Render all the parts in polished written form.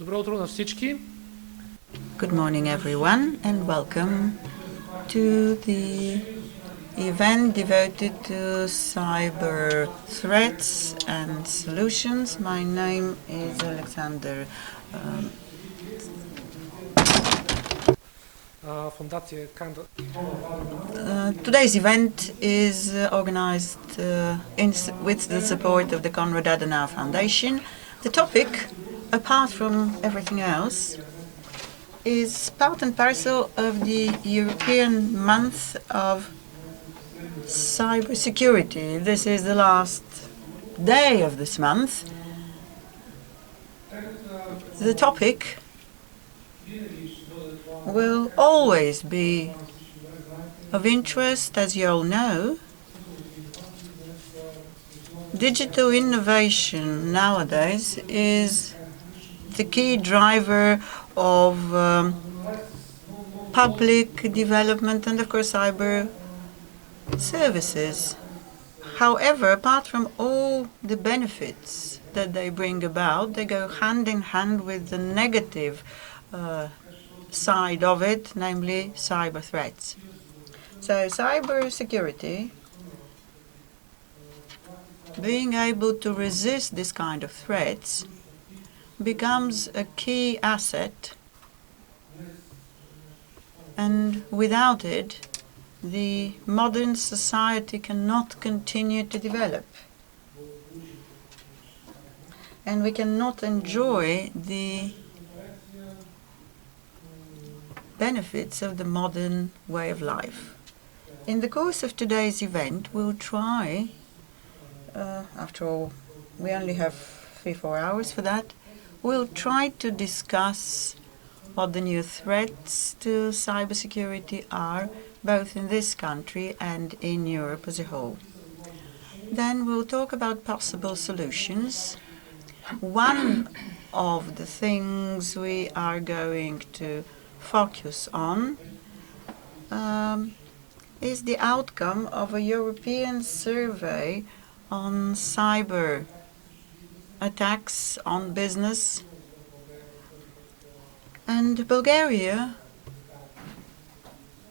Добро утро на всички. Good morning, everyone, and welcome to the event devoted to cyber threats and solutions. My name is Alexander. Фондация Today's event is organized with the support of the Konrad Adenauer Foundation. The topic, apart from everything else, is part and parcel of the European Month of Cybersecurity. This is the last day of this month. The topic will always be of interest, as you all know. Digital innovation nowadays is the key driver of public development and, of course, cyber services. However, apart from all the benefits that they bring about, they go hand in hand with the negative side of it, namely cyber threats. So cyber security, being able to resist this kind of threats, becomes a key asset, and without it, the modern society cannot continue to develop. And we cannot enjoy the benefits of the modern way of life. In the course of today's event, we'll try, after all, we only have 3-4 hours for that, we'll try to discuss what the new threats to cybersecurity are, both in this country and in Europe as a whole. Then we'll talk about possible solutions. One of the things we are going to focus on is the outcome of a European survey on cyber attacks on business. And Bulgaria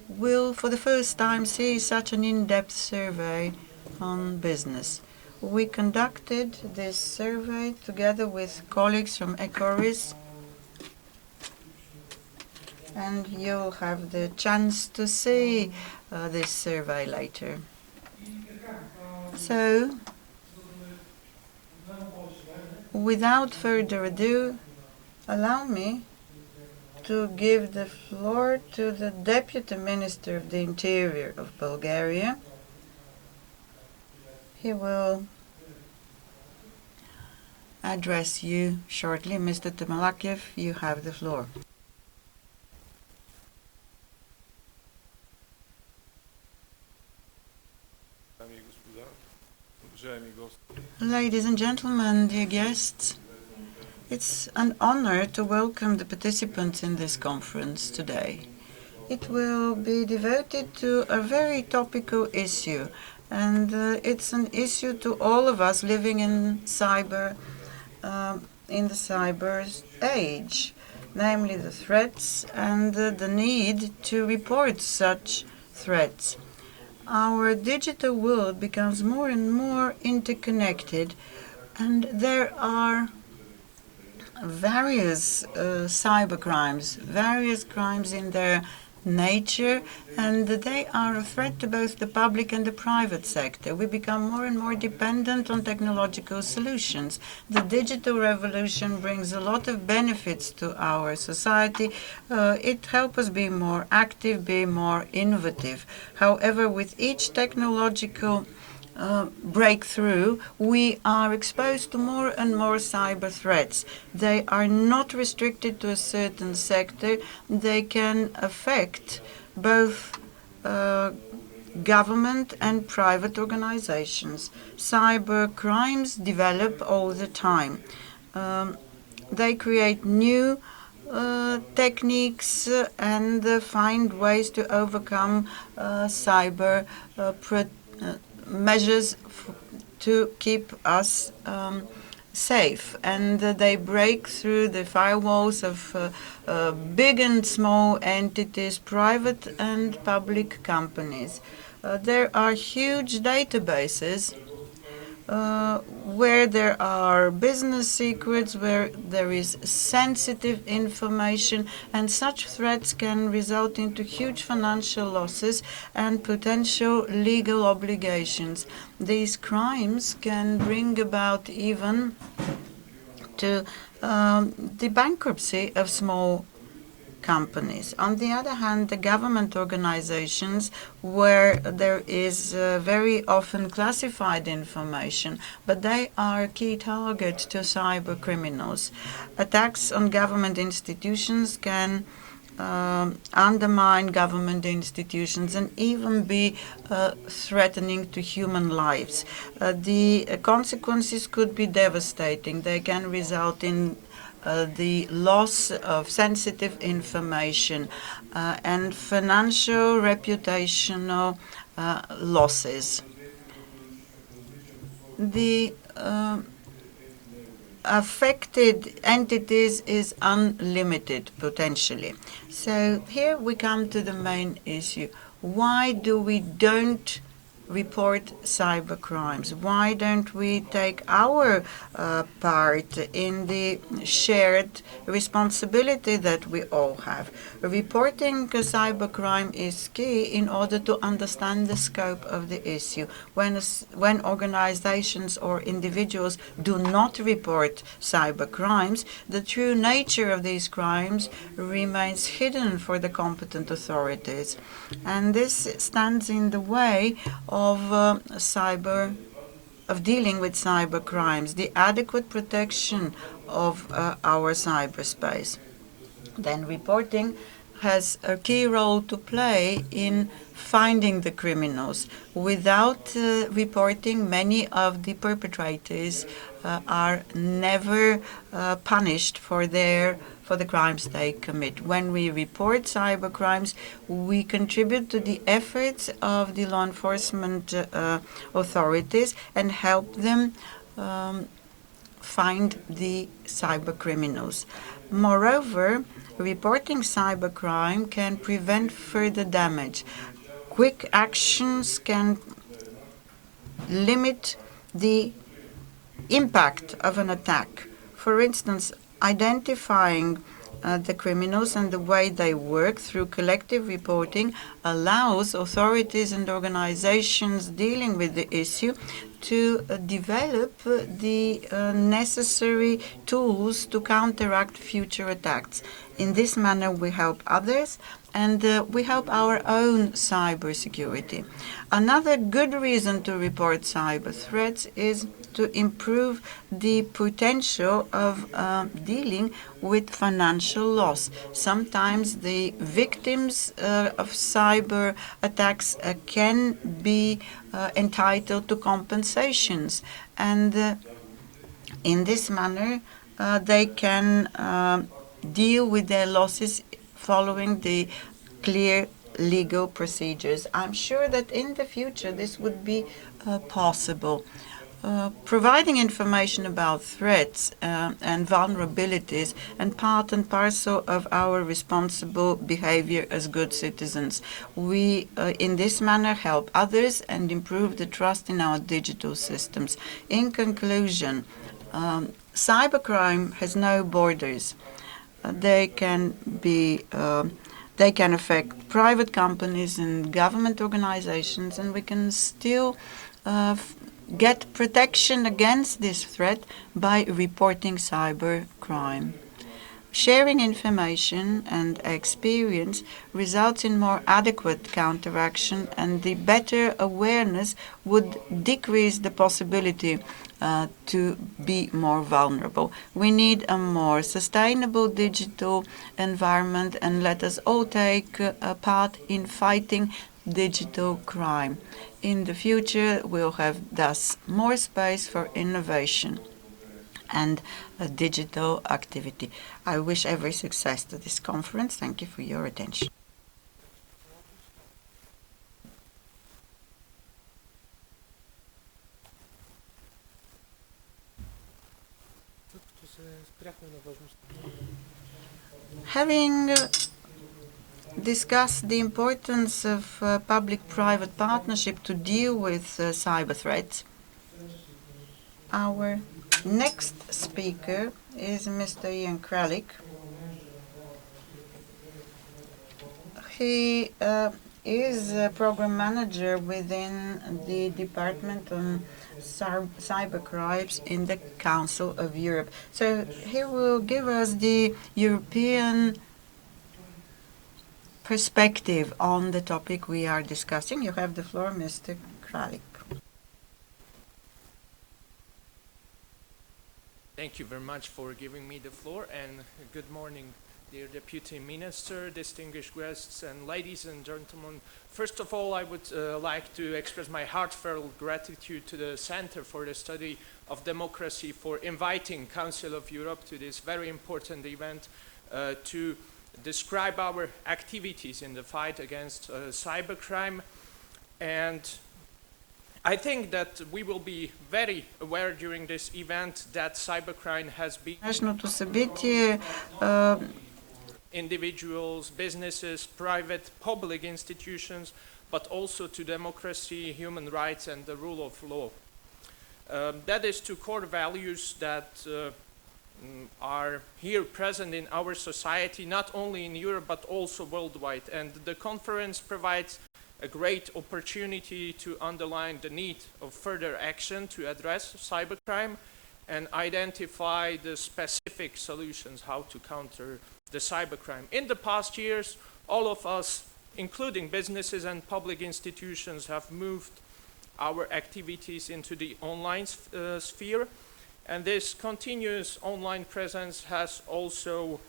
will, for the first time, see such an in-depth survey on business. We conducted this survey together with colleagues from Ecoris, and you'll have the chance to see this survey later. So, without further ado, allow me to give the floor to the Deputy Minister of the Interior of Bulgaria. He will address you shortly. Mr. Timalakev, you have the floor. Ladies and gentlemen, dear guests, it's an honor to welcome the participants in this conference today. It will be devoted to a very topical issue, and it's an issue to all of us living in the cyber age, namely the threats and the need to report such threats. Our digital world becomes more and more interconnected, and there are various cybercrimes, various crimes in their nature, and they are a threat to both the public and the private sector. We become more and more dependent on technological solutions. The digital revolution brings a lot of benefits to our society. It helps us be more active, be more innovative. However, with each technological breakthrough, we are exposed to more and more cyber threats. They are not restricted to a certain sector. They can affect both government and private organizations. Cyber crimes develop all the time. They create new techniques and find ways to overcome cyber measures to keep us safe, and they break through the firewalls of big and small entities, private and public companies. There are huge databases where there are business secrets, where there is sensitive information, and such threats can result into huge financial losses and potential legal obligations. These crimes can bring about even to the bankruptcy of small companies. On the other hand, the government organizations, where there is very often classified information, but they are key targets to cyber criminals. Attacks on government institutions can undermine government institutions and even be threatening to human lives. The consequences could be devastating. They can result in the loss of sensitive information and financial, reputational losses. The affected entities is unlimited potentially. So here we come to the main issue. Why do we don't report cyber crimes? Why don't we take our part in the shared responsibility that we all have? Reporting cyber crime is key in order to understand the scope of the issue. When organizations or individuals do not report cyber crimes, the true nature of these crimes remains hidden for the competent authorities. And this stands in the way of dealing with cyber crimes, the adequate protection of our cyberspace. Then reporting has a key role to play in finding the criminals. Without reporting, many of the perpetrators are never punished for the crimes they commit. When we report cyber crimes, we contribute to the efforts of the law enforcement authorities and help them find the cyber criminals. Moreover, reporting cybercrime can prevent further damage. Quick actions can limit the impact of an attack. For instance, identifying the criminals and the way they work through collective reporting allows authorities and organizations dealing with the issue to develop the necessary tools to counteract future attacks. In this manner, we help others and we help our own cybersecurity. Another good reason to report cyber threats is to improve the potential of dealing with financial loss. Sometimes the victims of cyber attacks can be entitled to compensations, and in this manner they can deal with their losses following the clear legal procedures. I'm sure that in the future this would be possible. Providing information about threats and vulnerabilities and part and parcel of our responsible behavior as good citizens. We, in this manner, help others and improve the trust in our digital systems. In conclusion, cybercrime has no borders. They can affect private companies and government organizations, and we can still get protection against this threat by reporting cyber crime. Sharing information and experience results in more adequate counteraction, and the better awareness would decrease the possibility to be more vulnerable. We need a more sustainable digital environment, and let us all take a part in fighting digital crime. In the future, we'll have thus more space for innovation and digital activity. I wish every success to this conference. Thank you for your attention. Having discussed the importance of public-private partnership to deal with cyber threats, our next speaker is Mr. Ian Kralik. He is a program manager within the Department on Cybercrimes in the Council of Europe. So he will give us the European perspective on the topic we are discussing. You have the floor, Mr. Kralik. Thank you very much for giving me the floor, and good morning, dear Deputy Minister, distinguished guests, and ladies and gentlemen. First of all, I would like to express my heartfelt gratitude to the Center for the Study of Democracy for inviting Council of Europe to this very important event to describe our activities in the fight against cybercrime. And I think that we will be very aware during this event that cybercrime has been individuals, businesses, private, public institutions, but also to democracy, human rights, and the rule of law. That is two core values that are here present in our society, not only in Europe, but also worldwide. And the conference provides a great opportunity to underline the need of further action to address cybercrime and identify the specific solutions how to counter the cybercrime. In the past years, all of us, including businesses and public institutions, have moved our activities into the online sphere, and this continuous online presence has also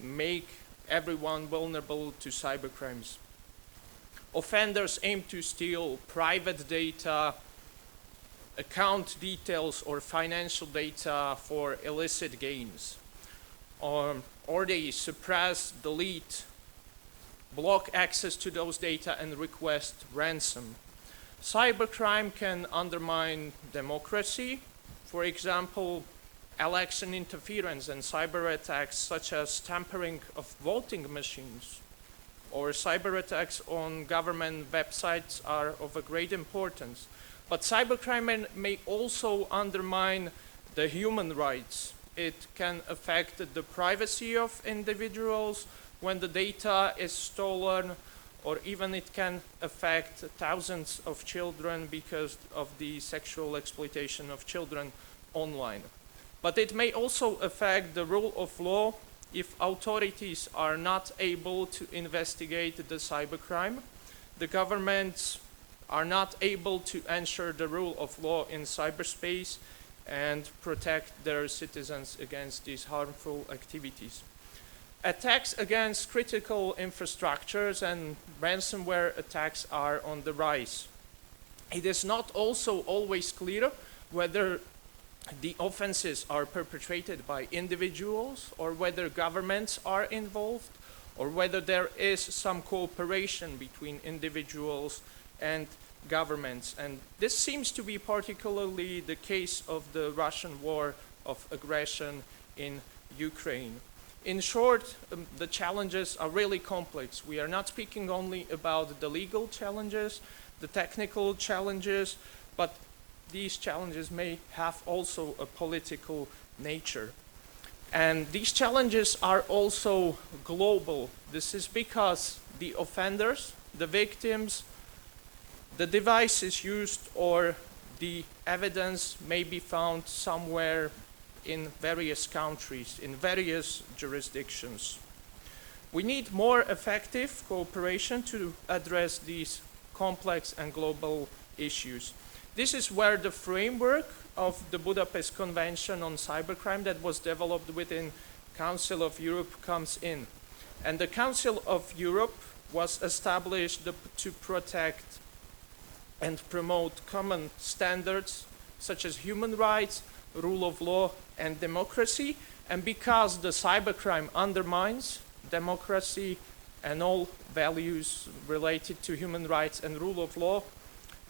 made everyone vulnerable to cybercrimes. Offenders aim to steal private data, account details, or financial data for illicit gains. Or they suppress, delete, block access to those data, and request ransom. Cybercrime can undermine democracy. For example, election interference and cyber attacks such as tampering of voting machines or cyber attacks on government websites are of a great importance. But cybercrime may also undermine the human rights. It can affect the privacy of individuals when the data is stolen, or even it can affect thousands of children because of the sexual exploitation of children online. But it may also affect the rule of law if authorities are not able to investigate the cybercrime. The governments are not able to ensure the rule of law in cyberspace and protect their citizens against these harmful activities. Attacks against critical infrastructures and ransomware attacks are on the rise. It is not also always clear whether the offenses are perpetrated by individuals or whether governments are involved or whether there is some cooperation between individuals and governments. And this seems to be particularly the case of the Russian war of aggression in Ukraine. In short, the challenges are really complex. We are not speaking only about the legal challenges, the technical challenges, but these challenges may have also a political nature. And these challenges are also global. This is because the offenders, the victims, the devices used, or the evidence may be found somewhere in various countries, in various jurisdictions. We need more effective cooperation to address these complex and global issues. This is where the framework of the Budapest Convention on Cybercrime that was developed within Council of Europe comes in. And the Council of Europe was established to protect and promote common standards such as human rights, rule of law, and democracy. And because the cybercrime undermines democracy and all values related to human rights and rule of law,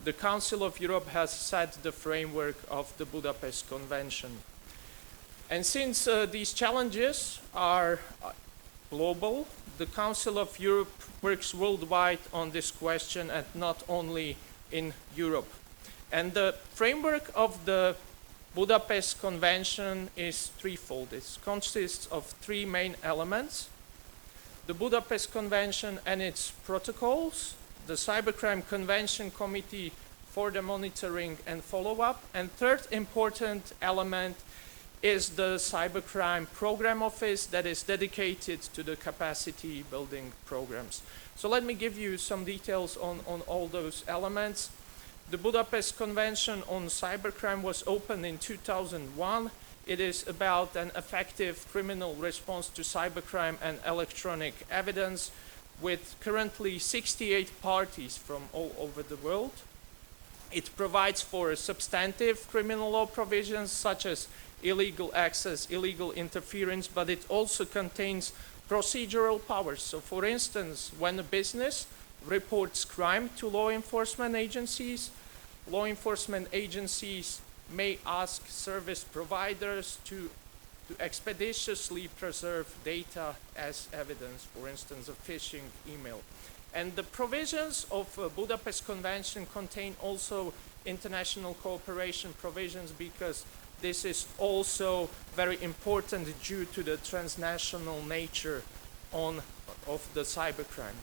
the Council of Europe has set the framework of the Budapest Convention. And since these challenges are global, the Council of Europe works worldwide on this question and not only in Europe. And the framework of the Budapest Convention is threefold. It consists of three main elements: the Budapest Convention and its protocols, the Cybercrime Convention Committee for the monitoring and follow-up, and third important element is the Cybercrime Program Office that is dedicated to the capacity building programs. So let me give you some details on all those elements. The Budapest Convention on Cybercrime was opened in 2001. It is about an effective criminal response to cybercrime and electronic evidence, with currently 68 parties from all over the world. It provides for substantive criminal law provisions such as illegal access, illegal interference, but it also contains procedural powers. So for instance, when a business reports crime to law enforcement agencies may ask service providers to expeditiously preserve data as evidence, for instance, a phishing email. And the provisions of Budapest Convention contain also international cooperation provisions, because this is also very important due to the transnational nature of the cybercrime.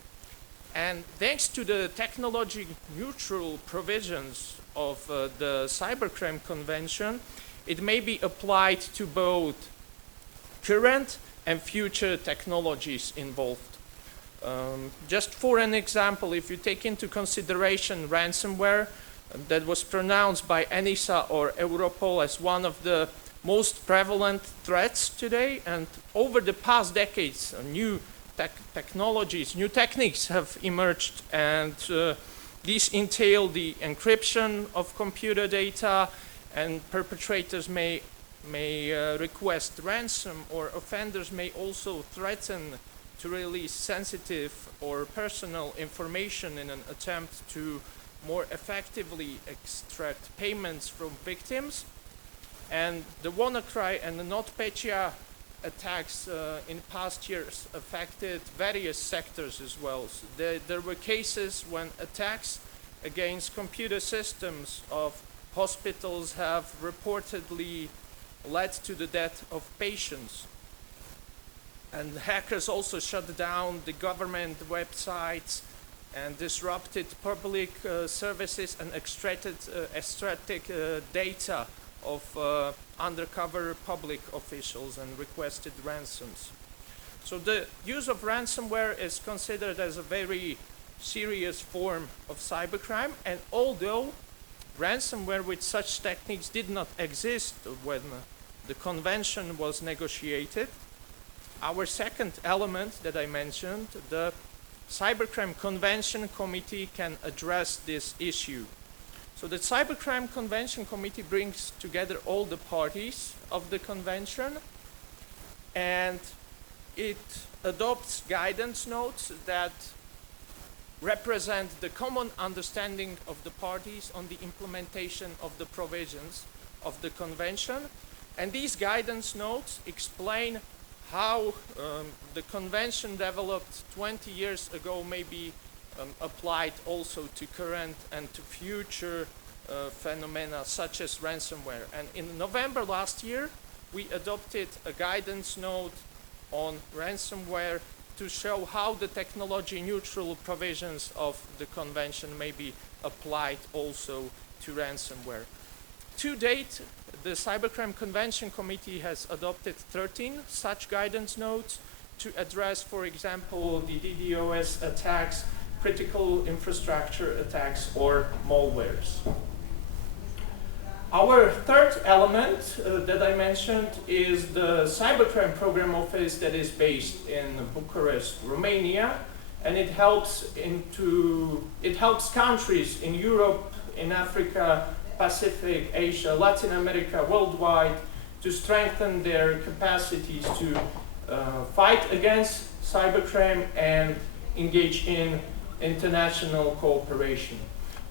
And thanks to the technology-neutral provisions of the Cybercrime Convention, it may be applied to both current and future technologies involved. Just for an example, if you take into consideration ransomware, that was pronounced by ENISA or Europol as one of the most prevalent threats today, and over the past decades, new technologies, new techniques have emerged, and these entail the encryption of computer data, and perpetrators may request ransom, or offenders may also threaten to release sensitive or personal information in an attempt to more effectively extract payments from victims. And the WannaCry and the NotPetya attacks in past years affected various sectors as well. So there were cases when attacks against computer systems of hospitals have reportedly led to the death of patients. And hackers also shut down the government websites and disrupted public services and extracted data of undercover public officials and requested ransoms. So the use of ransomware is considered as a very serious form of cybercrime, and although ransomware with such techniques did not exist when the convention was negotiated, our second element that I mentioned, the Cybercrime Convention Committee, can address this issue. So the Cybercrime Convention Committee brings together all the parties of the convention, and it adopts guidance notes that represent the common understanding of the parties on the implementation of the provisions of the convention. And these guidance notes explain how the convention developed 20 years ago may be applied also to current and to future phenomena such as ransomware. And in November last year, we adopted a guidance note on ransomware to show how the technology-neutral provisions of the convention may be applied also to ransomware. To date, the Cybercrime Convention Committee has adopted 13 such guidance notes to address, for example, the DDoS attacks, critical infrastructure attacks, or malwares. Our third element that I mentioned is the Cybercrime Program Office that is based in Bucharest, Romania, and it helps countries in Europe, in Africa, Pacific, Asia, Latin America, worldwide, to strengthen their capacities to fight against cybercrime and engage in international cooperation.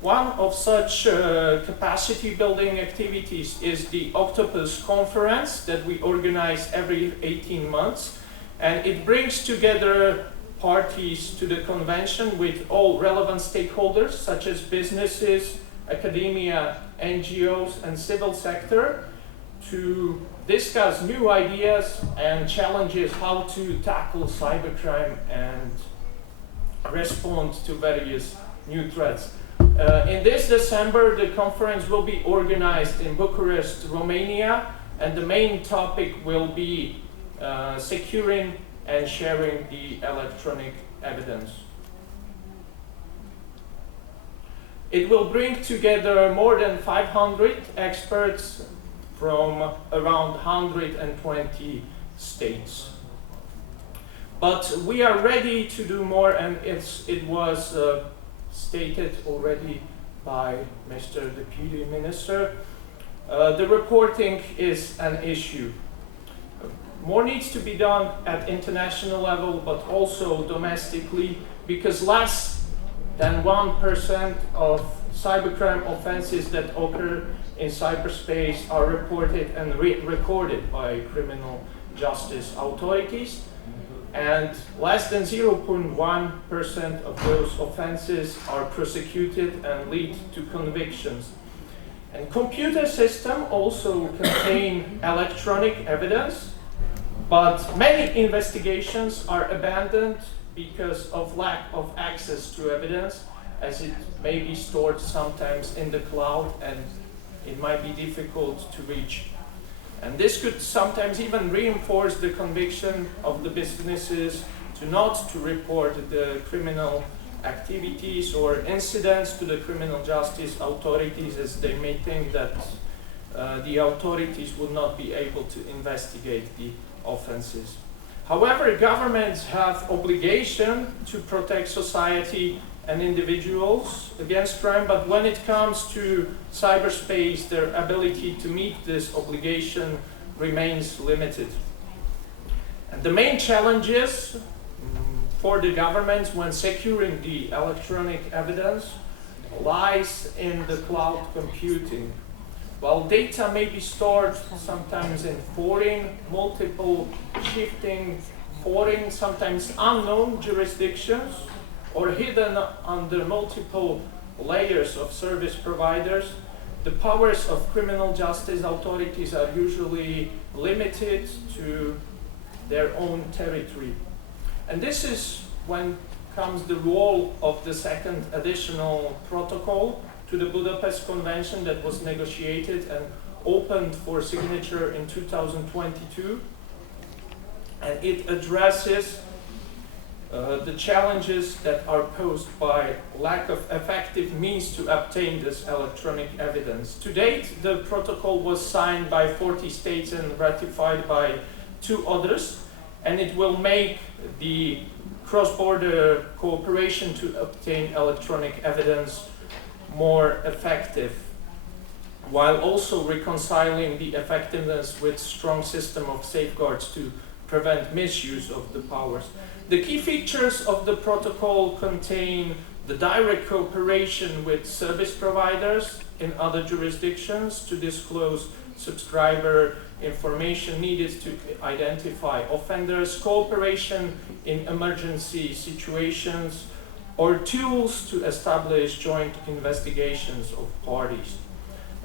One of such capacity building activities is the Octopus Conference that we organize every 18 months. And it brings together parties to the convention with all relevant stakeholders, such as businesses, academia, NGOs, and civil sector, to discuss new ideas and challenges how to tackle cybercrime and respond to various new threats. In this December, the conference will be organized in Bucharest, Romania, and the main topic will be securing and sharing the electronic evidence. It will bring together more than 500 experts from around 120 states. But we are ready to do more, and it was stated already by Mr. Deputy Minister. The reporting is an issue. More needs to be done at international level, but also domestically, because less than 1% of cybercrime offenses that occur in cyberspace are reported and recorded by criminal justice authorities, and less than 0.1% of those offenses are prosecuted and lead to convictions. And computer systems also contain electronic evidence, but many investigations are abandoned because of lack of access to evidence, as it may be stored sometimes in the cloud and it might be difficult to reach. And this could sometimes even reinforce the conviction of the businesses not to report the criminal activities or incidents to the criminal justice authorities, as they may think that the authorities would not be able to investigate the offenses. However, governments have obligation to protect society and individuals against crime, but when it comes to cyberspace, their ability to meet this obligation remains limited. And the main challenges for the governments when securing the electronic evidence lies in the cloud computing. While data may be stored sometimes in foreign, multiple shifting foreign, sometimes unknown jurisdictions, or hidden under multiple layers of service providers, the powers of criminal justice authorities are usually limited to their own territory. And this is when comes the role of the second additional protocol to the Budapest Convention that was negotiated and opened for signature in 2022. And it addresses the challenges that are posed by lack of effective means to obtain this electronic evidence. To date, the protocol was signed by 40 states and ratified by 2 others, and it will make the cross-border cooperation to obtain electronic evidence more effective, while also reconciling the effectiveness with strong system of safeguards to prevent misuse of the powers. The key features of the protocol contain the direct cooperation with service providers in other jurisdictions to disclose subscriber information needed to identify offenders, cooperation in emergency situations, or tools to establish joint investigations of parties.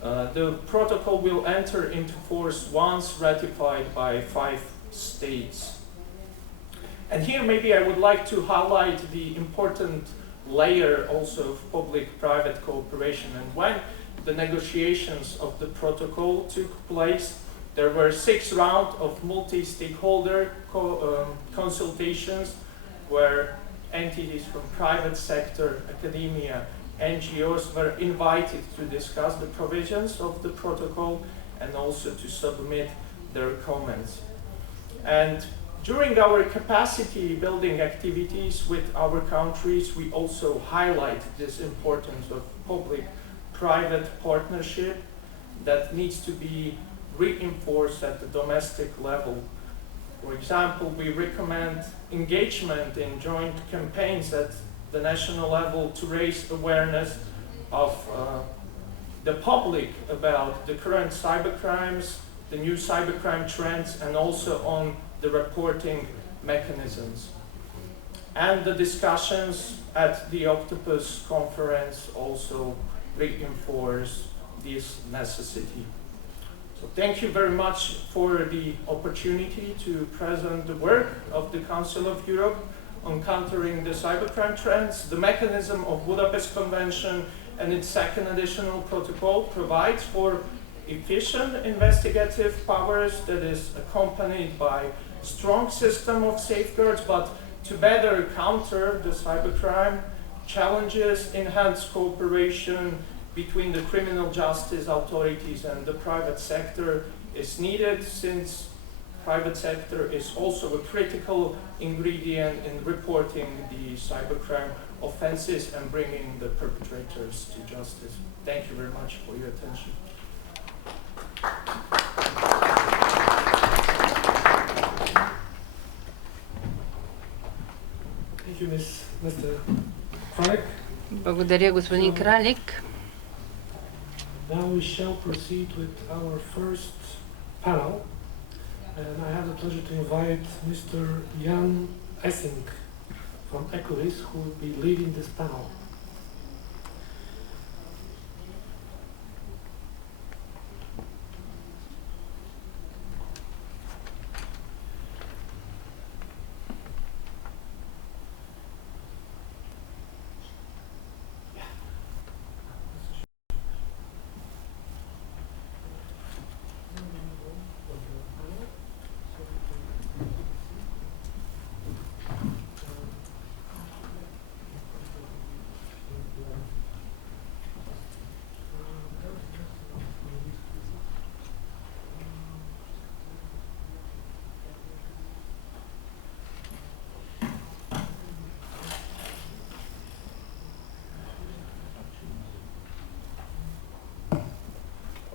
The protocol will enter into force once ratified by 5 states. And here maybe I would like to highlight the important layer also of public-private cooperation. And when the negotiations of the protocol took place, there were 6 rounds of multi-stakeholder consultations where entities from private sector, academia, NGOs were invited to discuss the provisions of the protocol and also to submit their comments. And during our capacity building activities with our countries, we also highlight this importance of public-private partnership that needs to be reinforced at the domestic level. For example, we recommend engagement in joint campaigns at the national level to raise awareness of the public about the current cybercrimes, the new cybercrime trends, and also on the reporting mechanisms. And the discussions at the Octopus conference also reinforce this necessity. So thank you very much for the opportunity to present the work of the Council of Europe on countering the cybercrime trends. The mechanism of Budapest Convention and its second additional protocol provides for efficient investigative powers that is accompanied by a strong system of safeguards, but to better counter the cybercrime challenges, enhanced cooperation between the criminal justice authorities and the private sector is needed, since private sector is also a critical ingredient in reporting the cybercrime offenses and bringing the perpetrators to justice. Thank you very much for your attention. Thank you, Mr. Kralik. Благодаря, господин Кралик. Now we shall proceed with our first panel. And I have the pleasure to invite Mr. Jan Essink from Equilis, who will be leading this panel.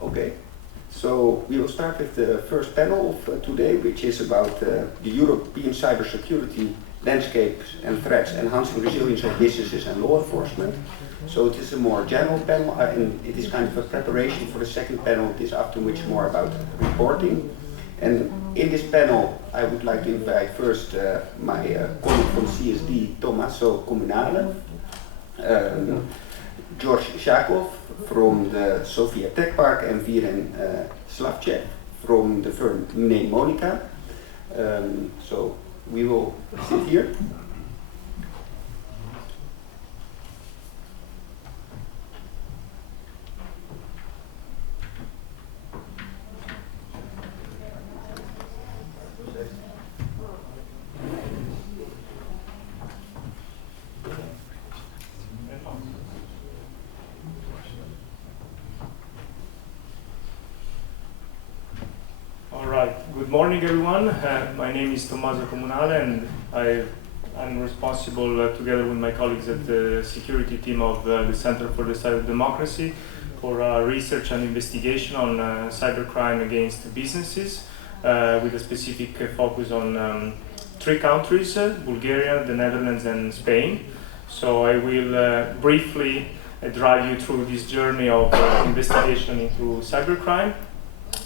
Okay, so we will start with the first panel of today, which is about the European cybersecurity landscape and threats, enhancing resilience of businesses and law enforcement. So it is a more general panel, and it is kind of a preparation for the second panel. It is after which more about reporting. And in this panel, I would like to invite first my colleague from CSD, Tommaso Comunale, George Shakov from the Sofia Tech Park, and Viren Slavčev from the firm Mnemonica. So we will sit here. Good morning, everyone. My name is Tommaso Comunale, and I'm responsible, together with my colleagues at the security team of the Center for the Cyber Democracy, for research and investigation on cybercrime against businesses, with a specific focus on three countries, Bulgaria, the Netherlands, and Spain. So I will briefly drive you through this journey of investigation into cybercrime,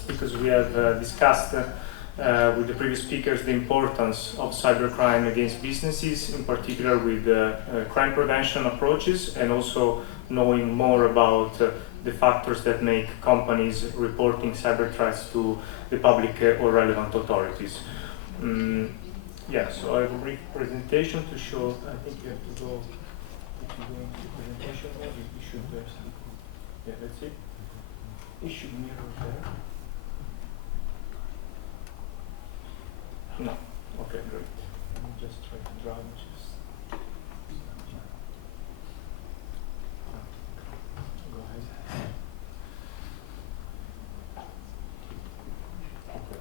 because we have discussed with the previous speakers the importance of cybercrime against businesses, in particular with crime prevention approaches, and also knowing more about the factors that make companies reporting cyber threats to the public or relevant authorities. Yeah, so I have a brief presentation to show. I think you have to go. If you go into the presentation, you should. Yeah, that's it. It should mirror there. No. Okay, great. Let me just try to draw just. Go ahead. Okay.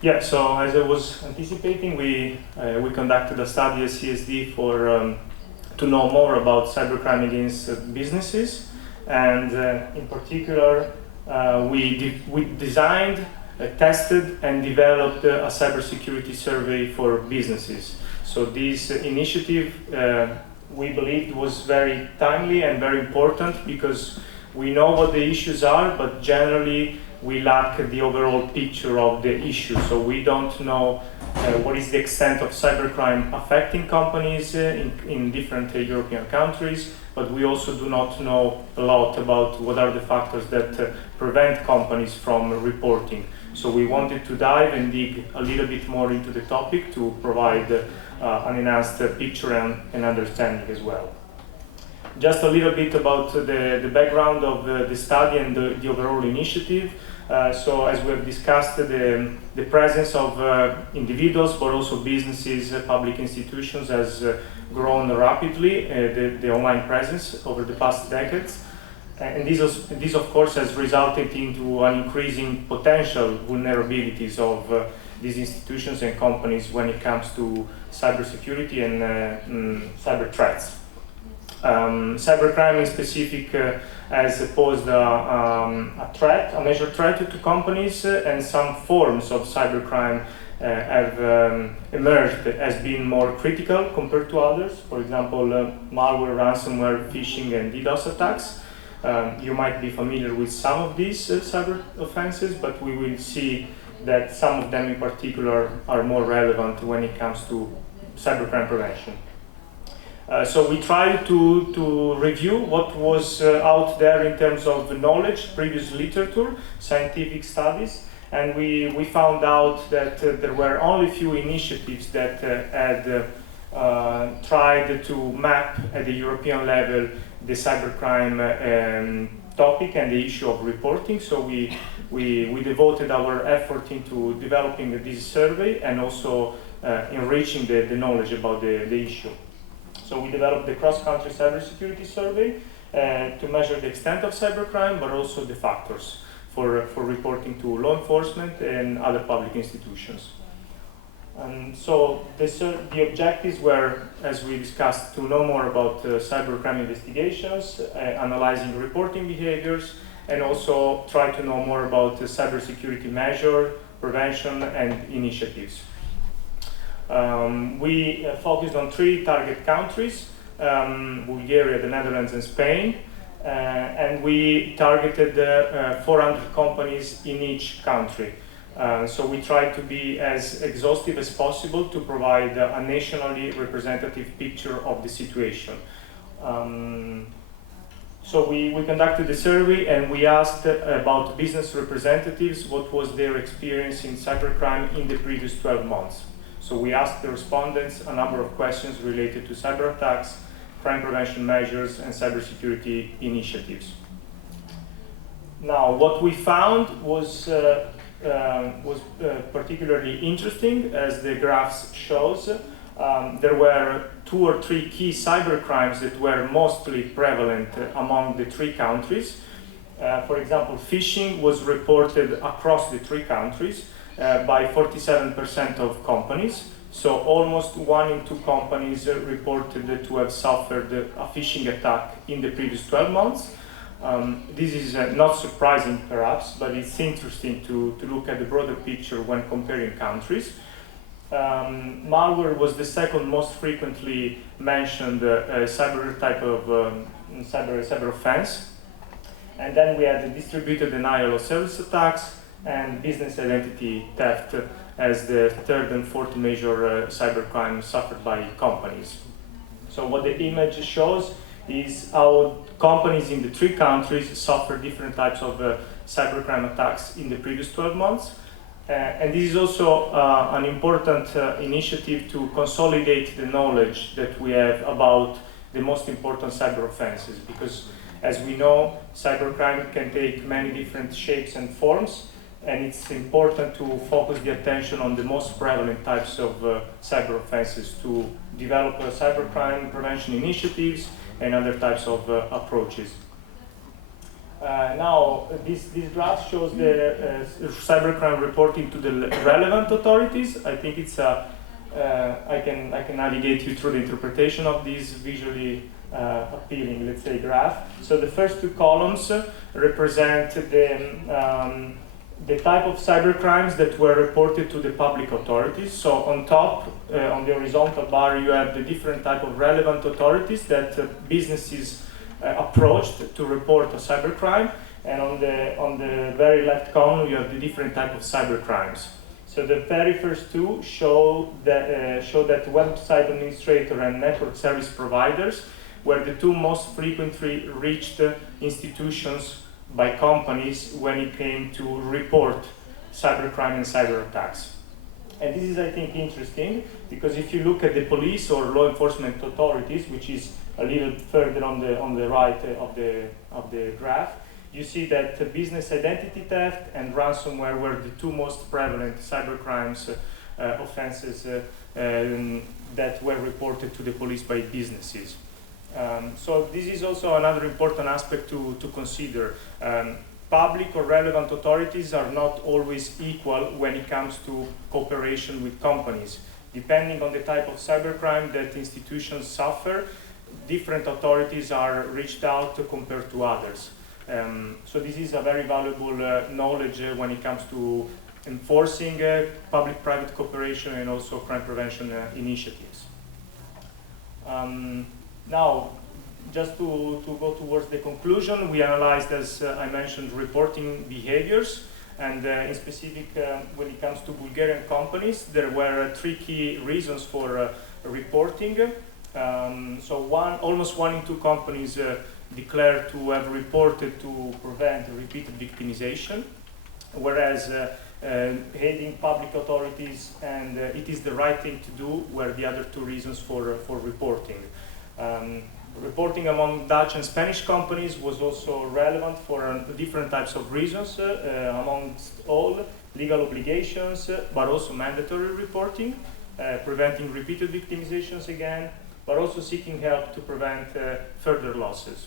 Yeah, so as I was anticipating, we conducted a study at CSD for to know more about cybercrime against businesses. And in particular, we designed, tested, and developed a cybersecurity survey for businesses. So this initiative, we believed, was very timely and very important because we know what the issues are, but generally we lack the overall picture of the issue. So we don't know what is the extent of cybercrime affecting companies in different European countries, but we also do not know a lot about what are the factors that prevent companies from reporting. So we wanted to dive and dig a little bit more into the topic to provide an enhanced picture and understanding as well. Just a little bit about the background of the study and the overall initiative. So as we have discussed, the presence of individuals, but also businesses, public institutions has grown rapidly, the online presence over the past decades. And this of course has resulted into an increasing potential vulnerabilities of these institutions and companies when it comes to cybersecurity and cyber threats. Cybercrime in specific has posed a major threat to companies, and some forms of cybercrime have emerged as being more critical compared to others. For example, malware, ransomware, phishing, and DDoS attacks. You might be familiar with some of these cyber offenses, but we will see that some of them in particular are more relevant when it comes to cybercrime prevention. So we tried to review what was out there in terms of knowledge, previous literature, scientific studies, and we found out that there were only few initiatives that had tried to map at the European level the cybercrime topic and the issue of reporting. So we devoted our effort into developing this survey and also enriching the knowledge about the issue. So we developed the cross-country cybersecurity survey to measure the extent of cybercrime, but also the factors for reporting to law enforcement and other public institutions. And so the objectives were, as we discussed, to know more about cybercrime investigations, analyzing reporting behaviors, and also try to know more about cybersecurity measure, prevention, and initiatives. We focused on 3 target countries, Bulgaria, the Netherlands, and Spain, and we targeted 400 companies in each country. So we tried to be as exhaustive as possible to provide a nationally representative picture of the situation. So we conducted the survey and we asked about business representatives what was their experience in cybercrime in the previous 12 months. So we asked the respondents a number of questions related to cyber attacks, crime prevention measures, and cybersecurity initiatives. Now, what we found was particularly interesting, as the graphs shows. There were 2 or 3 key cybercrimes that were mostly prevalent among the 3 countries. For example, phishing was reported across the 3 countries by 47% of companies. So almost 1 in 2 companies reported to have suffered a phishing attack in the previous 12 months. This is not surprising perhaps, but it's interesting to look at the broader picture when comparing countries. Malware was the second most frequently mentioned cyber type of cyber offense. And then we had the distributed denial of service attacks and business identity theft as the 3rd and 4th major cybercrime suffered by companies. So what the image shows is how companies in the 3 countries suffer different types of cybercrime attacks in the previous 12 months. And this is also an important initiative to consolidate the knowledge that we have about the most important cyber offenses, because as we know, cybercrime can take many different shapes and forms, and it's important to focus the attention on the most prevalent types of cyber offenses to develop cybercrime prevention initiatives and other types of approaches. Now, this graph shows the cybercrime reporting to the relevant authorities. I think it's I can navigate you through the interpretation of this visually appealing, let's say, graph. So the first 2 columns represent the type of cybercrimes that were reported to the public authorities. So on top, on the horizontal bar, you have the different type of relevant authorities that businesses approached to report a cybercrime. And on the very left column, you have the different type of cybercrimes. So the very first two show that website administrator and network service providers were the two most frequently reached institutions by companies when it came to report cybercrime and cyber attacks. And this is, I think, interesting because if you look at the police or law enforcement authorities, which is a little further on the right of the graph, you see that business identity theft and ransomware were the two most prevalent cybercrimes offenses that were reported to the police by businesses. So this is also another important aspect to consider. Public or relevant authorities are not always equal when it comes to cooperation with companies. Depending on the type of cybercrime that institutions suffer, different authorities are reached out compared to others. So this is a very valuable knowledge when it comes to enforcing public-private cooperation and also crime prevention initiatives. Now, just to go towards the conclusion, we analyzed, as I mentioned, reporting behaviors, and in specific, when it comes to Bulgarian companies, there were three key reasons for reporting. So almost one in two companies declared to have reported to prevent repeated victimization, whereas aiding public authorities and it is the right thing to do were the other two reasons for reporting. Reporting among Dutch and Spanish companies was also relevant for different types of reasons, amongst all legal obligations, but also mandatory reporting, preventing repeated victimizations again, but also seeking help to prevent further losses.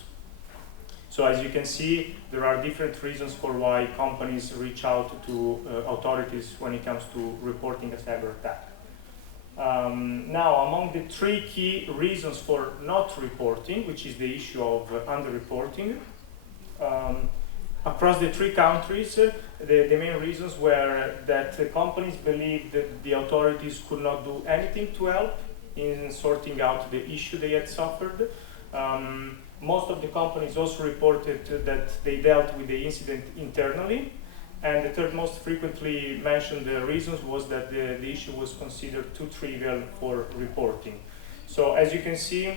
So as you can see, there are different reasons for why companies reach out to authorities when it comes to reporting a cyber attack. Now, among the three key reasons for not reporting, which is the issue of underreporting, across the three countries, the main reasons were that companies believed that the authorities could not do anything to help in sorting out the issue they had suffered. Most of the companies also reported that they dealt with the incident internally. And the third most frequently mentioned reasons was that the issue was considered too trivial for reporting. So as you can see,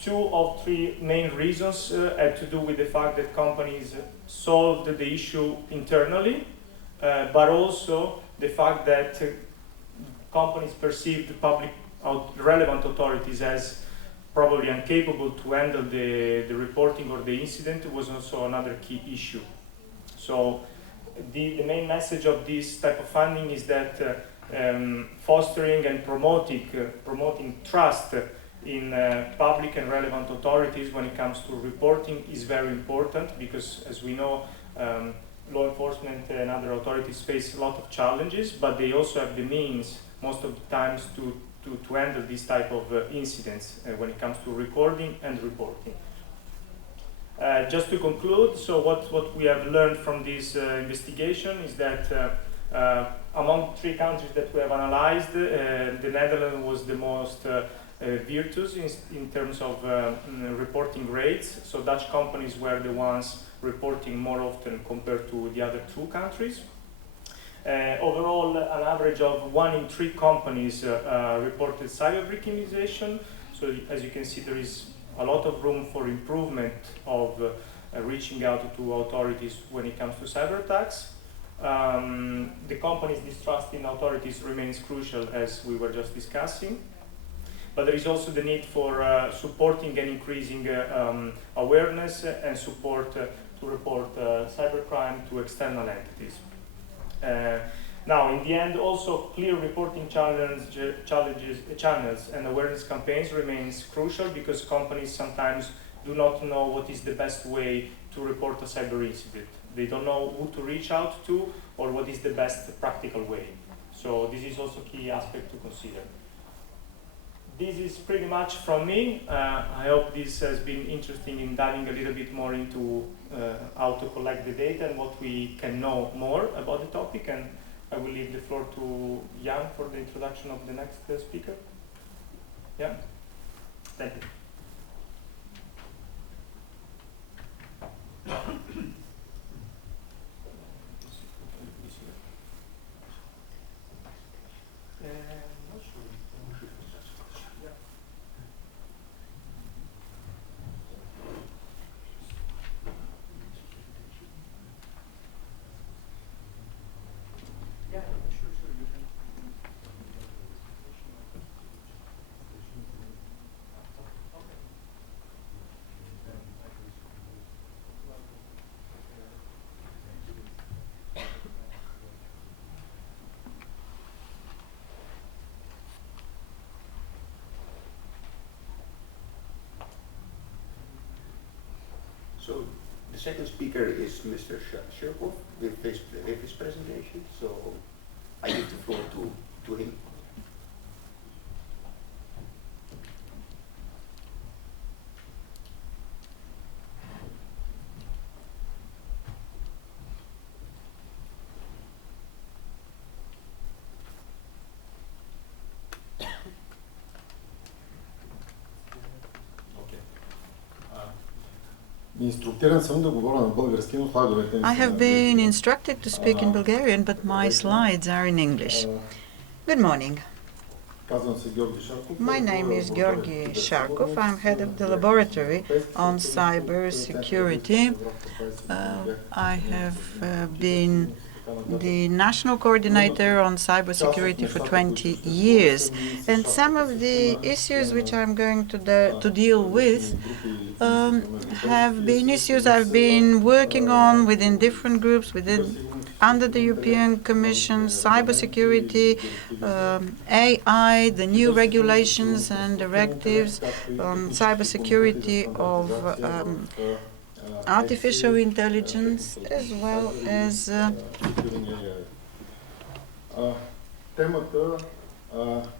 two of three main reasons had to do with the fact that companies solved the issue internally, but also the fact that companies perceived public relevant authorities as probably incapable to handle the reporting or the incident was also another key issue. So the main message of this type of funding is that fostering and promoting trust in public and relevant authorities when it comes to reporting is very important because, as we know, law enforcement and other authorities face a lot of challenges, but they also have the means most of the times to handle this type of incidents when it comes to recording and reporting. Just to conclude, so what we have learned from this investigation is that among three countries that we have analyzed, the Netherlands was the most virtuous in terms of reporting rates. So Dutch companies were the ones reporting more often compared to the other two countries. Overall, an average of 1 in 3 companies reported cyber victimization. So as you can see, there is a lot of room for improvement of reaching out to authorities when it comes to cyber attacks. The company's distrust in authorities remains crucial, as we were just discussing. But there is also the need for supporting and increasing awareness and support to report cybercrime to external entities. Now, in the end, also clear reporting channels and awareness campaigns remains crucial because companies sometimes do not know what is the best way to report a cyber incident. They don't know who to reach out to or what is the best practical way. So this is also a key aspect to consider. this is pretty much from me. I hope this has been interesting in diving a little bit more into how to collect the data and what we can know more about the topic. And I will leave the floor to Jan for the introduction of the next speaker. Yeah, thank you. So the second speaker is Mr. Shirkov with his presentation. So I give the floor to him. I have been instructed to speak in Bulgarian, but my slides are in English. Good morning. My name is Georgi Sharkov. I'm head of the laboratory on cybersecurity. I have been the national coordinator on cybersecurity for 20 years. And some of the issues which I'm going to deal with have been issues I've been working on within different groups, under the European Commission, cybersecurity, AI, the new regulations and directives on cybersecurity of artificial intelligence, as well as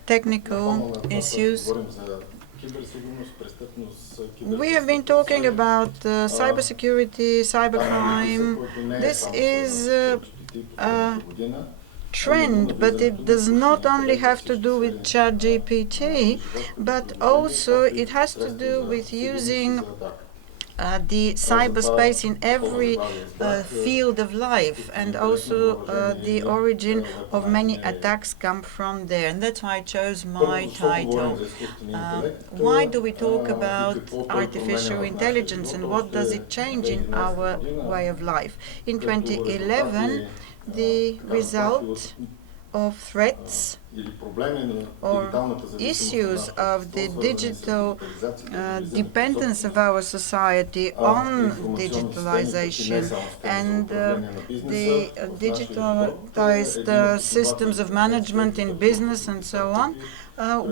technical issues. We have been talking about cybersecurity, cybercrime. This is a trend, but it does not only have to do with ChatGPT, but also it has to do with using the cyberspace in every field of life, and also the origin of many attacks come from there, and that's why I chose my title. Why do we talk about artificial intelligence, and what does it change in our way of life? In 2011, the result of threats or issues of the digital dependence of our society on digitalization and the digitalized systems of management in business and so on.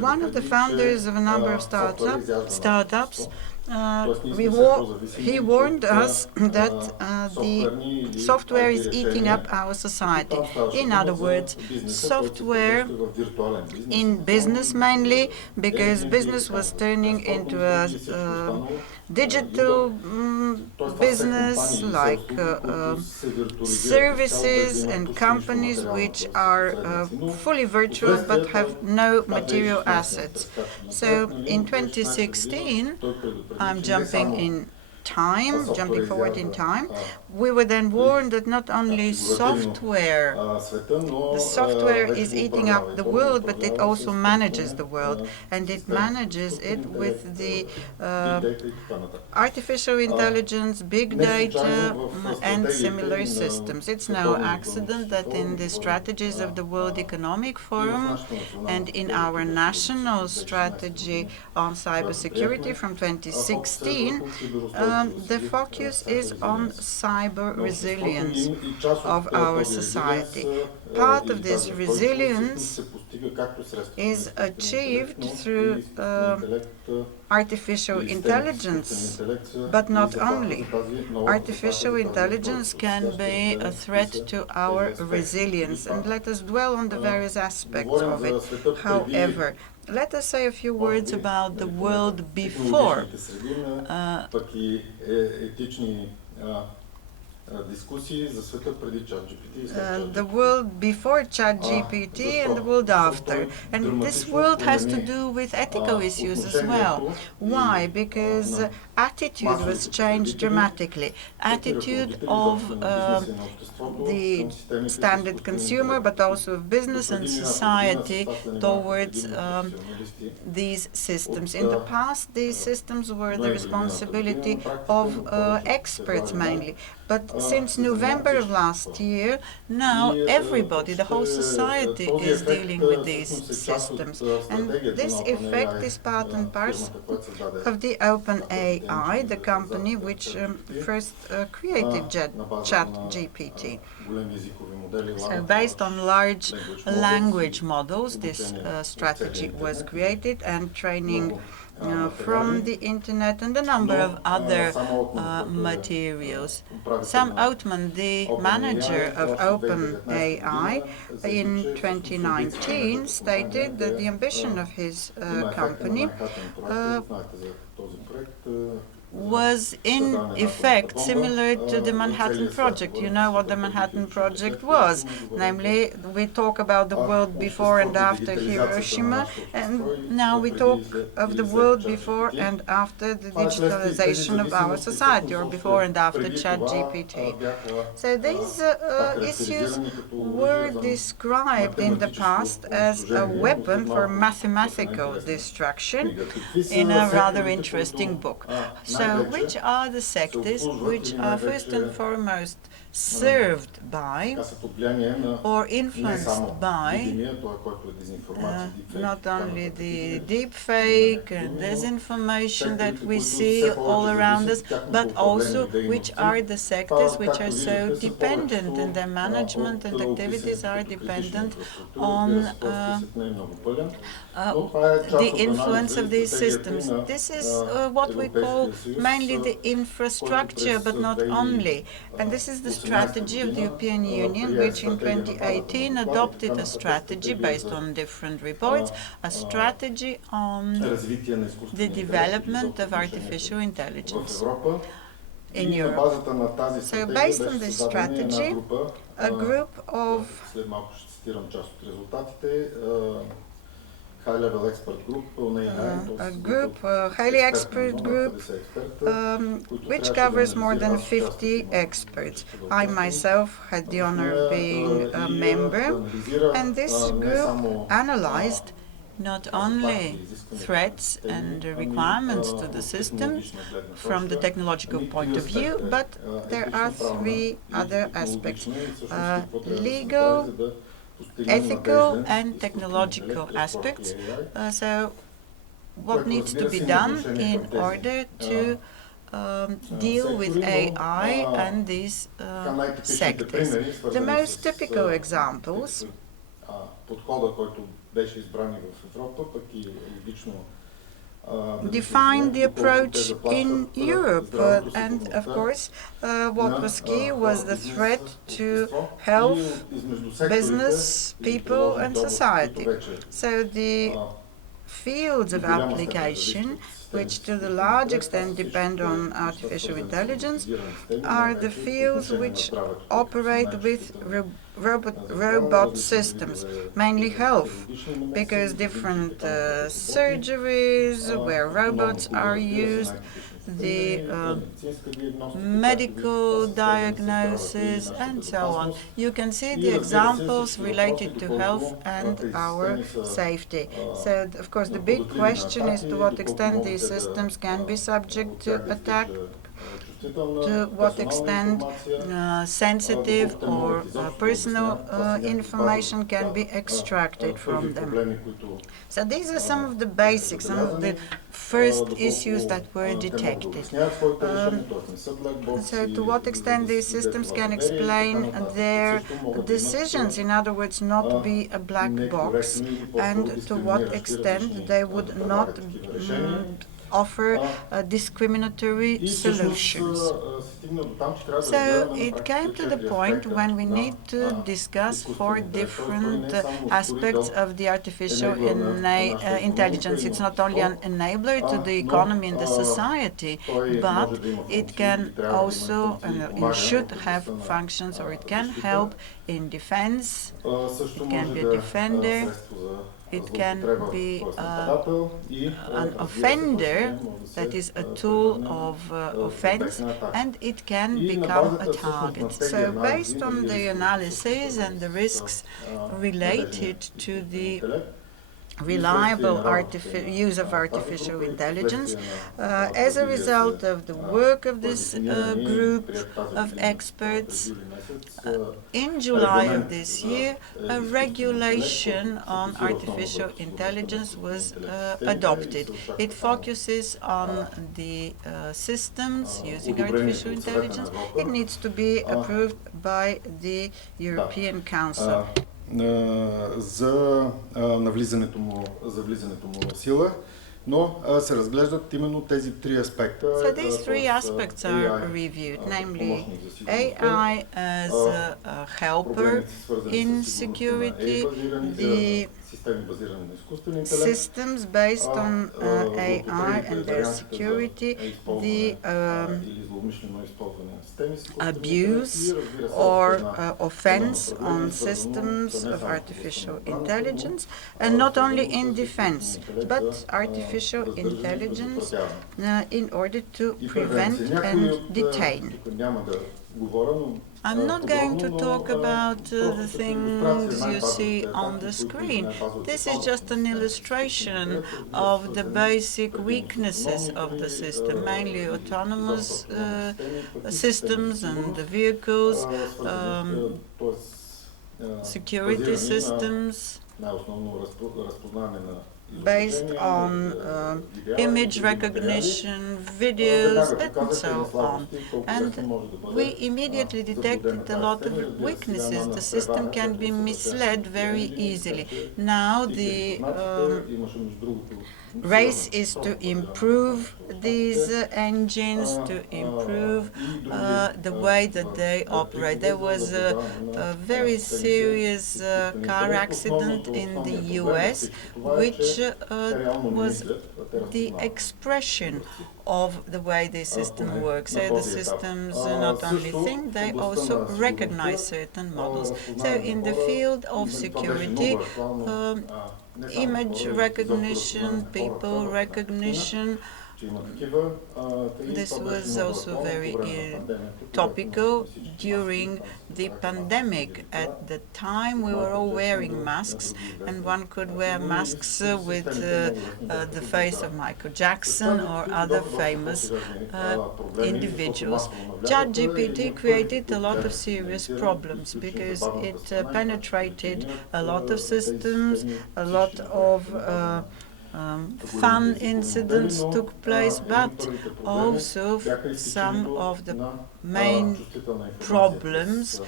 One of the founders of a number of startups he warned us that the software is eating up our society. In other words, software in business mainly, because business was turning into a digital business, like services and companies which are fully virtual but have no material assets. So in 2016, I'm jumping forward in time, we were then warned that not only the software is eating up the world, but it also manages the world, and it manages it with the artificial intelligence, big data, and similar systems. It's no accident that in the strategies of the World Economic Forum and in our national strategy on cybersecurity from 2016, the focus is on cyber resilience of our society. Part of this resilience is achieved through artificial intelligence, but not only. Artificial intelligence can be a threat to our resilience, and let us dwell on the various aspects of it. However, let us say a few words about the world before. The world before ChatGPT and the world after. And this world has to do with ethical issues as well. Why? Because attitude was changed dramatically. Attitude of the standard consumer, but also of business and society towards these systems. In the past, these systems were the responsibility of experts mainly. But since November of last year, now everybody, the whole society, is dealing with these systems. And this effect is part and parcel of the OpenAI, the company which first created ChatGPT. So based on large language models, this strategy was created, and training from the internet and a number of other materials. Sam Altman, the manager of OpenAI, in 2019 stated that the ambition of his company was in effect similar to the Manhattan Project. You know what the Manhattan Project was. Namely, we talk about the world before and after Hiroshima, and now we talk of the world before and after the digitalization of our society, or before and after ChatGPT. So these issues were described in the past as a weapon for mathematical destruction in a rather interesting book. So which are the sectors which are first and foremost served by or influenced by not only the deepfake and disinformation that we see all around us, but also which are the sectors which are so dependent, and their management and activities are dependent on the influence of these systems. This is what we call mainly the infrastructure, but not only. And this is the strategy of the European Union, which in 2018 adopted a strategy based on different reports, a strategy on the development of artificial intelligence in Europe. So based on this strategy, a group of highly expert group, which covers more than 50 experts. I myself had the honor of being a member, and this group analyzed not only threats and requirements to the system from the technological point of view, but there are three other aspects: legal, ethical and technological aspects. So what needs to be done in order to deal with AI and these sectors. The most typical examples define the approach in Europe, and of course what was key was the threat to health, business, people and society. So the fields of application, which to the large extent depend on artificial intelligence, are the fields which operate with robot systems, mainly health, because different surgeries where robots are used, the medical diagnosis and so on. You can see the examples related to health and our safety. So of course the big question is to what extent these systems can be subject to attack to what extent sensitive or personal information can be extracted from them. So these are some of the basics, some of the first issues that were detected. So to what extent these systems can explain their decisions, in other words, not be a black box, and to what extent they would not offer discriminatory solutions. So it came to the point when we need to discuss four different aspects of the artificial intelligence. It's not only an enabler to the economy and the society, but it can also and should have functions, or it can help in defense. It can be a defender. It can be an offender, that is a tool of offense, and it can become a target. So based on the analysis and the risks related to the reliable use of artificial intelligence, as a result of the work of this group of experts, in July of this year, a regulation on artificial intelligence was adopted. It focuses on the systems using artificial intelligence. It needs to be approved by the European Council. За влизането му в сила, но се разглеждат именно тези три аспекта. So these three aspects are reviewed, namely AI as a helper in security, the systems based on AI and their security, the abuse or offense on systems of artificial intelligence, and not only in defense, but artificial intelligence in order to prevent and detain. I'm not going to talk about the things you see on the screen. This is just an illustration of the basic weaknesses of the system, mainly autonomous systems and the vehicles, security systems based on image recognition, videos, and so on. And we immediately detected a lot of weaknesses. The system can be misled very easily. Now the race is to improve these engines, to improve the way that they operate. There was a very serious car accident in the US, which was the expression of the way the system works. So the systems not only think, they also recognize certain models. So in the field of security, image recognition, people recognition, this was also very topical during the pandemic. At the time, we were all wearing masks, and one could wear masks with the face of Michael Jackson or other famous individuals. ChatGPT created a lot of serious problems because it penetrated a lot of systems, a lot of fun incidents took place, but also some of the main problems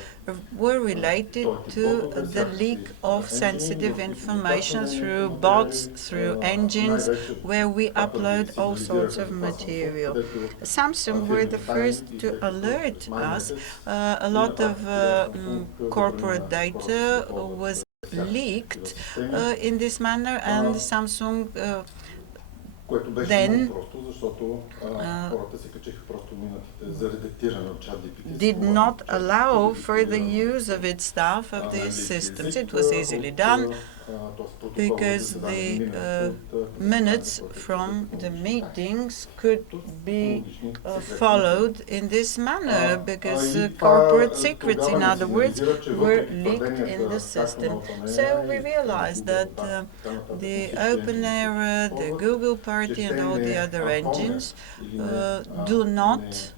were related to the leak of sensitive information through bots, through engines, where we upload all sorts of material. Samsung were the first to alert us. A lot of corporate data was leaked in this manner, and Samsung then did not allow further use of its staff of these systems. It was easily done because the minutes from the meetings could be followed in this manner, because corporate secrets, in other words, were leaked in the system. So we realized that the OpenAI, the Google Party, and all the other engines do not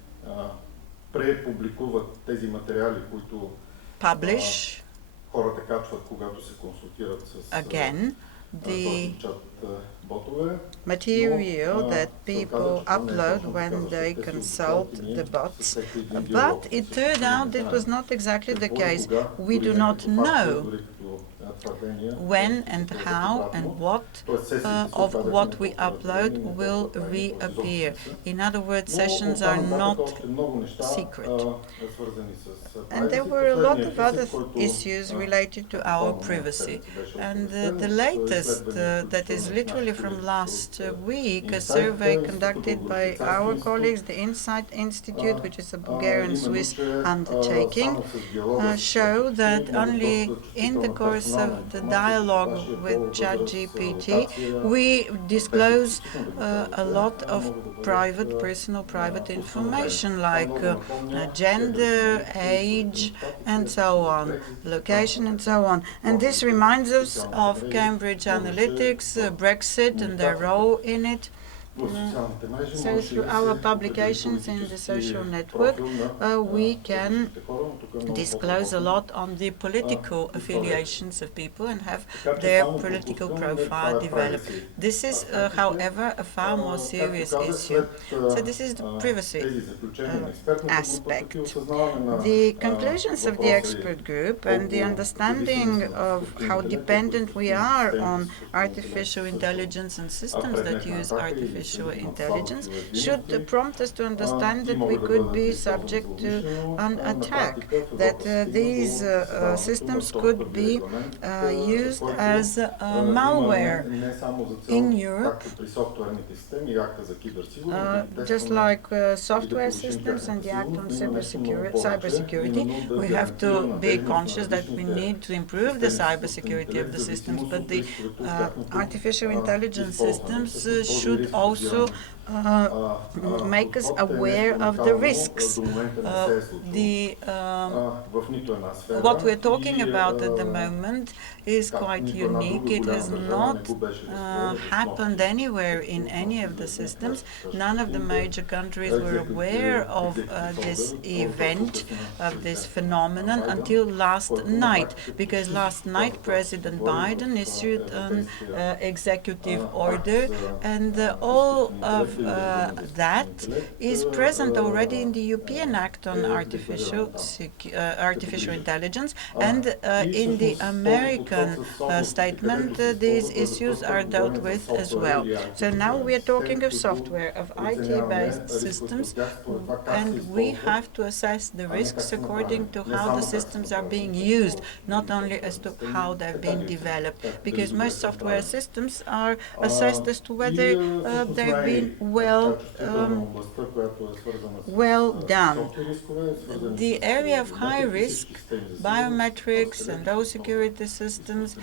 препубликуват тези материали, които publish хората качват, когато се консултират с again the този чат ботове. material that people upload when they consult the bots. But it turned out it was not exactly the case. We do not know when and how and what of what we upload will reappear. In other words, sessions are not secret. And there were a lot of other issues related to our privacy. And the latest, that is literally from last week, a survey conducted by our colleagues, the Insight Institute, which is a Bulgarian-Swiss undertaking, show that only in the course of the dialogue with ChatGPT, we disclose a lot of personal private information like gender, age, and so on, location, and so on. And this reminds us of Cambridge Analytics, Brexit, and their role in it. So through our publications in the social network, we can disclose a lot on the political affiliations of people and have their political profile developed. This is, however, a far more serious issue. So this is the privacy aspect. The conclusions of the expert group and the understanding of how dependent we are on artificial intelligence and systems that use artificial intelligence should prompt us to understand that we could be subject to an attack, that these systems could be used as malware in Europe, just like software systems and the Act on cybersecurity. We have to be conscious that we need to improve the cybersecurity of the systems, but the artificial intelligence systems should also make us aware of the risks. What we're talking about at the moment is quite unique. It has not happened anywhere in any of the systems. None of the major countries were aware of this event, of this phenomenon, until last night, because last night President Biden issued an executive order, and all of that is present already in the European Act on artificial intelligence, and in the American statement these issues are dealt with as well. So now we are talking of software, of IT-based systems, and we have to assess the risks according to how the systems are being used, not only as to how they've been developed, because most software systems are assessed as to whether they've been well done. The area of high risk, biometrics and those security systems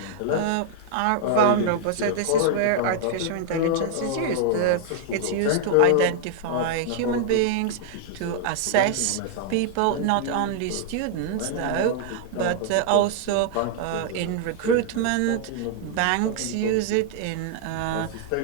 are vulnerable. So this is where artificial intelligence is used. It's used to identify human beings, to assess people, not only students though, but also in recruitment. Banks use it in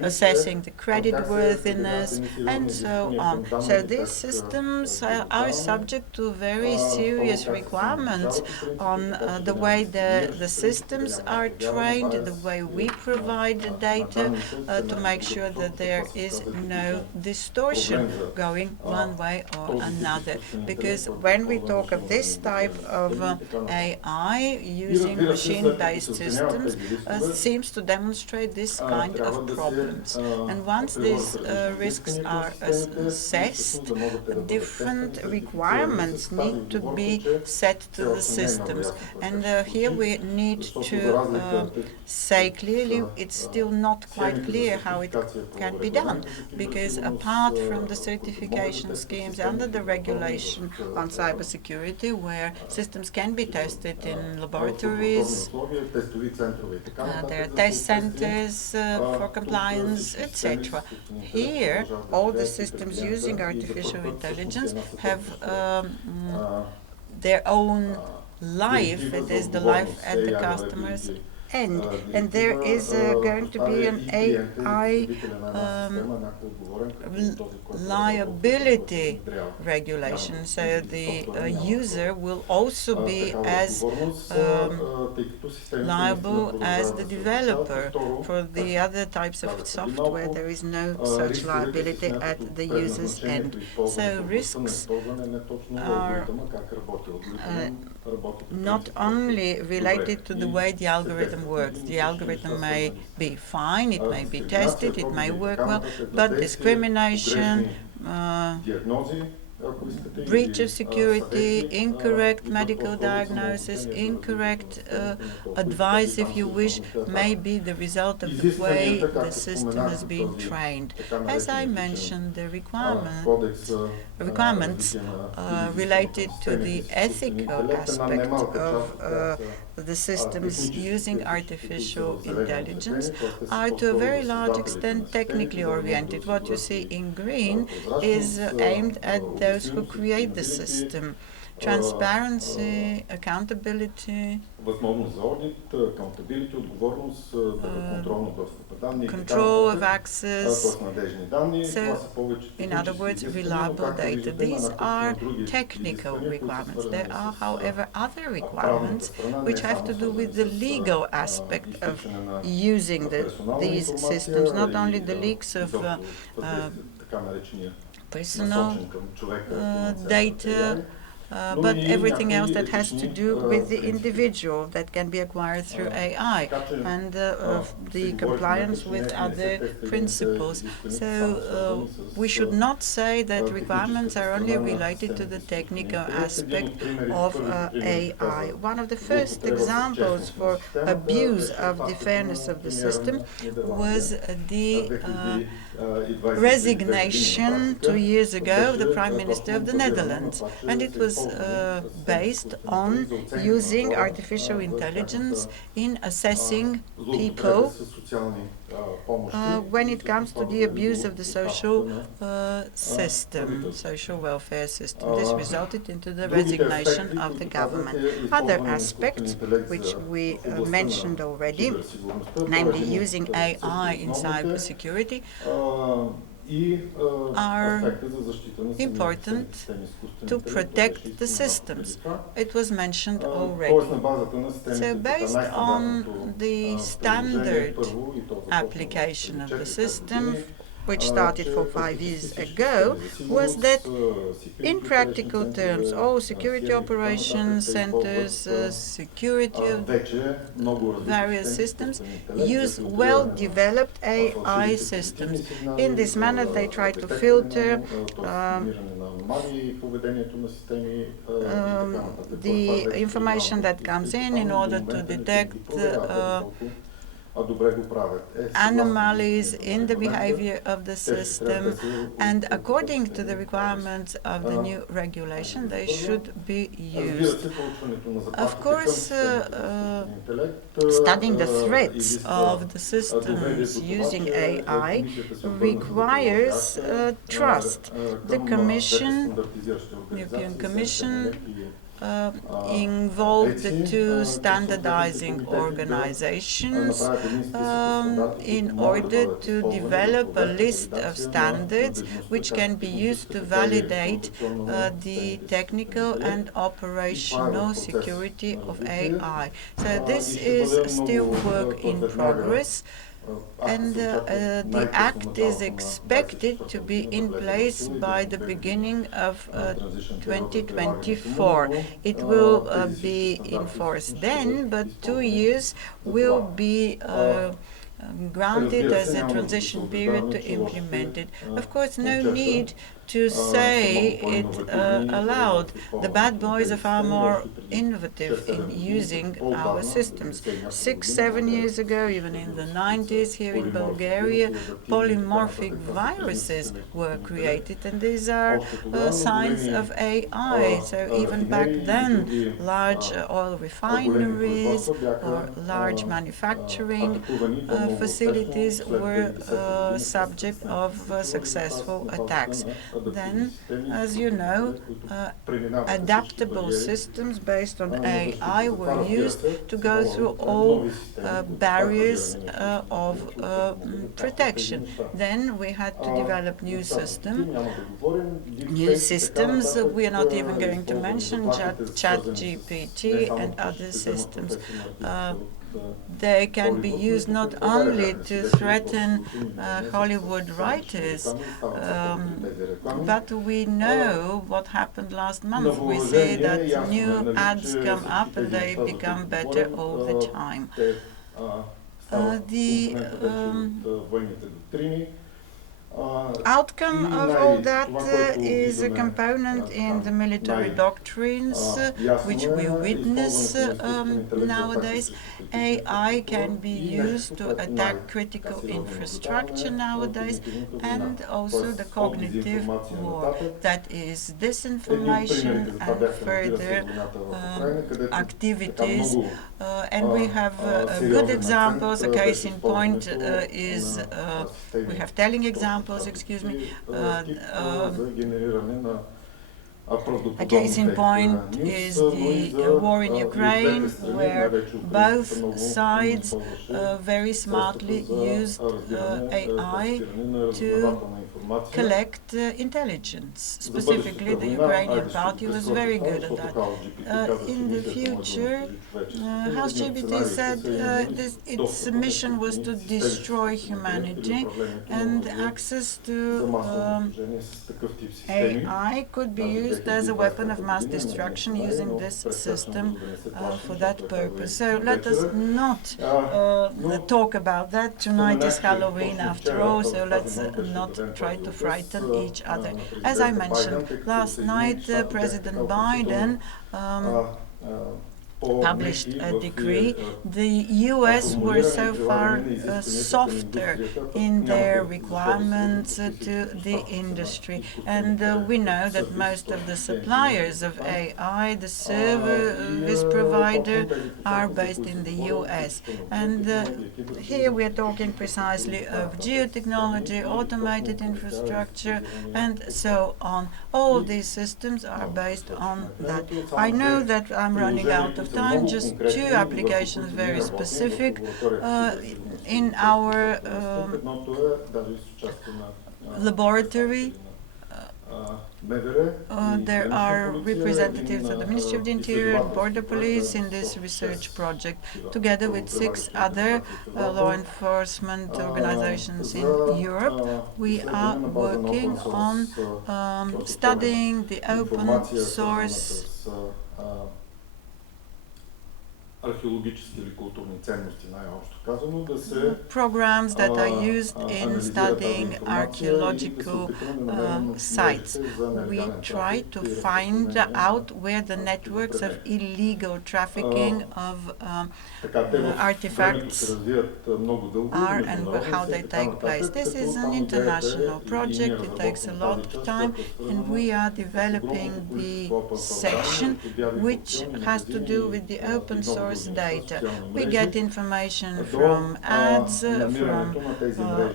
assessing the creditworthiness and so on. So these systems are subject to very serious requirements on the way the systems are trained, the way we provide the data to make sure that there is no distortion going one way or another. Because when we talk of this type of AI using machine-based systems, seems to demonstrate this kind of problems. And once these risks are assessed, different requirements need to be set to the systems. And here we need to say clearly, it's still not quite clear how it can be done, because apart from the certification schemes under the regulation on cybersecurity, where systems can be tested in laboratories, there are test centers for compliance, etc. Here, all the systems using artificial intelligence have their own life. It is the life at the customer's end. And there is going to be an AI liability regulation. So the user will also be as liable as the developer. For the other types of software, there is no such liability at the user's end. So risks are not only related to the way the algorithm works. The algorithm may be fine, it may be tested, it may work well, but discrimination, breach of security, incorrect medical diagnosis, incorrect advice, if you wish, may be the result of the way the system has been trained. As I mentioned, the requirements related to the ethical aspect of the systems using artificial intelligence are to a very large extent technically oriented. What you see in green is aimed at those who create the system. Transparency, accountability, control of access, so in other words, reliable data. These are technical requirements. There are, however, other requirements which have to do with the legal aspect of using these systems, not only the leaks of personal data, but everything else that has to do with the individual that can be acquired through AI and the compliance with other principles. So we should not say that requirements are only related to the technical aspect of AI. One of the first examples for abuse of the fairness of the system was the resignation 2 years ago of the Prime Minister of the Netherlands, and it was based on using artificial intelligence in assessing people when it comes to the abuse of the social system, social welfare system. This resulted into the resignation of the government. Other aspects, which we mentioned already, namely using AI in cybersecurity, are important to protect the systems. It was mentioned already. So based on the standard application of the system, which started 5 years ago, was that in practical terms, all security operations centers, security of various systems use well-developed AI systems. In this manner, they try to filter the information that comes in order to detect anomalies in the behavior of the system, and according to the requirements of the new regulation, they should be used. Of course, studying the threats of the systems using AI requires trust. The European Commission, involved the two standardizing organizations in order to develop a list of standards which can be used to validate the technical and operational security of AI. So this is still work in progress, and the act is expected to be in place by the beginning of 2024. It will be in force then, but 2 years will be granted as a transition period to implement it. Of course, no need to say it allowed. The bad boys are far more innovative in using our systems. 6-7 years ago, even in the 90s, here in Bulgaria, polymorphic viruses were created, and these are signs of AI. So even back then, large oil refineries or large manufacturing facilities were subject of successful attacks. then, as you know, adaptable systems based on AI were used to go through all barriers of protection. Then we had to develop new systems. We are not even going to mention ChatGPT and other systems. They can be used not only to threaten Hollywood writers, but we know what happened last month. We see that new ads come up and they become better all the time. The outcome of all that is a component in the military doctrines, which we witness nowadays. AI can be used to attack critical infrastructure nowadays, and also the cognitive war, that is disinformation and further activities. And we have good examples. A case in point is we have telling examples. A case in point is the war in Ukraine, where both sides very smartly used AI to collect intelligence. Specifically, the Ukrainian party was very good at that. In the future, House GPT said its mission was to destroy humanity, and access to AI could be used as a weapon of mass destruction using this system for that purpose. So let us not talk about that. Tonight is Halloween after all, so let's not try to frighten each other. As I mentioned, last night President Biden published a decree. The US were so far softer in their requirements to the industry, and we know that most of the suppliers of AI, the service provider, are based in the US. And here we are talking precisely of geotechnology, automated infrastructure, and so on. All these systems are based on that. I know that I'm running out of time, just two applications, very specific. In our laboratory, there are representatives of the Ministry of the Interior and Border Police in this research project, together with 6 other law enforcement organizations in Europe. We are working on studying the open source programs that are used in studying archaeological sites. We try to find out where the networks of illegal trafficking of artifacts are and how they take place. This is an international project. It takes a lot of time, and we are developing the section which has to do with the open source data. We get information from ads, from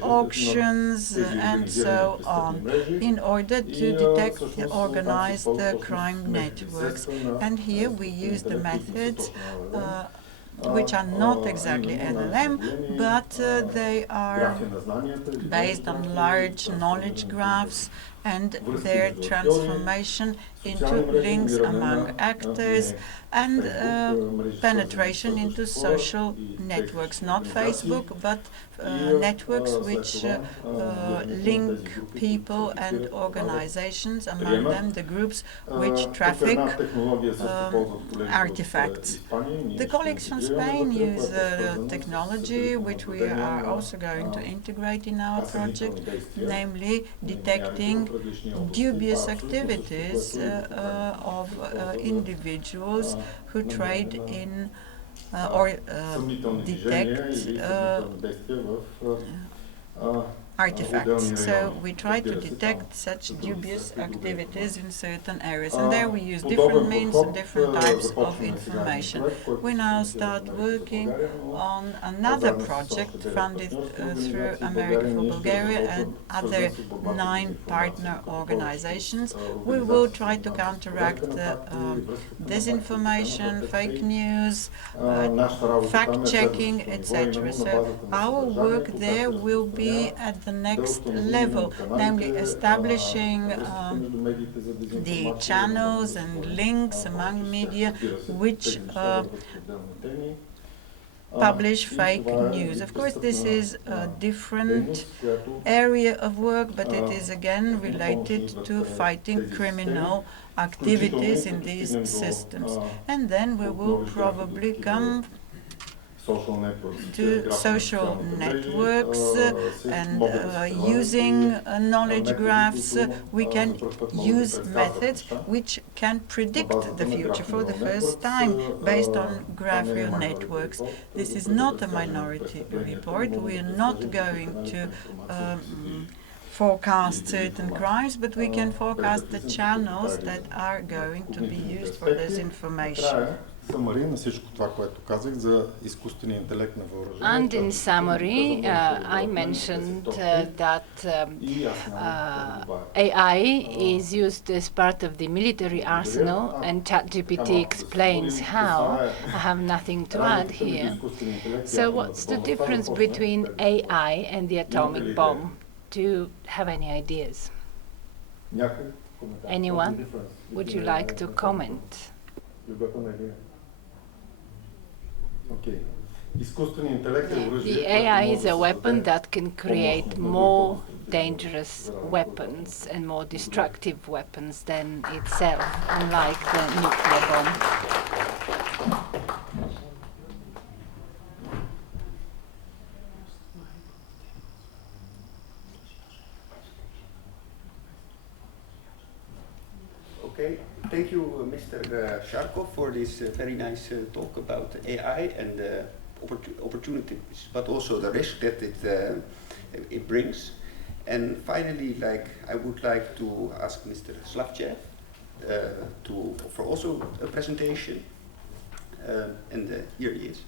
auctions, and so on, in order to detect organized crime networks. And here we use the methods which are not exactly LLM, but they are based on large knowledge graphs and their transformation into links among actors and penetration into social networks, not Facebook, but networks which link people and organizations, among them the groups which traffic artifacts. The colleagues from Spain use technology which we are also going to integrate in our project, namely detecting dubious activities of individuals who trade in or detect artifacts. So we try to detect such dubious activities in certain areas, and there we use different means and different types of information. We now start working on another project funded through America for Bulgaria and other 9 partner organizations. We will try to counteract disinformation, fake news, fact-checking, etc. So our work there will be at the next level, namely establishing the channels and links among media which publish fake news. Of course, this is a different area of work, but it is again related to fighting criminal activities in these systems. And then we will probably come to social networks and using knowledge graphs, we can use methods which can predict the future for the first time based on graphical networks. This is not a minority report. We are not going to forecast certain crimes, but we can forecast the channels that are going to be used for this information. And in summary, I mentioned that AI is used as part of the military arsenal, and ChatGPT explains how. I have nothing to add here. So what's the difference between AI and the atomic bomb? Do you have any ideas? Anyone? Would you like to comment? The AI is a weapon that can create more dangerous weapons and more destructive weapons than itself, unlike the nuclear bomb. Okay, thank you, Mr. Sharkov, for this very nice talk about AI and opportunities, but also the risk that it brings. And finally, I would like to ask Mr. Slavchev to offer also a presentation, and here he is.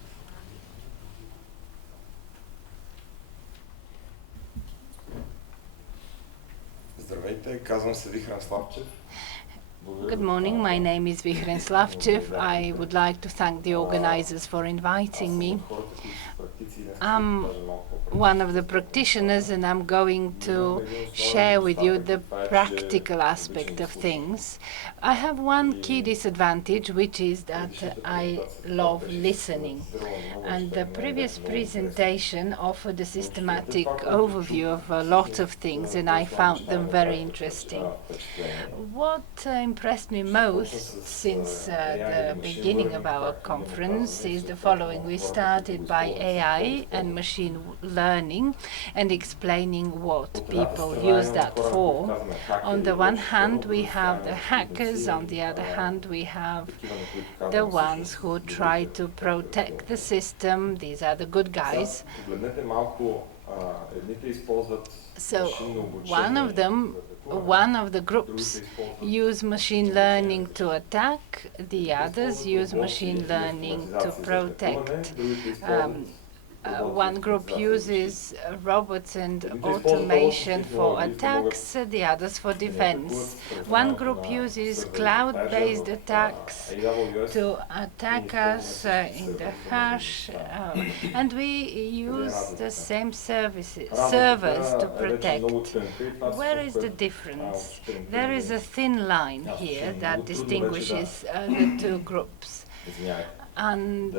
Здравейте, казвам се Вихран Славчев. Good morning, my name is Vihren Slavchev. I would like to thank the organizers for inviting me. I'm one of the practitioners, and I'm going to share with you the practical aspect of things. I have one key disadvantage, which is that I love listening. And the previous presentation offered a systematic overview of a lot of things, and I found them very interesting. What impressed me most since the beginning of our conference is the following. We started by AI and machine learning and explaining what people use that for. On the one hand, we have the hackers. On the other hand, we have the ones who try to protect the system. These are the good guys. So one of the groups use machine learning to attack, the others use machine learning to protect. One group uses robots and automation for attacks, the others for defense. One group uses cloud-based attacks to attack us in the hash, and we use the same servers to protect. Where is the difference? There is a thin line here that distinguishes the two groups. And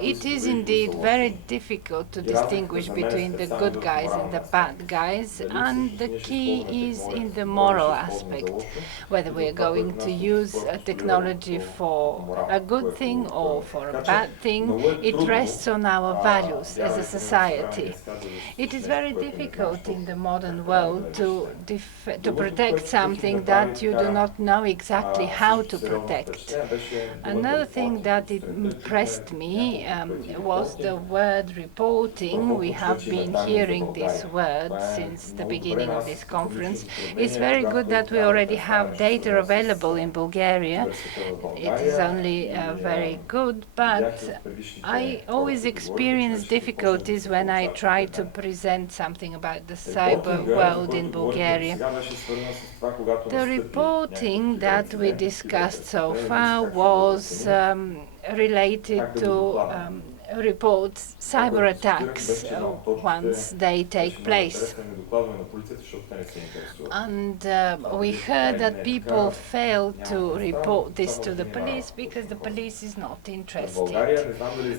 it is indeed very difficult to distinguish between the good guys and the bad guys, and the key is in the moral aspect, whether we are going to use a technology for a good thing or for a bad thing. It rests on our values as a society. It is very difficult in the modern world to protect something that you do not know exactly how to protect. Another thing that impressed me was the word reporting. We have been hearing this word since the beginning of this conference. It's very good that we already have data available in Bulgaria. It is only very good, but I always experience difficulties when I try to present something about the cyber world in Bulgaria. The reporting that we discussed so far was related to report cyber attacks once they take place. And we heard that people fail to report this to the police because the police is not interested.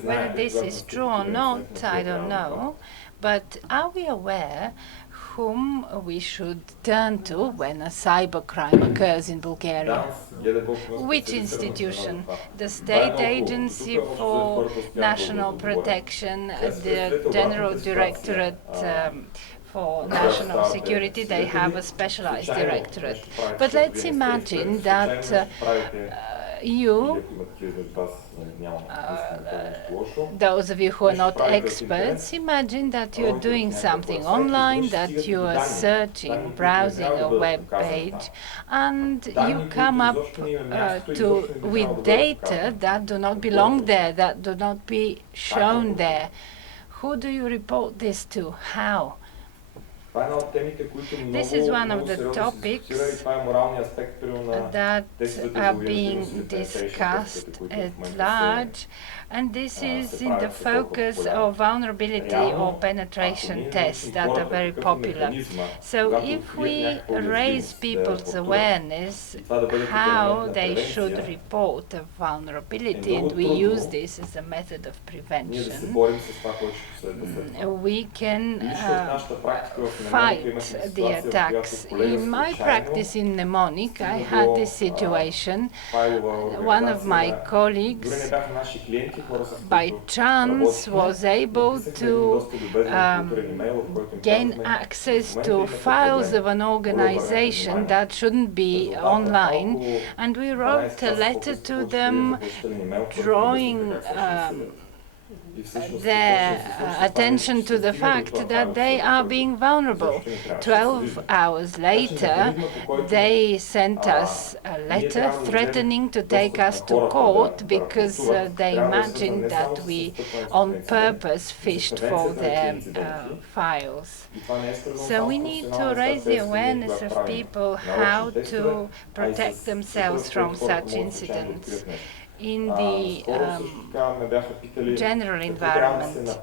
Whether this is true or not, I don't know. But are we aware whom we should turn to when a cybercrime occurs in Bulgaria? Which institution? The State Agency for National Protection, the General Directorate for National Security, they have a specialized directorate. But let's imagine that you, those of you who are not experts, imagine that you're doing something online, that you are searching, browsing a web page, and you come up with data that do not belong there, that do not be shown there. Who do you report this to? How? This is one of the topics that are being discussed at large, and this is in the focus of vulnerability or penetration tests that are very popular. So if we raise people's awareness how they should report a vulnerability, and we use this as a method of prevention, we can fight the attacks. In my practice in mnemonic, I had this situation. One of my colleagues, by chance, was able to gain access to files of an organization that shouldn't be online, and we wrote a letter to them drawing their attention to the fact that they are being vulnerable. 12 hours later, they sent us a letter threatening to take us to court because they imagined that we on purpose fished for their files. So we need to raise the awareness of people how to protect themselves from such incidents. In the general environment.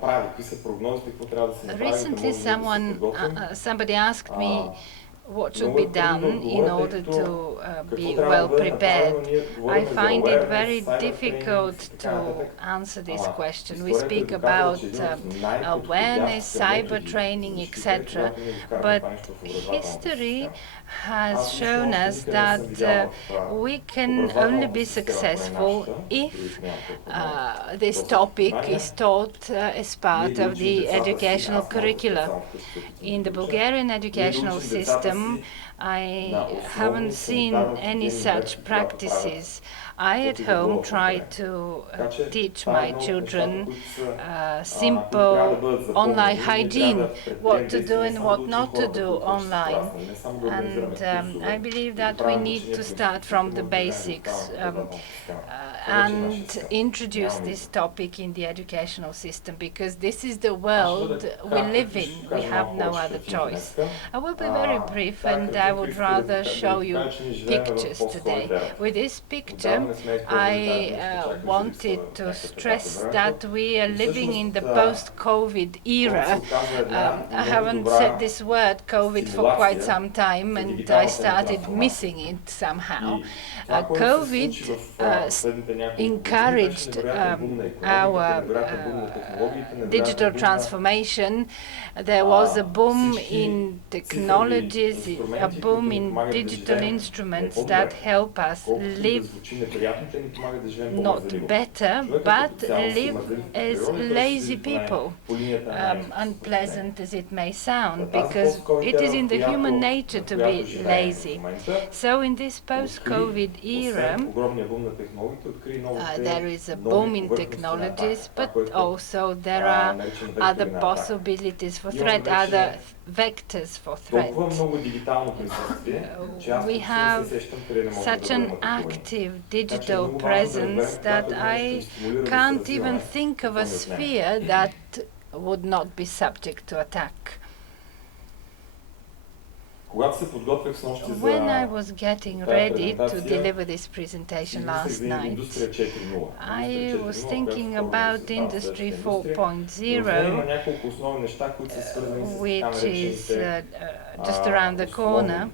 Recently, somebody asked me what should be done in order to be well prepared. I find it very difficult to answer this question. We speak about awareness, cyber training, etc. But history has shown us that we can only be successful if this topic is taught as part of the educational curricula. In the Bulgarian educational system, I haven't seen any such practices. I at home try to teach my children simple online hygiene, what to do and what not to do online. And I believe that we need to start from the basics and introduce this topic in the educational system, because this is the world we live in. We have no other choice. I will be very brief, and I would rather show you pictures today. With this picture, I wanted to stress that we are living in the post-COVID era. I haven't said this word COVID for quite some time, and I started missing it somehow. COVID encouraged our digital transformation. There was a boom in technologies, a boom in digital instruments that help us live not better, but live as lazy people, unpleasant as it may sound, because it is in the human nature to be lazy. So in this post-COVID era, there is a boom in technologies, but also there are other possibilities for threat, other vectors for threat. We have such an active digital presence that I can't even think of a sphere that would not be subject to attack. When I was getting ready to deliver this presentation last night, I was thinking about Industry 4.0, which is just around the corner,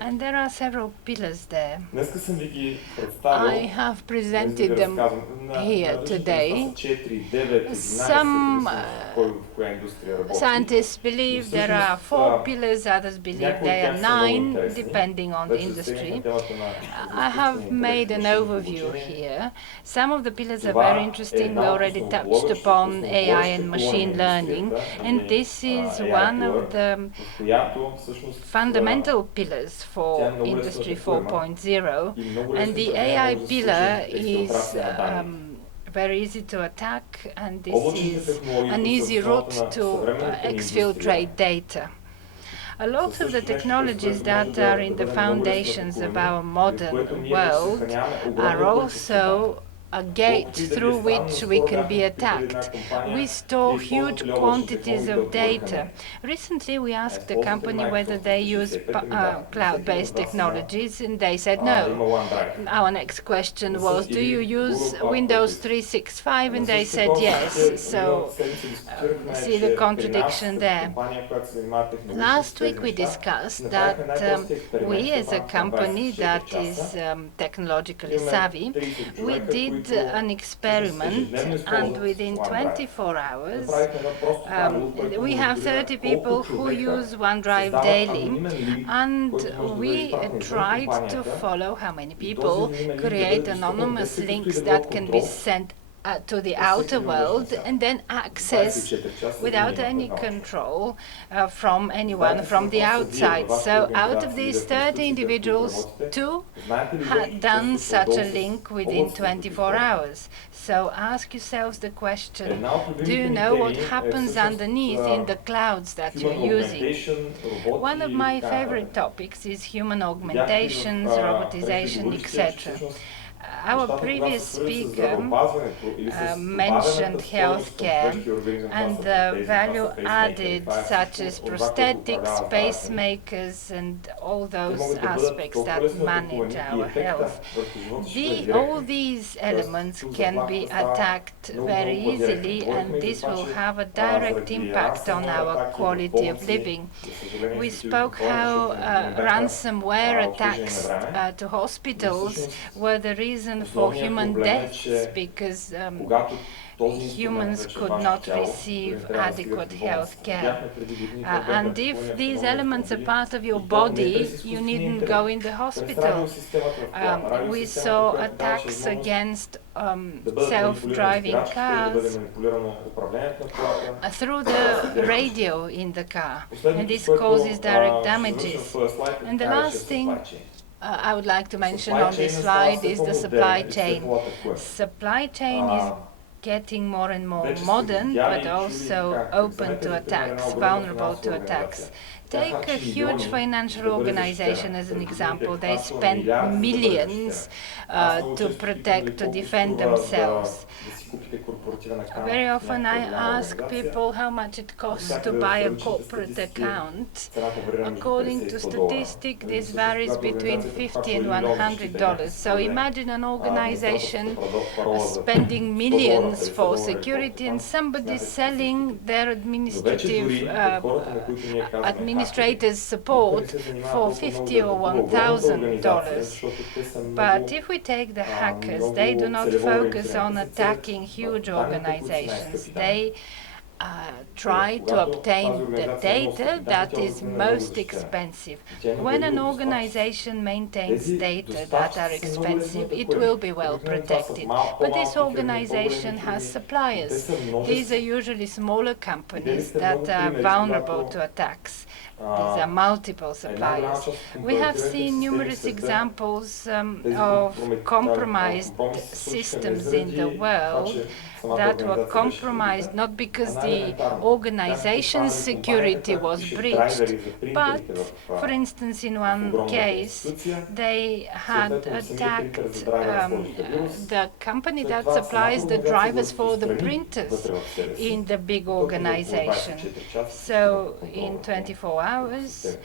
and there are several pillars there. I have presented them here today. Some scientists believe there are 4 pillars, others believe there are 9, depending on the industry. I have made an overview here. Some of the pillars are very interesting. We already touched upon AI and machine learning, and this is one of the fundamental pillars for Industry 4.0. And the AI pillar is very easy to attack, and this is an easy route to exfiltrate data. A lot of the technologies that are in the foundations of our modern world are also a gate through which we can be attacked. We store huge quantities of data. Recently, we asked the company whether they use cloud-based technologies, and they said no. Our next question was, do you use Windows 365? And they said yes. So, see the contradiction there. Last week, we discussed that we, as a company that is technologically savvy, we did an experiment, and within 24 hours we have 30 people who use OneDrive daily, and we tried to follow how many people create anonymous links that can be sent to the outer world and then access without any control from anyone from the outside. So out of these 30 individuals, 2 had done such a link within 24 hours. So ask yourselves the question, do you know what happens underneath in the clouds that you're using? One of my favorite topics is human augmentations, robotization, etc. Our previous speaker mentioned healthcare and the value added, such as prosthetics, pacemakers, and all those aspects that manage our health. All these elements can be attacked very easily, and this will have a direct impact on our quality of living. We spoke how ransomware attacks to hospitals were the reason for human deaths, because humans could not receive adequate health care. And if these elements are part of your body, you needn't go in the hospital. We saw attacks against self-driving cars through the radio in the car, and this causes direct damages. And the last thing I would like to mention on this slide is the supply chain. Supply chain is getting more and more modern, but also open to attacks, vulnerable to attacks. Take a huge financial organization as an example. They spend millions to protect, to defend themselves. Very often I ask people how much it costs to buy a corporate account. According to statistics, this varies between $50 and $100. So imagine an organization spending millions for security and somebody selling their administrator's support for $50 or $1,000. But if we take the hackers, they do not focus on attacking huge organizations. They try to obtain the data that is most expensive. When an organization maintains data that are expensive, it will be well protected. But this organization has suppliers. These are usually smaller companies that are vulnerable to attacks. These are multiple suppliers. We have seen numerous examples of compromised systems in the world that were compromised not because the organization's security was breached, but, for instance, in one case, they had attacked the company that supplies the drivers for the printers in the big organization. So in 24 hours,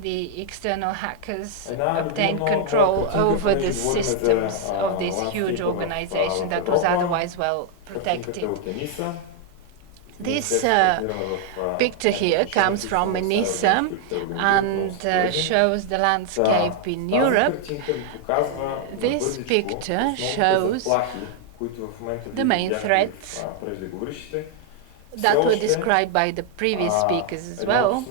the external hackers obtained control over the systems of this huge organization that was otherwise well protected. This picture here comes from Manisa and shows the landscape in Europe. This picture shows the main threats that were described by the previous speakers as well.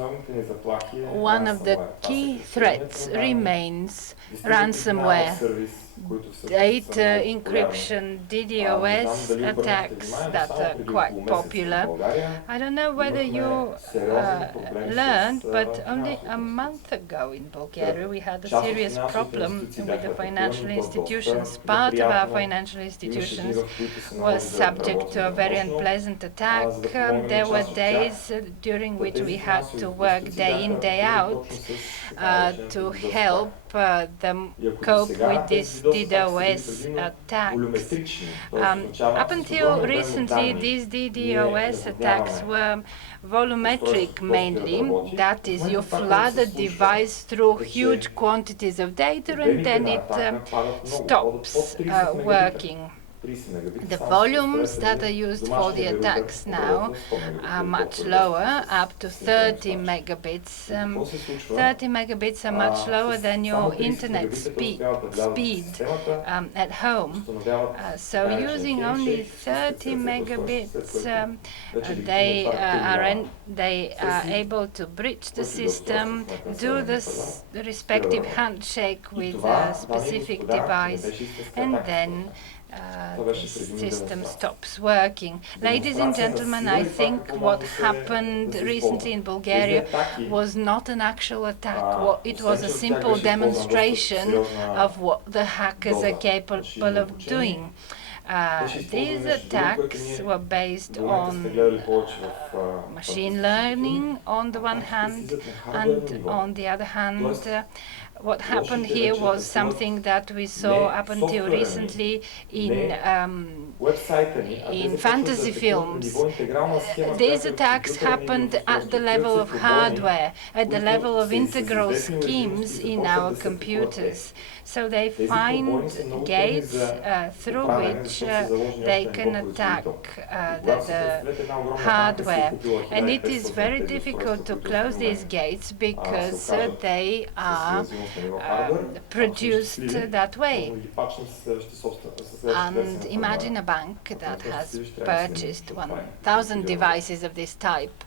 One of the key threats remains ransomware, data encryption, DDoS attacks that are quite popular. I don't know whether you learned, but only a month ago in Bulgaria we had a serious problem with the financial institutions. Part of our financial institutions was subject to a very unpleasant attack. There were days during which we had to work day in, day out to help them cope with this DDoS attacks. Up until recently, these DDoS attacks were volumetric mainly. That is, you flood a device through huge quantities of data and then it stops working. The volumes that are used for the attacks now are much lower, up to 30 megabits. 30 megabits are much lower than your internet speed at home. So using only 30 megabits, they are able to breach the system, do the respective handshake with a specific device, and then the system stops working. Ladies and gentlemen, I think what happened recently in Bulgaria was not an actual attack. It was a simple demonstration of what the hackers are capable of doing. These attacks were based on machine learning on the one hand, and on the other hand, what happened here was something that we saw up until recently in fantasy films. These attacks happened at the level of hardware, at the level of integral schemes in our computers. So they find gates through which they can attack the hardware. And it is very difficult to close these gates because they are produced that way. And imagine a bank that has purchased 1,000 devices of this type.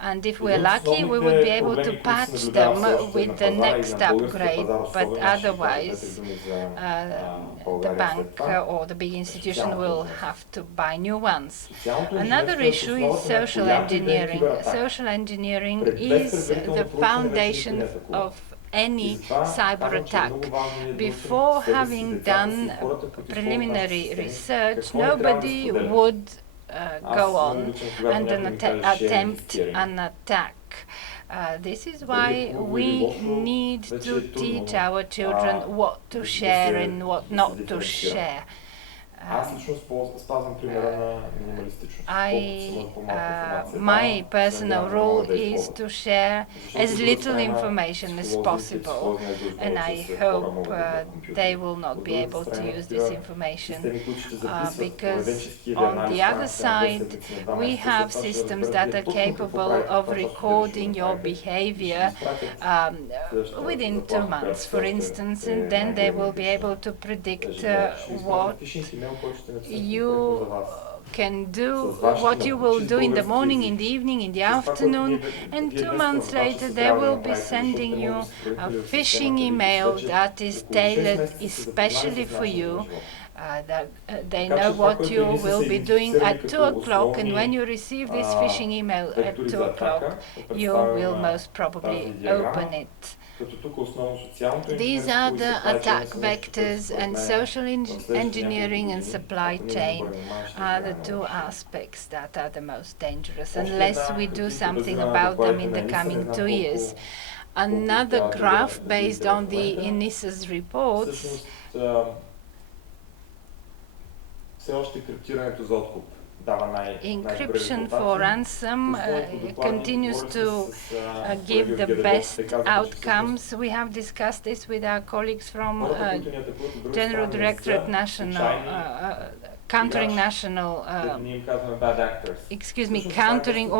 And if we're lucky, we would be able to patch them with the next upgrade, but otherwise the bank or the big institution will have to buy new ones. Another issue is social engineering. Social engineering is the foundation of any cyber attack. Before having done preliminary research, nobody would go on and attempt an attack. This is why we need to teach our children what to share and what not to share. My personal rule is to share as little information as possible, and I hope they will not be able to use this information because on the other side we have systems that are capable of recording your behavior within 2 months, for instance, and then they will be able to predict what you can do what you will do in the morning, in the evening, in the afternoon, and 2 months later they will be sending you a phishing email that is tailored especially for you. They know what you will be doing at 2 o'clock, and when you receive this phishing email at 2 o'clock, you will most probably open it. These are the attack vectors, and social engineering and supply chain are the 2 aspects that are the most dangerous, unless we do something about them in the coming 2 years. Another graph based on the ENISA's reports encryption for ransom continues to give the best outcomes. We have discussed this with our colleagues from General Directorate National countering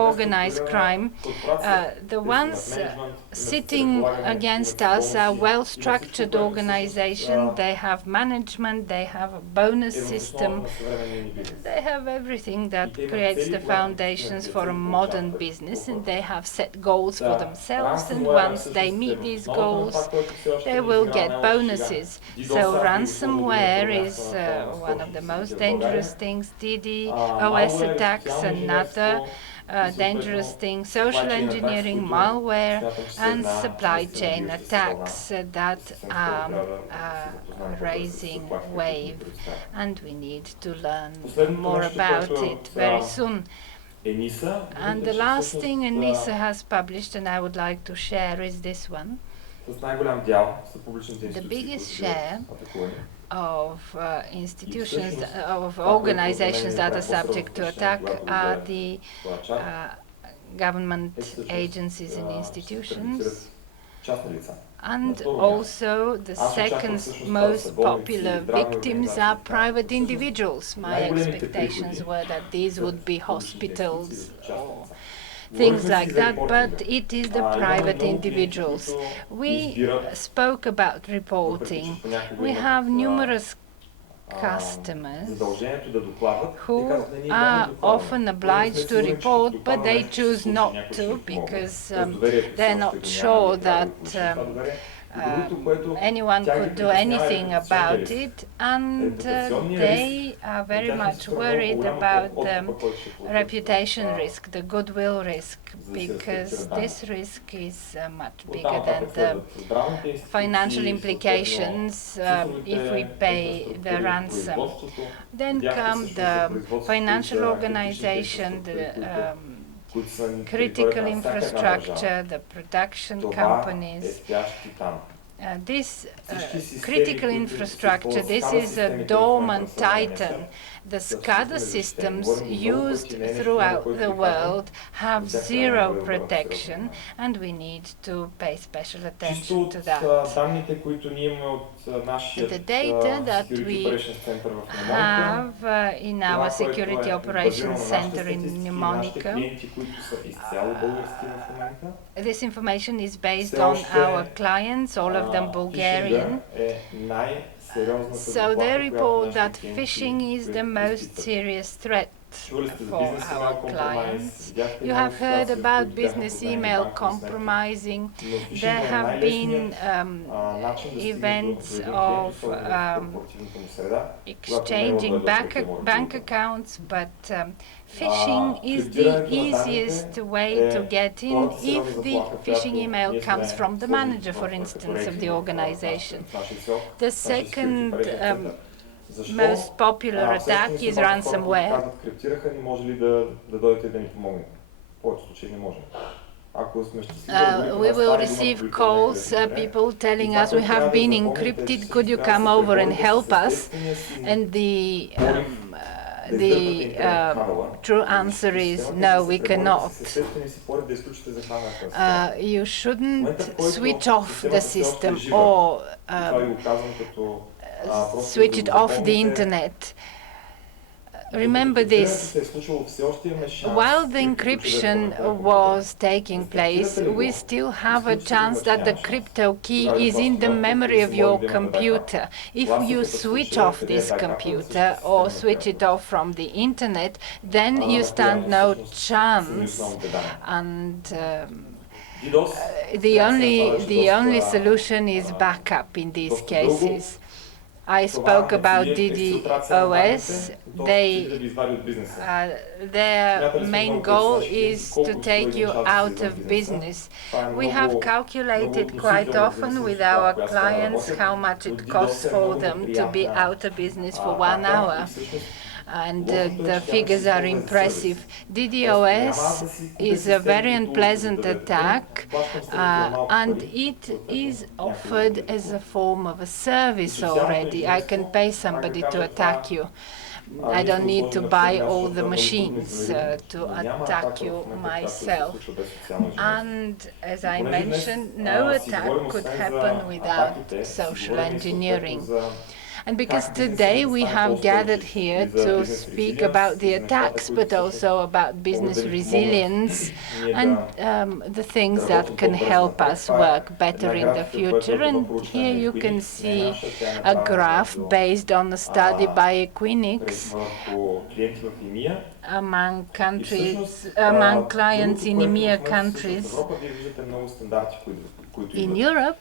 organized crime. The ones sitting against us are well-structured organizations. They have management, they have a bonus system, they have everything that creates the foundations for a modern business, and they have set goals for themselves, and once they meet these goals, they will get bonuses. So ransomware is one of the most dangerous things. DDoS attacks, another dangerous thing. Social engineering, malware, and supply chain attacks that are raising wave, and we need to learn more about it very soon. And the last thing ENISA has published, and I would like to share, is this one. The biggest share of institutions, of organizations that are subject to attack are the government agencies and institutions. And also the second most popular victims are private individuals. My expectations were that these would be hospitals or things like that, but it is the private individuals. We spoke about reporting. We have numerous customers who are often obliged to report, but they choose not to because they're not sure that anyone could do anything about it, and they are very much worried about the reputation risk, the goodwill risk, because this risk is much bigger than the financial implications if we pay the ransom. Then come the financial organization, the critical infrastructure, the production companies. This critical infrastructure, this is a dormant titan. The SCADA systems used throughout the world have zero protection, and we need to pay special attention to that. The data that we have in our Security Operations Center in Mnemonica, this information is based on our clients, all of them Bulgarian. So they report that phishing is the most serious threat for our clients. You have heard about business email compromising. There have been events of exchanging bank accounts, but phishing is the easiest way to get in if the phishing email comes from the manager, for instance, of the organization. The second most popular attack is ransomware. We will receive calls, people telling us we have been encrypted, could you come over and help us? And the true answer is no, we cannot. You shouldn't switch off the system or switch it off the internet. Remember this. While the encryption was taking place, we still have a chance that the crypto key is in the memory of your computer. If you switch off this computer or switch it off from the internet, then you stand no chance. And the only solution is backup in these cases. I spoke about DDoS. Their main goal is to take you out of business. We have calculated quite often with our clients how much it costs for them to be out of business for 1 hour. And the figures are impressive. DDoS is a very unpleasant attack, and it is offered as a form of a service already. I can pay somebody to attack you. I don't need to buy all the machines to attack you myself. And as I mentioned, no attack could happen without social engineering. And because today we have gathered here to speak about the attacks, but also about business resilience and the things that can help us work better in the future. And here you can see a graph based on a study by Equinix among countries, among clients in EMEA countries. In Europe,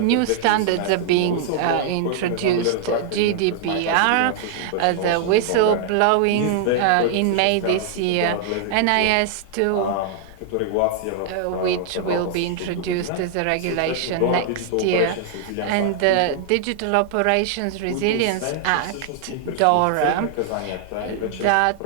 new standards are being introduced. GDPR, the whistleblowing in May this year, NIS2, which will be introduced as a regulation next year, and the Digital Operations Resilience Act, DORA, that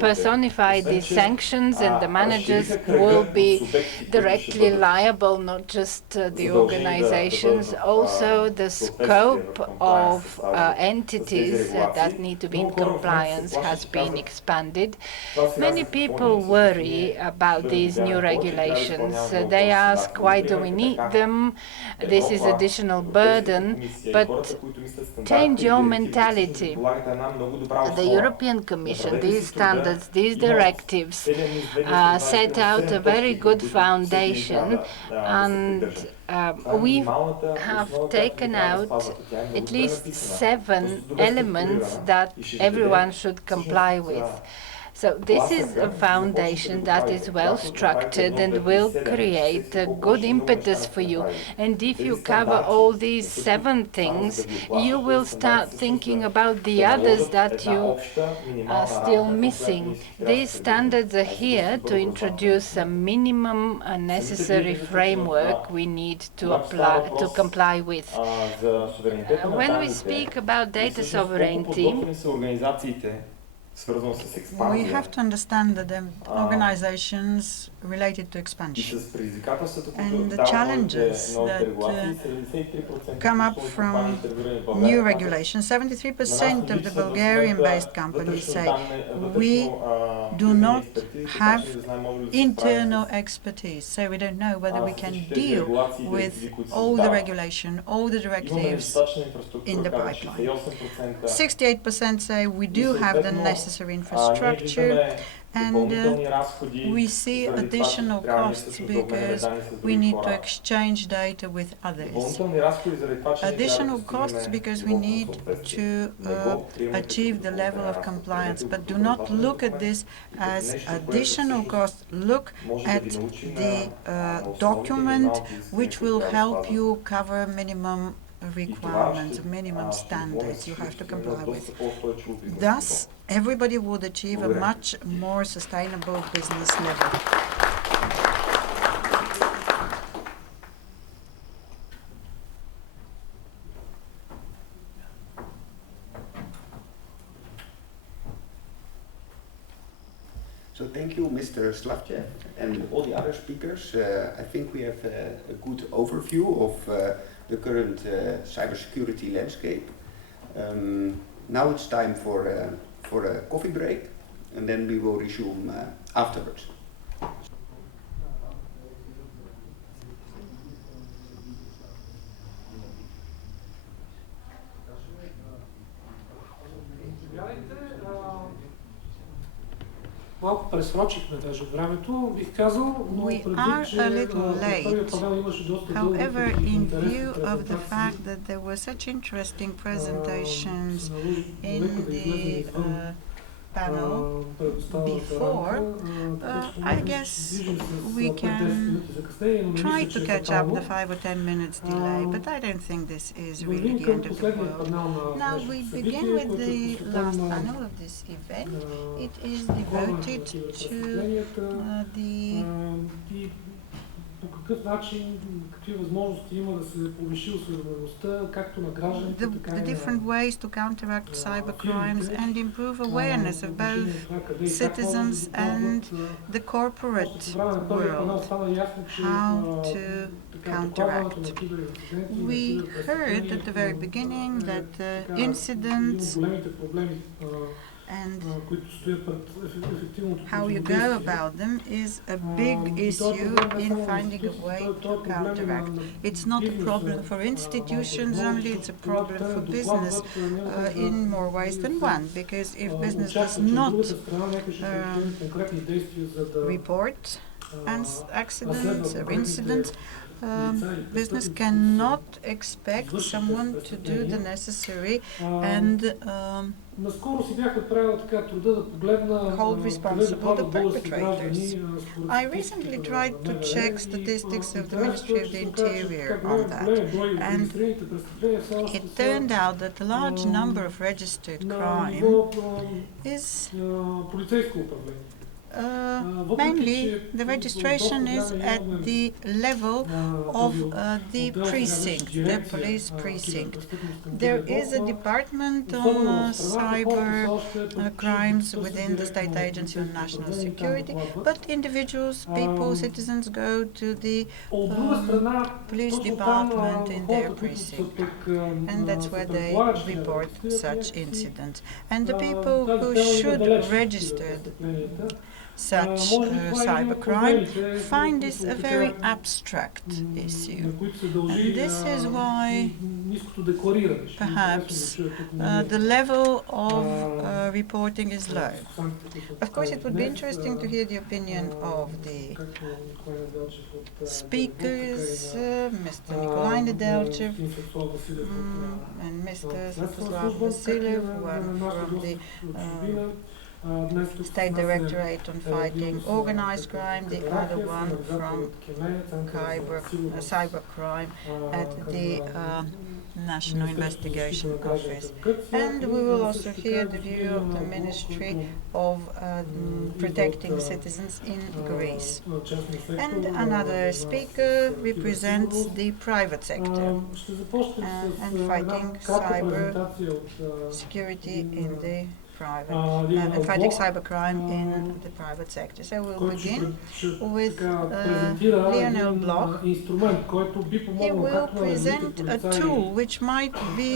personify these sanctions, and the managers will be directly liable, not just the organizations. Also, the scope of entities that need to be in compliance has been expanded. Many people worry about these new regulations. They ask, why do we need them? This is additional burden, but change your mentality. The European Commission, these standards, these directives set out a very good foundation, and we have taken out at least 7 elements that everyone should comply with. So this is a foundation that is well structured and will create a good impetus for you. And if you cover all these 7 things, you will start thinking about the others that you are still missing. These standards are here to introduce a minimum necessary framework we need to comply with. When we speak about data sovereignty, we have to understand that the organizations related to expansion and the challenges that come up from new regulations. 73% of the Bulgarian-based companies say we do not have internal expertise, so we don't know whether we can deal with all the regulation, all the directives in the pipeline. 68% say we do have the necessary infrastructure, and we see additional costs because we need to exchange data with others. Additional costs because we need to achieve the level of compliance. But do not look at this as additional costs. Look at the document which will help you cover minimum requirements, minimum standards you have to comply with. Thus, everybody would achieve a much more sustainable business level. So thank you, Mr. Slavchev, and all the other speakers. I think we have a good overview of the current cybersecurity landscape. Now it's time for a coffee break, and then we will resume afterwards. малко пресрочихме даже времето, бих казал, но We предвид, are че a little в първия late. панел имаше доста дълги However, и in интересни view of the презентации, fact that there were such interesting presentations се наложи in леко да излезем the извън panel предоставената before, рамка, така че I може би guess ще се движим с we 5-10 can минути закъснение, но не try мисля, to че е catch up фатално. the 5 or 10 minutes delay, but I don't think this is really Вървим the към end of the последния world. панел на Now we днешното begin събитие, with който е the last посветен panel of this event. It is на devoted to киберпрестъпленията the и по какъв начин, какви възможности има да се повиши осведомеността, както на гражданите, така и different на ways to counteract cybercrimes and improve awareness of both citizens and the corporate world, how to counteract. We heard at the very beginning that incidents and how you go about them is a big issue in finding a way to counteract. It's not a problem for institutions only, it's a problem for business in more ways than one, because if business does not report accidents or incidents, business cannot expect someone to do the necessary and hold responsible the perpetrators. I recently tried to check statistics of the Ministry of the Interior on that, and it turned out that a large number of registered crime is mainly the registration is at the level of the precinct, the police precinct. There is a department on cyber crimes within the State Agency on National Security, but individuals, people, citizens go to the police department in their precinct, and that's where they report such incidents. And the people who should register such cybercrime find this a very abstract issue. And this is why perhaps the level of reporting is low. Of course, it would be interesting to hear the opinion of the speakers, Mr. Nikolai Nedelchev and Mr. Svatoslav Vasilyev, one from the State Directorate on Fighting Organized Crime, the other one from cybercrime at the National Investigation Office. And we will also hear the view of the Ministry of Protecting Citizens in Greece. And another speaker represents the private sector and fighting cyber security in the and fighting cybercrime in the private sector. So we'll begin with Lionel Bloch. He will present a tool which might be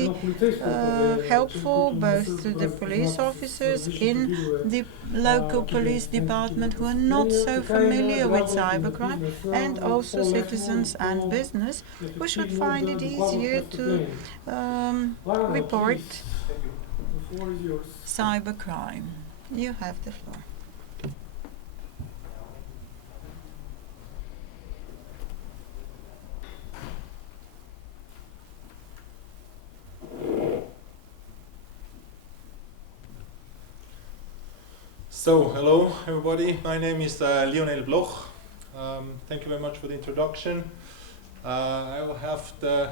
helpful both to the police officers in the local police department who are not so familiar with cybercrime, and also citizens and business who should find it easier to report cybercrime. You have the floor. So, hello everybody, my name is Lionel Bloch. Thank you very much for the introduction. I will have the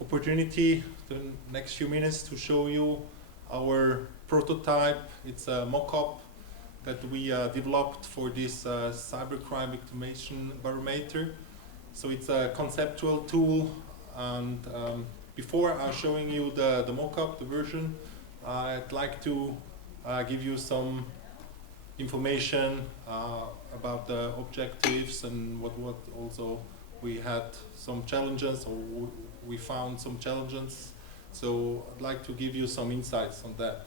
opportunity the next few minutes to show you our prototype. It's a mock-up that we developed for this cybercrime victimization barometer. So it's a conceptual tool, and before showing you the mock-up, the version, I'd like to give you some information about the objectives and what also we had some challenges, or we found some challenges. So I'd like to give you some insights on that.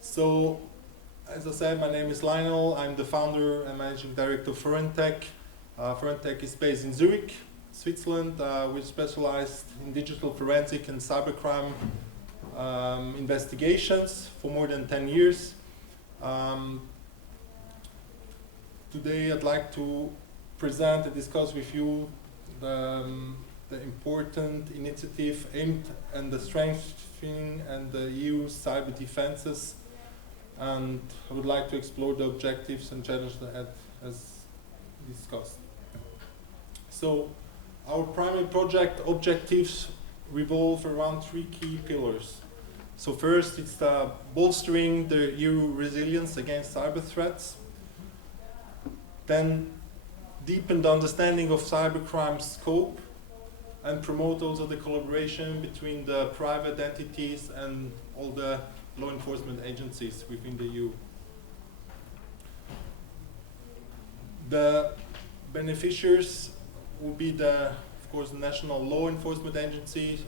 So, as I said, my name is Lionel. I'm the founder and managing director of Forentech. Forentech is based in Zurich, Switzerland. We specialize in digital forensic and cybercrime investigations for more than 10 years. Today I'd like to present and discuss with you the important initiative aimed at the strengthening and the EU's cyber defenses, and I would like to explore the objectives and challenges ahead as discussed. So our primary project objectives revolve around three key pillars. So first, it's bolstering the EU resilience against cyber threats. Then deepen the understanding of cybercrime scope and promote also the collaboration between the private entities and all the law enforcement agencies within the EU. The beneficiaries will be of course, national law enforcement agencies,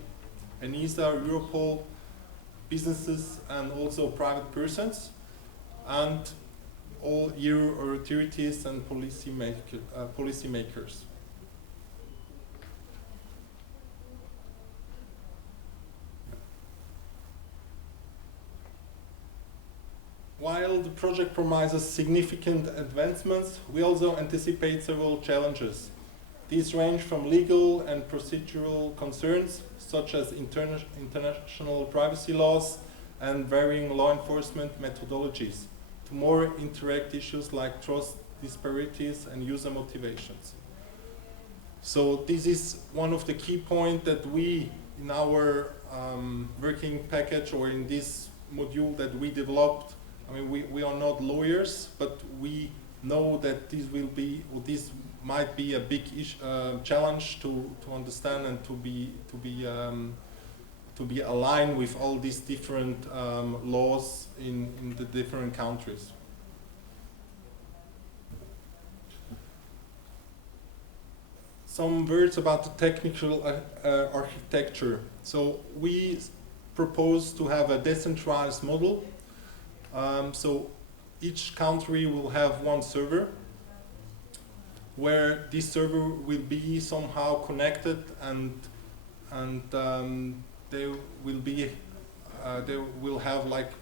ENISA, Europol, businesses, and also private persons, and all EU authorities and policymakers. While the project promises significant advancements, we also anticipate several challenges. These range from legal and procedural concerns, such as international privacy laws and varying law enforcement methodologies, to more indirect issues like trust disparities and user motivations. So this is one of the key points that we, in our working package or in this module that we developed, I mean, we are not lawyers, but we know that this will be, or this might be a big challenge to understand and to be aligned with all these different laws in the different countries. Some words about the technical architecture. So we propose to have a decentralized model. So each country will have one server, where this server will be somehow connected, and they will have like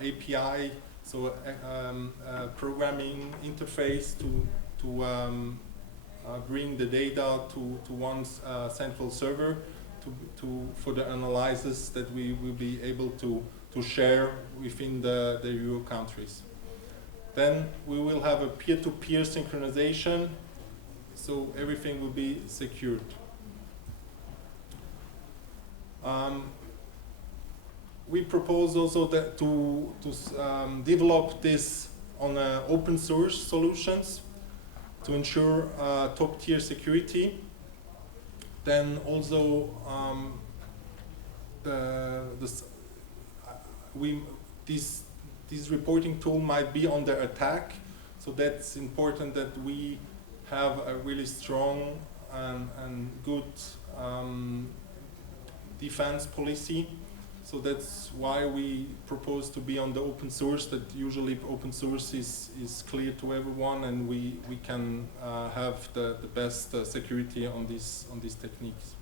API, so programming interface to bring the data to one central server for the analysis that we will be able to share within the EU countries. Then we will have a peer-to-peer synchronization, so everything will be secured. We propose also that to develop this on open source solutions to ensure top-tier security. Then also this reporting tool might be under attack, so that's important that we have a really strong and good defense policy. So that's why we propose to be on the open source, that usually open source is clear to everyone, and we can have the best security on these techniques.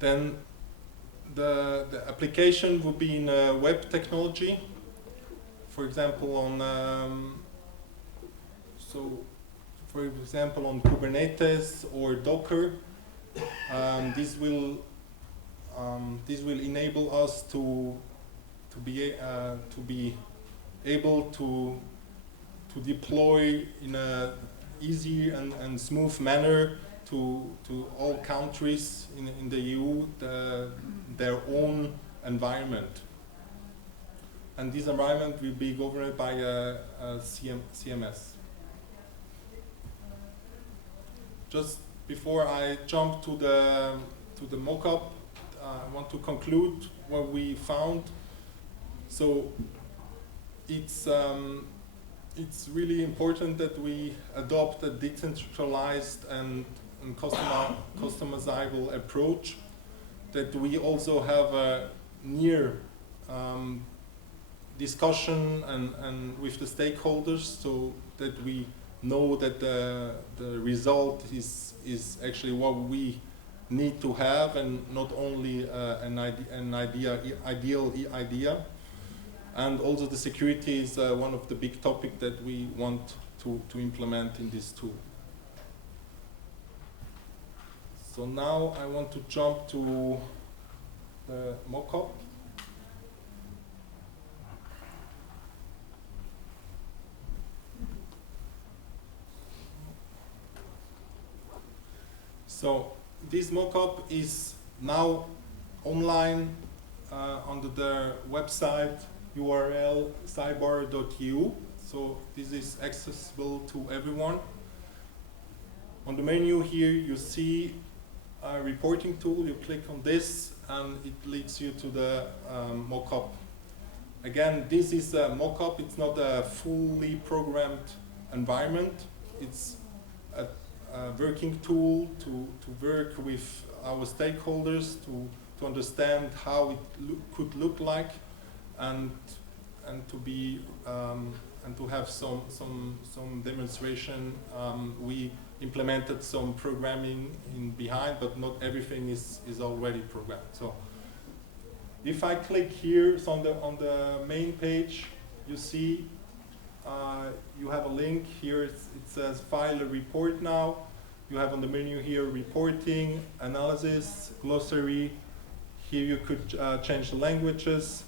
Then the application will be in web technology, for example on on Kubernetes or Docker. This will enable us to be able to deploy in a easy and smooth manner to all countries in the EU their own environment. And this environment will be governed by a CMS. Just before I jump to the mock-up, I want to conclude what we found. So it's really important that we adopt a decentralized and customizable approach, that we also have a near discussion and with the stakeholders, so that we know that the result is actually what we need to have, and not only an ideal idea. And also the security is one of the big topics that we want to implement in this tool. So now I want to jump to the mockup. So this mockup is now online under the website URL cyber.eu. So this is accessible to everyone. On the menu here you see a reporting tool. You click on this and it leads you to the mockup. Again, this is a mockup. It's not a fully programmed environment. It's a working tool to work with our stakeholders to understand how it could look like, and to be and to have some demonstration. We implemented some programming in behind, but not everything is already programmed. So if I click here, so on the main page, you see you have a link here. It says file a report now. You have on the menu here reporting, analysis, glossary. Here you could change the languages,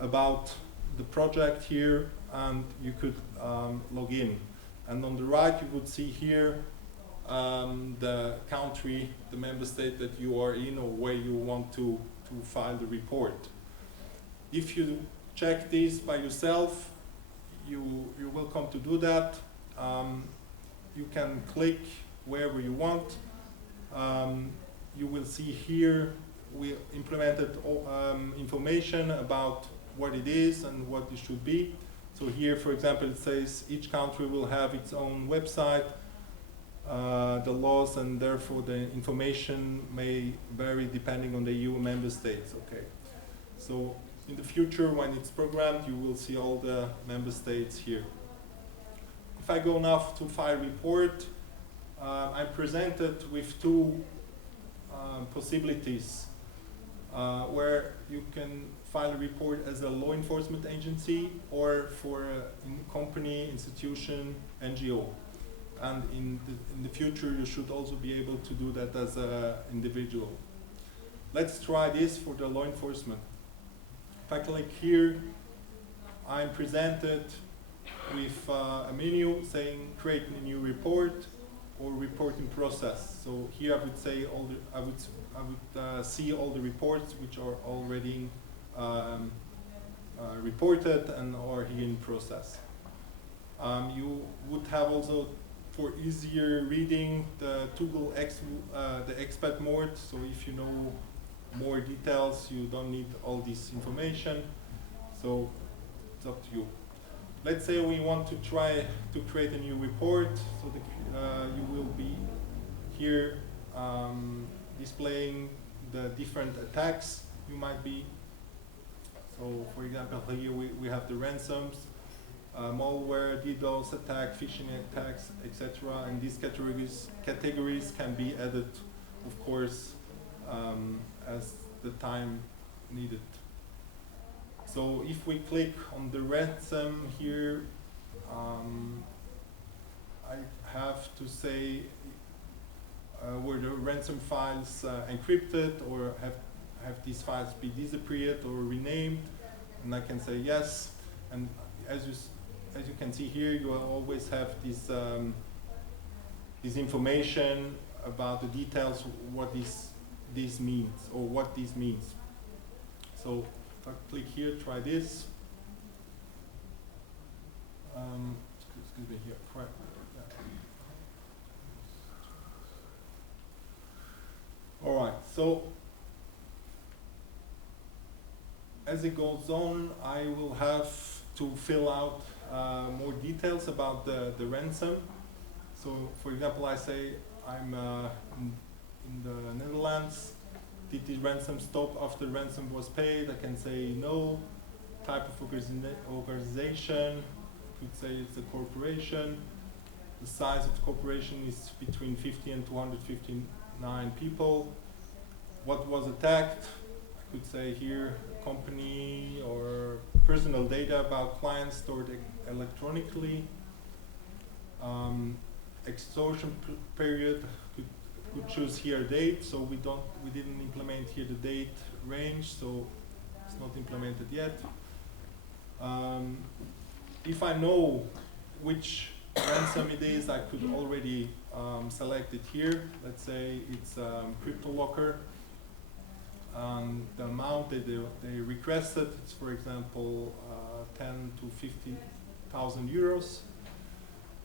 about the project here, and you could log in. And on the right you would see here the country, the member state that you are in, or where you want to file the report. If you check this by yourself, you're welcome to do that. You can click wherever you want. You will see here we implemented information about what it is and what it should be. So here, for example, it says each country will have its own website, the laws, and therefore the information may vary depending on the EU member states. Okay. So in the future, when it's programmed, you will see all the member states here. If I go now to file report, I'm presented with two possibilities where you can file a report as a law enforcement agency or for a company, institution, NGO. And in the future, you should also be able to do that as an individual. Let's try this for the law enforcement. If I click here, I'm presented with a menu saying create a new report or reporting process. So here I would say I would see all the reports which are already reported and are here in process. You would have also, for easier reading, the toggle the expert mode. So if you know more details, you don't need all this information. So it's up to you. Let's say we want to try to create a new report. So you will be here displaying the different attacks you might be. So for example, here we have the ransoms, malware, DDoS attack, phishing attacks, etc. And these categories can be added, of course, as the time needed. So if we click on the ransom here, I have to say were the ransom files encrypted, or have these files be disappeared or renamed, and I can say yes. And as you can see here, you will always have this information about the details, what this means, or what this means. So if I click here, try this. Excuse me here. Try. All right. So as it goes on, I will have to fill out more details about the ransom. So, for example, I say I'm in the Netherlands. Did the ransom stop after the ransom was paid? I can say no. Type of organization, could say it's a corporation. The size of the corporation is between 50 and 259 people. What was attacked? I could say here company or personal data about clients stored electronically. Extortion period, could choose here date, so we didn't implement here the date range, so it's not implemented yet. If I know which ransom it is, I could already select it here. Let's say it's crypto locker. The amount that they requested is, for example, 10 to 50,000 euros.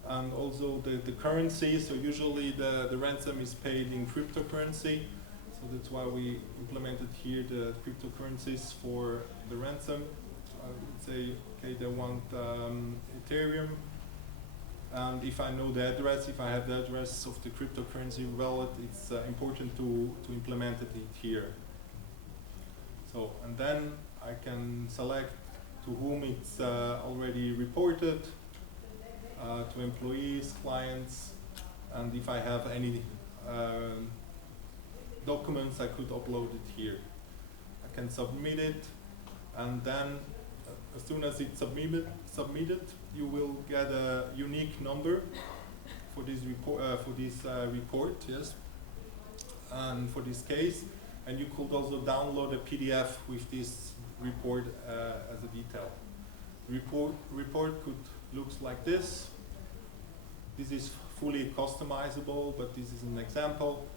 And also the currency, so usually the ransom is paid in cryptocurrency. So that's why we implemented here the cryptocurrencies for the ransom. I would say, okay, they want Ethereum. And if I know the address, if I have the address of the cryptocurrency wallet, it's important to implement it here. So, and then I can select to whom it's already reported, to employees, clients, and if I have any documents, I could upload it here. I can submit it, and then as soon as it's submitted, you will get a unique number for this report, yes, and for this case. And you could also download a PDF with this report as a detail. Report could looks like this. This is fully customizable, but this is an example.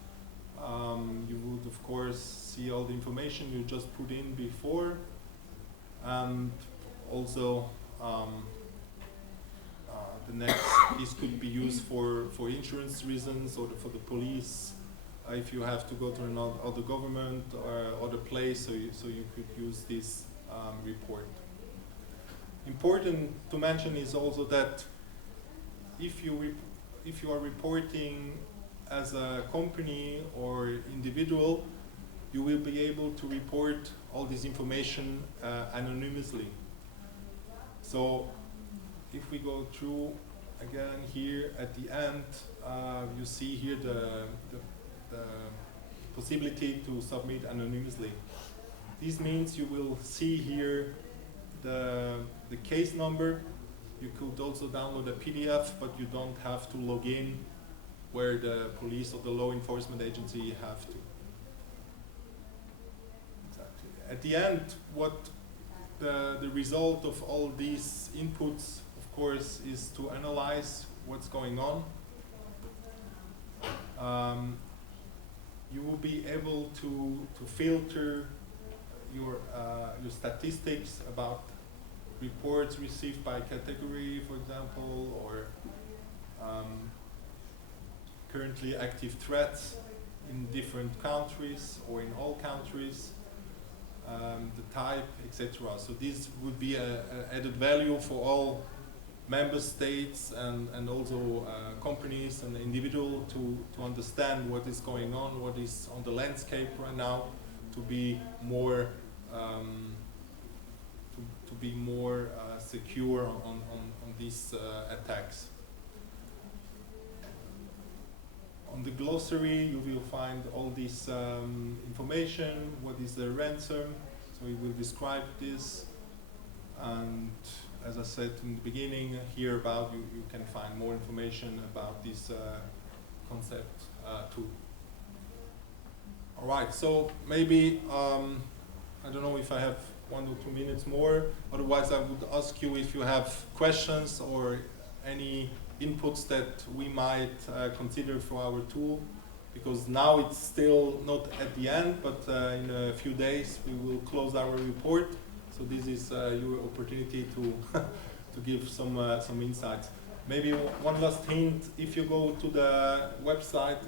You would of course see all the information you just put in before, and also the next, this could be used for insurance reasons or for the police. If you have to go to another government or other place, so you could use this report. Important to mention is also that if you are reporting as a company or individual, you will be able to report all this information anonymously. So if we go through again here at the end, you see here the possibility to submit anonymously. This means you will see here the case number. You could also download a PDF, but you don't have to log in where the police or the law enforcement agency have to. Exactly. At the end, what the result of all these inputs, of course, is to analyze what's going on. You will be able to filter your statistics about reports received by category, for example, or currently active threats in different countries or in all countries, the type, etc. So this would be an added value for all member states and also companies and individuals to understand what is going on, what is on the landscape right now, to be more secure on these attacks. On the glossary, you will find all this information. What is the ransom? So it will describe this. And as I said in the beginning, here about you can find more information about this concept too. All right, so maybe, I don't know if I have 1 or 2 minutes more. Otherwise, I would ask you if you have questions or any inputs that we might consider for our tool, because now it's still not at the end, but in a few days we will close our report. So this is your opportunity to to give some insights. Maybe one last hint: if you go to the website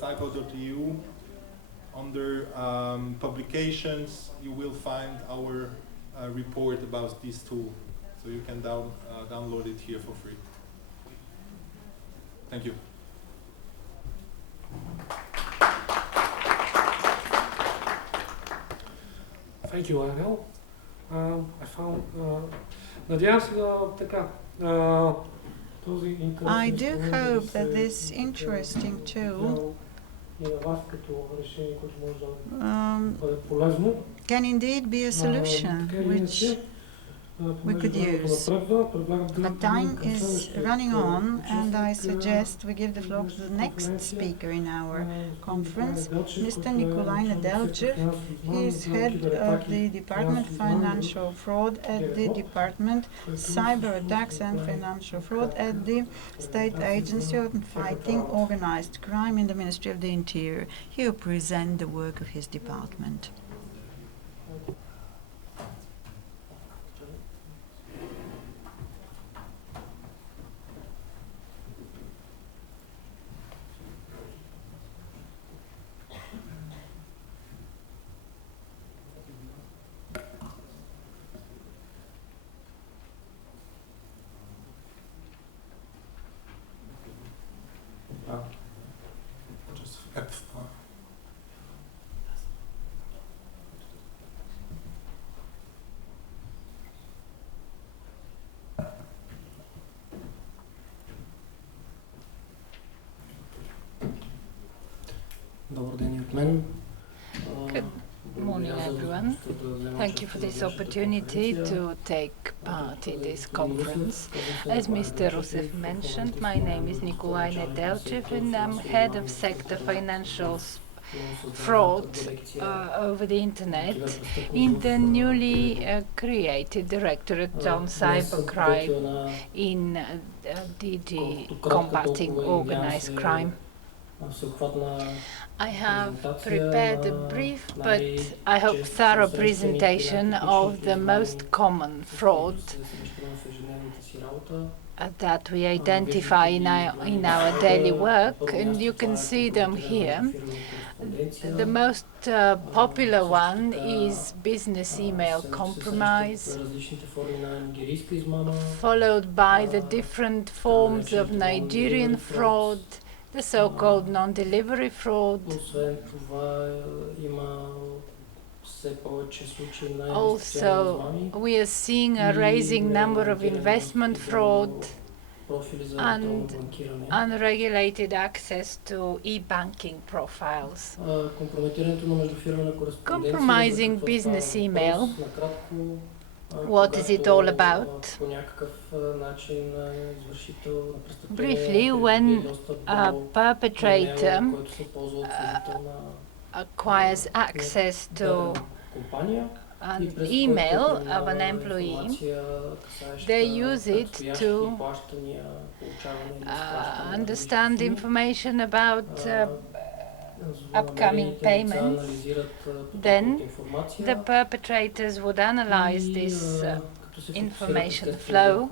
cyber.eu, under publications, you will find our report about this tool. So you can download it here for free. Thank you. Thank you, Anil. I found надявся така I do hope that this interesting tool и на вас като решение, което може да бъде полезно. can indeed be a solution which we could use. But time is running on, and I suggest we give the floor to the next speaker in our conference, Mr. Nikolai Nedelchev. He is head of the Department of Financial Fraud at the Department Cyber Attacks and Financial Fraud at the State Agency on Fighting Organized Crime in the Ministry of the Interior. He will present the work of his department. Good morning, everyone. Thank you for this opportunity to take part in this conference. As Mr. Rusev mentioned, my name is Nikolai Nedelchev, and I'm head of sector financial fraud over the internet in the newly created Directorate on Cybercrime in DG Combating Organized Crime. I have prepared a brief but I hope thorough presentation of the most common fraud that we identify in our daily work, and you can see them here. The most popular one is business email compromise, followed by the different forms of Nigerian fraud, the so-called non-delivery fraud. Also, we are seeing a rising number of investment fraud and unregulated access to e-banking profiles. Compromising business email. What is it all about? Briefly, when a perpetrator acquires access to an email of an employee, they use it to understand information about upcoming payments. Then the perpetrators would analyze this information flow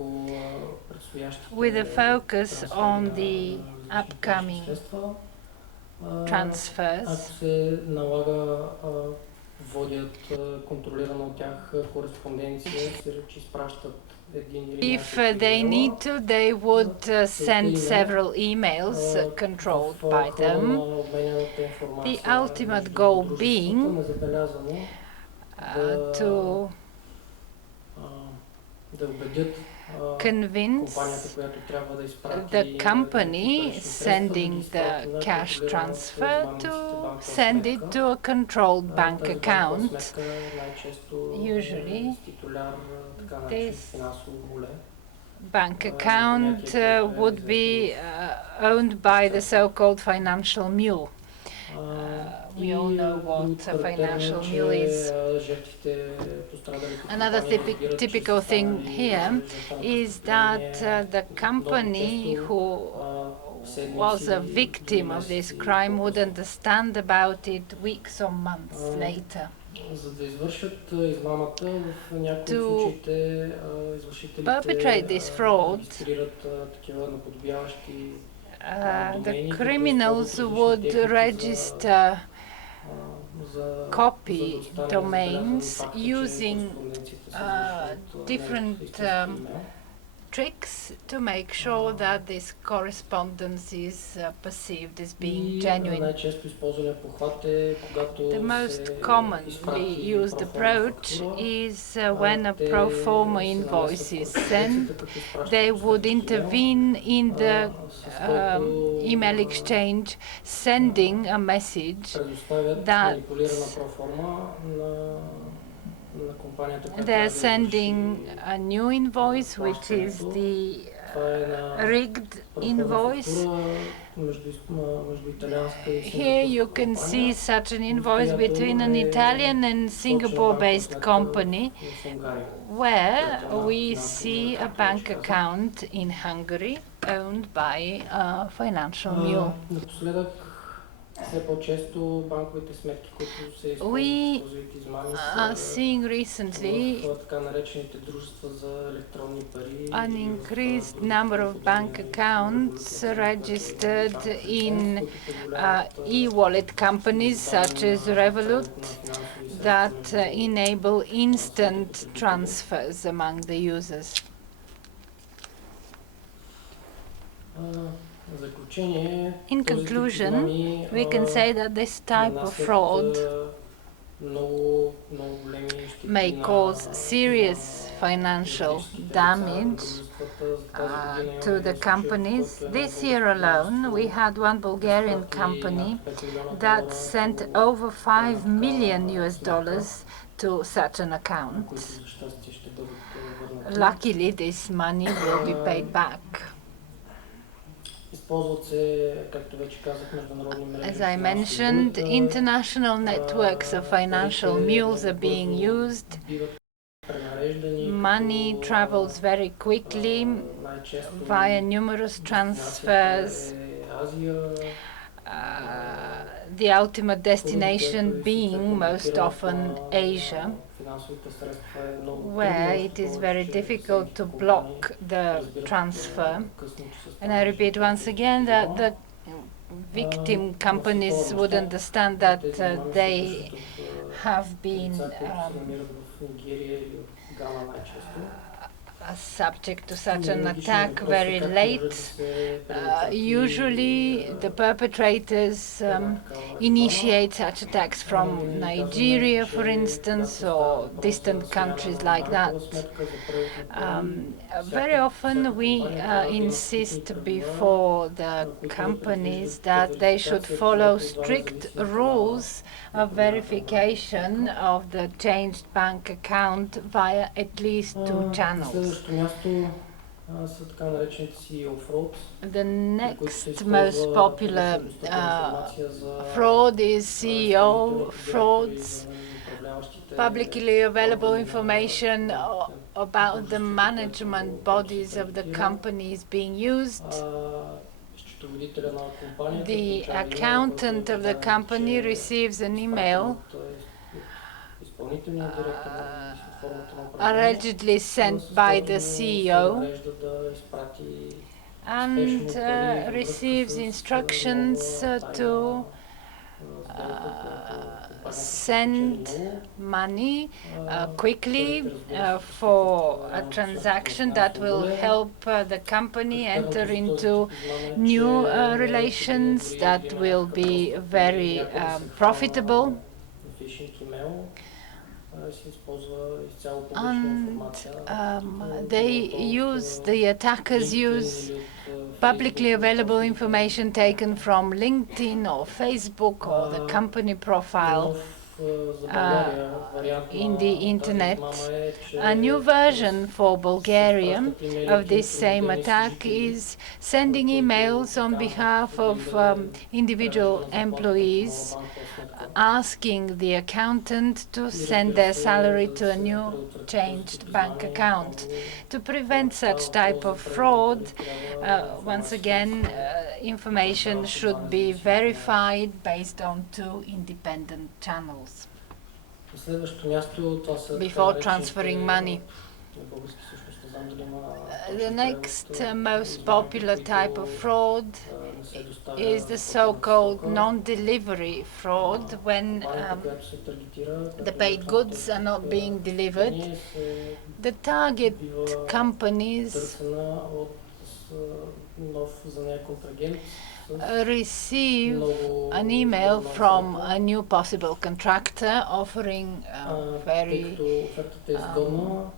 with a focus on the upcoming transfers. If they need to, they would send several emails controlled by them. The ultimate goal being to convince the company sending the cash transfer to send it to a controlled bank account. Usually, this bank account would be owned by the so-called financial mule. We all know what a financial mule is. Another typical thing here is that the company who was a victim of this crime would understand about it weeks or months later. To perpetrate this fraud, the criminals would register copy domains using different tricks to make sure that this correspondence is perceived as being genuine. Най-често използвания похват е когато The most се commonly изпрати used проформа approach фактура, is when a pro forma се invoice намесват is в sent, позицията, като изпращат they would последващ имейл, intervene in the с който email exchange, sending a message предоставят that манипулирана проформа на компанията, която they're трябва да sending извърши a new invoice, which is the Това е на rigged проформа invoice. фактура между италианска и Here you сингапурска can see компания, such an invoice която between an е Italian and точна Singapore-based банкова company, сметка в Унгария. where we финансова, see a както bank вече казах. account in Hungary owned by a financial mule. Напоследък все по-често банковите сметки, които се използват We в този вид измами, are са seeing recently в така наречените дружества за електронни пари. an и в increased други number of bank подобни accounts регулирани registered банкови in системи, които позволяват, e-wallet companies such as Revolut that enable instant transfers among the users. В заключение, In този тип conclusion, измами, we can say that this type of нанасят, fraud много големи щети may на cause serious financial юридическите damage лица, дружествата. За тази година to имаме the случай, в companies. който This едно year alone, we дружество had one Bulgarian изплати company над 5 милиона that долара sent по over 5 една million такава US сметка, dollars to such an account. които за щастие ще бъдат върнати. Luckily, this money will be paid back. Използват се, както вече казах, международни мрежи. As I mentioned, international networks of financial mules are being used. Money travels very quickly via numerous transfers. The ultimate destination being most often Asia, where it is very difficult to block the transfer. And I repeat once again that the victim companies would understand that they have been subject to such an attack very late. Usually the perpetrators initiate such attacks from Nigeria, for instance, or distant countries like that. Very often we insist before the companies that they should follow strict rules of verification of the changed bank account via at least 2 channels. The next most popular fraud is CEO frauds. Publicly available information about the management bodies of the companies being used. The accountant of the company receives an email allegedly sent by the CEO and receives instructions to send money quickly for a transaction that will help the company enter into new relations that will be very profitable. And the attackers use publicly available information taken from LinkedIn or Facebook or the company profile in the internet. A new version for Bulgaria of this same attack is sending emails on behalf of individual employees asking the accountant to send their salary to a new changed bank account. To prevent such type of fraud, once again, information should be verified based on 2 independent channels before transferring money. The next most popular type of fraud is the so-called non-delivery fraud, when the paid goods are not being delivered. The target companies receive an email from a new possible contractor offering very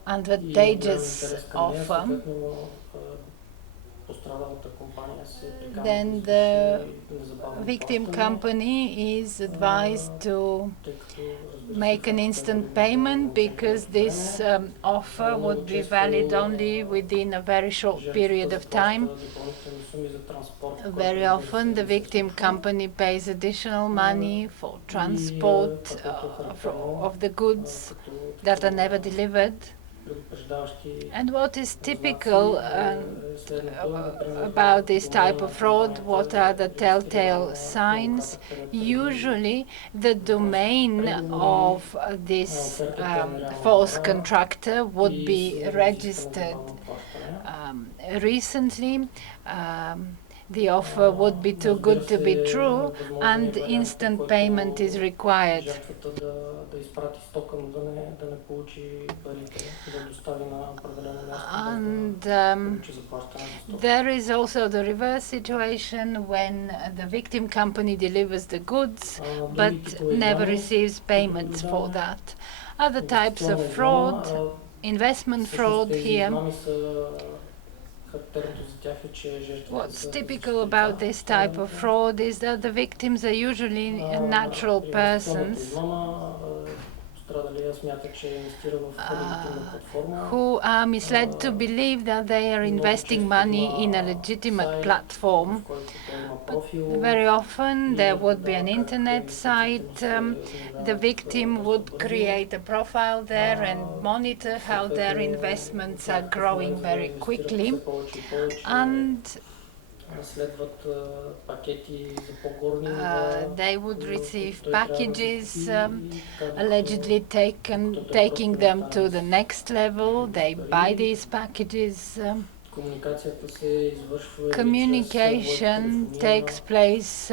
advantageous offer. Then the victim company is advised to make an instant payment, because this offer would be valid only within a very short period of time. Very often the victim company pays additional money for transport of the goods that are never delivered. And what is typical about this type of fraud, what are the telltale signs? Usually the domain of this false contractor would be registered recently. The offer would be too good to be true, and instant payment is required. And there is also the reverse situation, when the victim company delivers the goods but never receives payments for that. Other types of fraud, investment fraud here. What's typical about this type of fraud is that the victims are usually natural persons who are misled to believe that they are investing money in a legitimate platform. But very often there would be an internet site. The victim would create a profile there and monitor how their investments are growing very quickly. And they would receive packages, allegedly taking them to the next level. They buy these packages. Communication takes place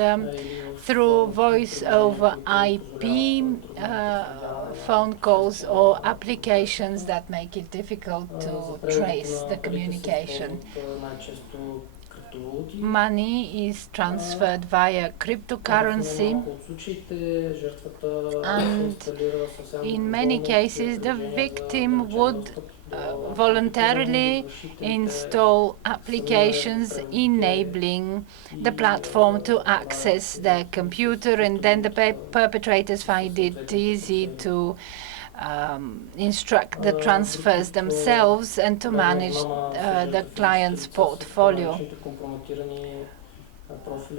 through voice over IP phone calls or applications that make it difficult to trace the communication. Money is transferred via cryptocurrency, and in many cases the victim would voluntarily install applications enabling the platform to access their computer, and then the perpetrators find it easy to instruct the transfers themselves and to manage the client's portfolio.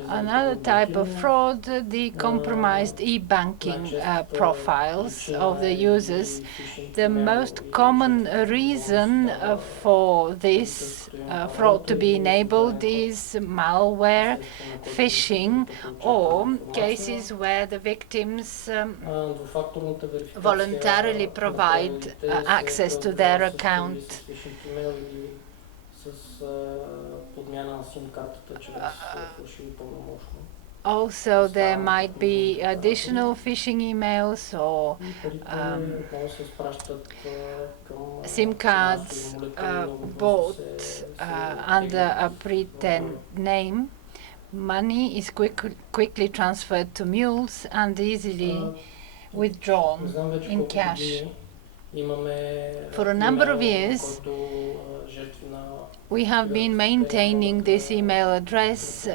Another type of fraud, the compromised e-banking profiles of the users. The most common reason for this fraud to be enabled is malware, phishing, or cases where the victims voluntarily provide access to their account. Also, there might be additional phishing emails or SIM cards bought under a pretend name. Money is quickly transferred to mules and easily withdrawn in cash. For a number of years, we have been maintaining this email address,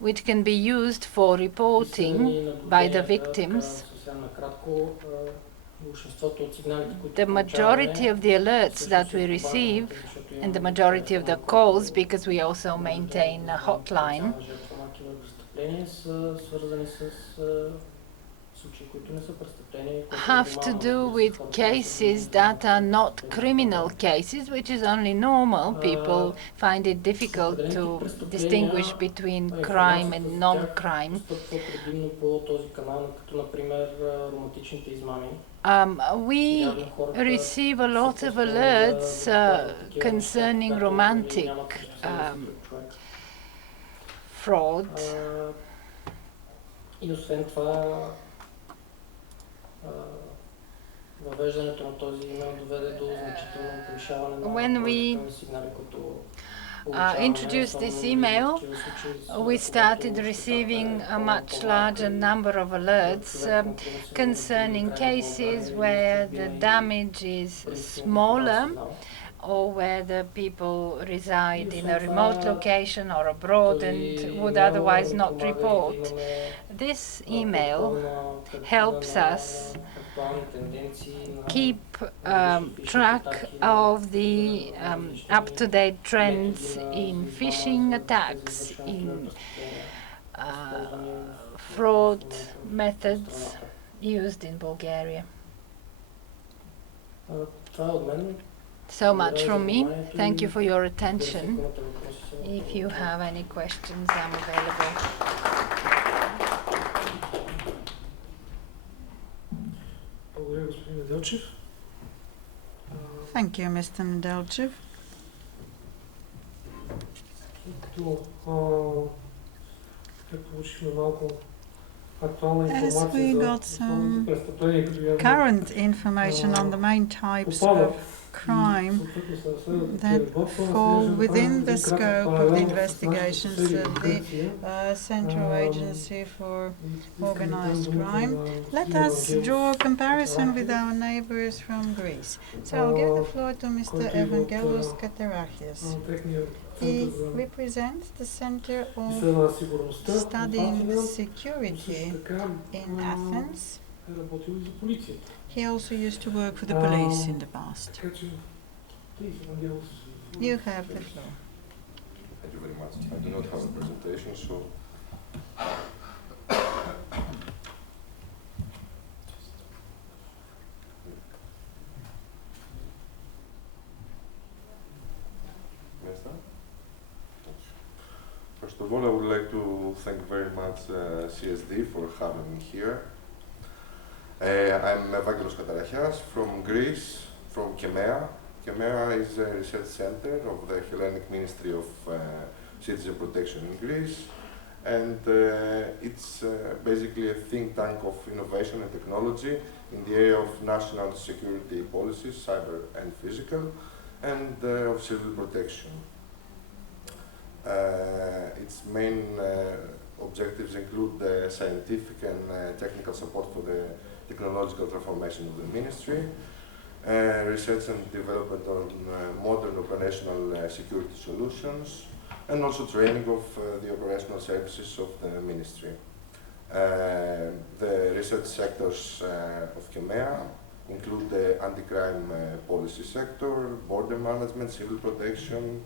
which can be used for reporting by the victims. The majority of the alerts that we receive, and the majority of the calls, because we also maintain a hotline, have to do with cases that are not criminal cases, which is only normal. People find it difficult to distinguish between crime and non-crime. We receive a lot of alerts concerning romantic fraud. When we introduced this email, we started receiving a much larger number of alerts concerning cases where the damage is smaller or where the people reside in a remote location or abroad and would otherwise not report. This email helps us keep track of the up-to-date trends in phishing attacks, in fraud methods used in Bulgaria. So much from me. Thank you for your attention. If you have any questions, I'm available. Thank you, Mr. Nedelchev. As we got some current information on the main types of crime that fall within the scope of the investigations of the Central Agency for Organized Crime, let us draw a comparison with our neighbors from Greece. So I'll give the floor to Mr. Evangelos Katarachias. He represents the Center of Studying Security in Athens. He also used to work for the police in the past. You have the floor. Thank you very much. I do not have a presentation, so... First of all, I would like to thank very much CSD for having me here. I'm Evangelos Katarachias from Greece, from KEMEA. KEMEA is a research center of the Hellenic Ministry of Citizen Protection in Greece, and it's basically a think tank of innovation and technology in the area of national security policies, cyber and physical, and of civil protection. Its main objectives include the scientific and technical support for the technological transformation of the ministry, research and development on modern operational security solutions, and also training of the operational services of the ministry. The research sectors of KEMEA include the anti-crime policy sector, border management, civil protection,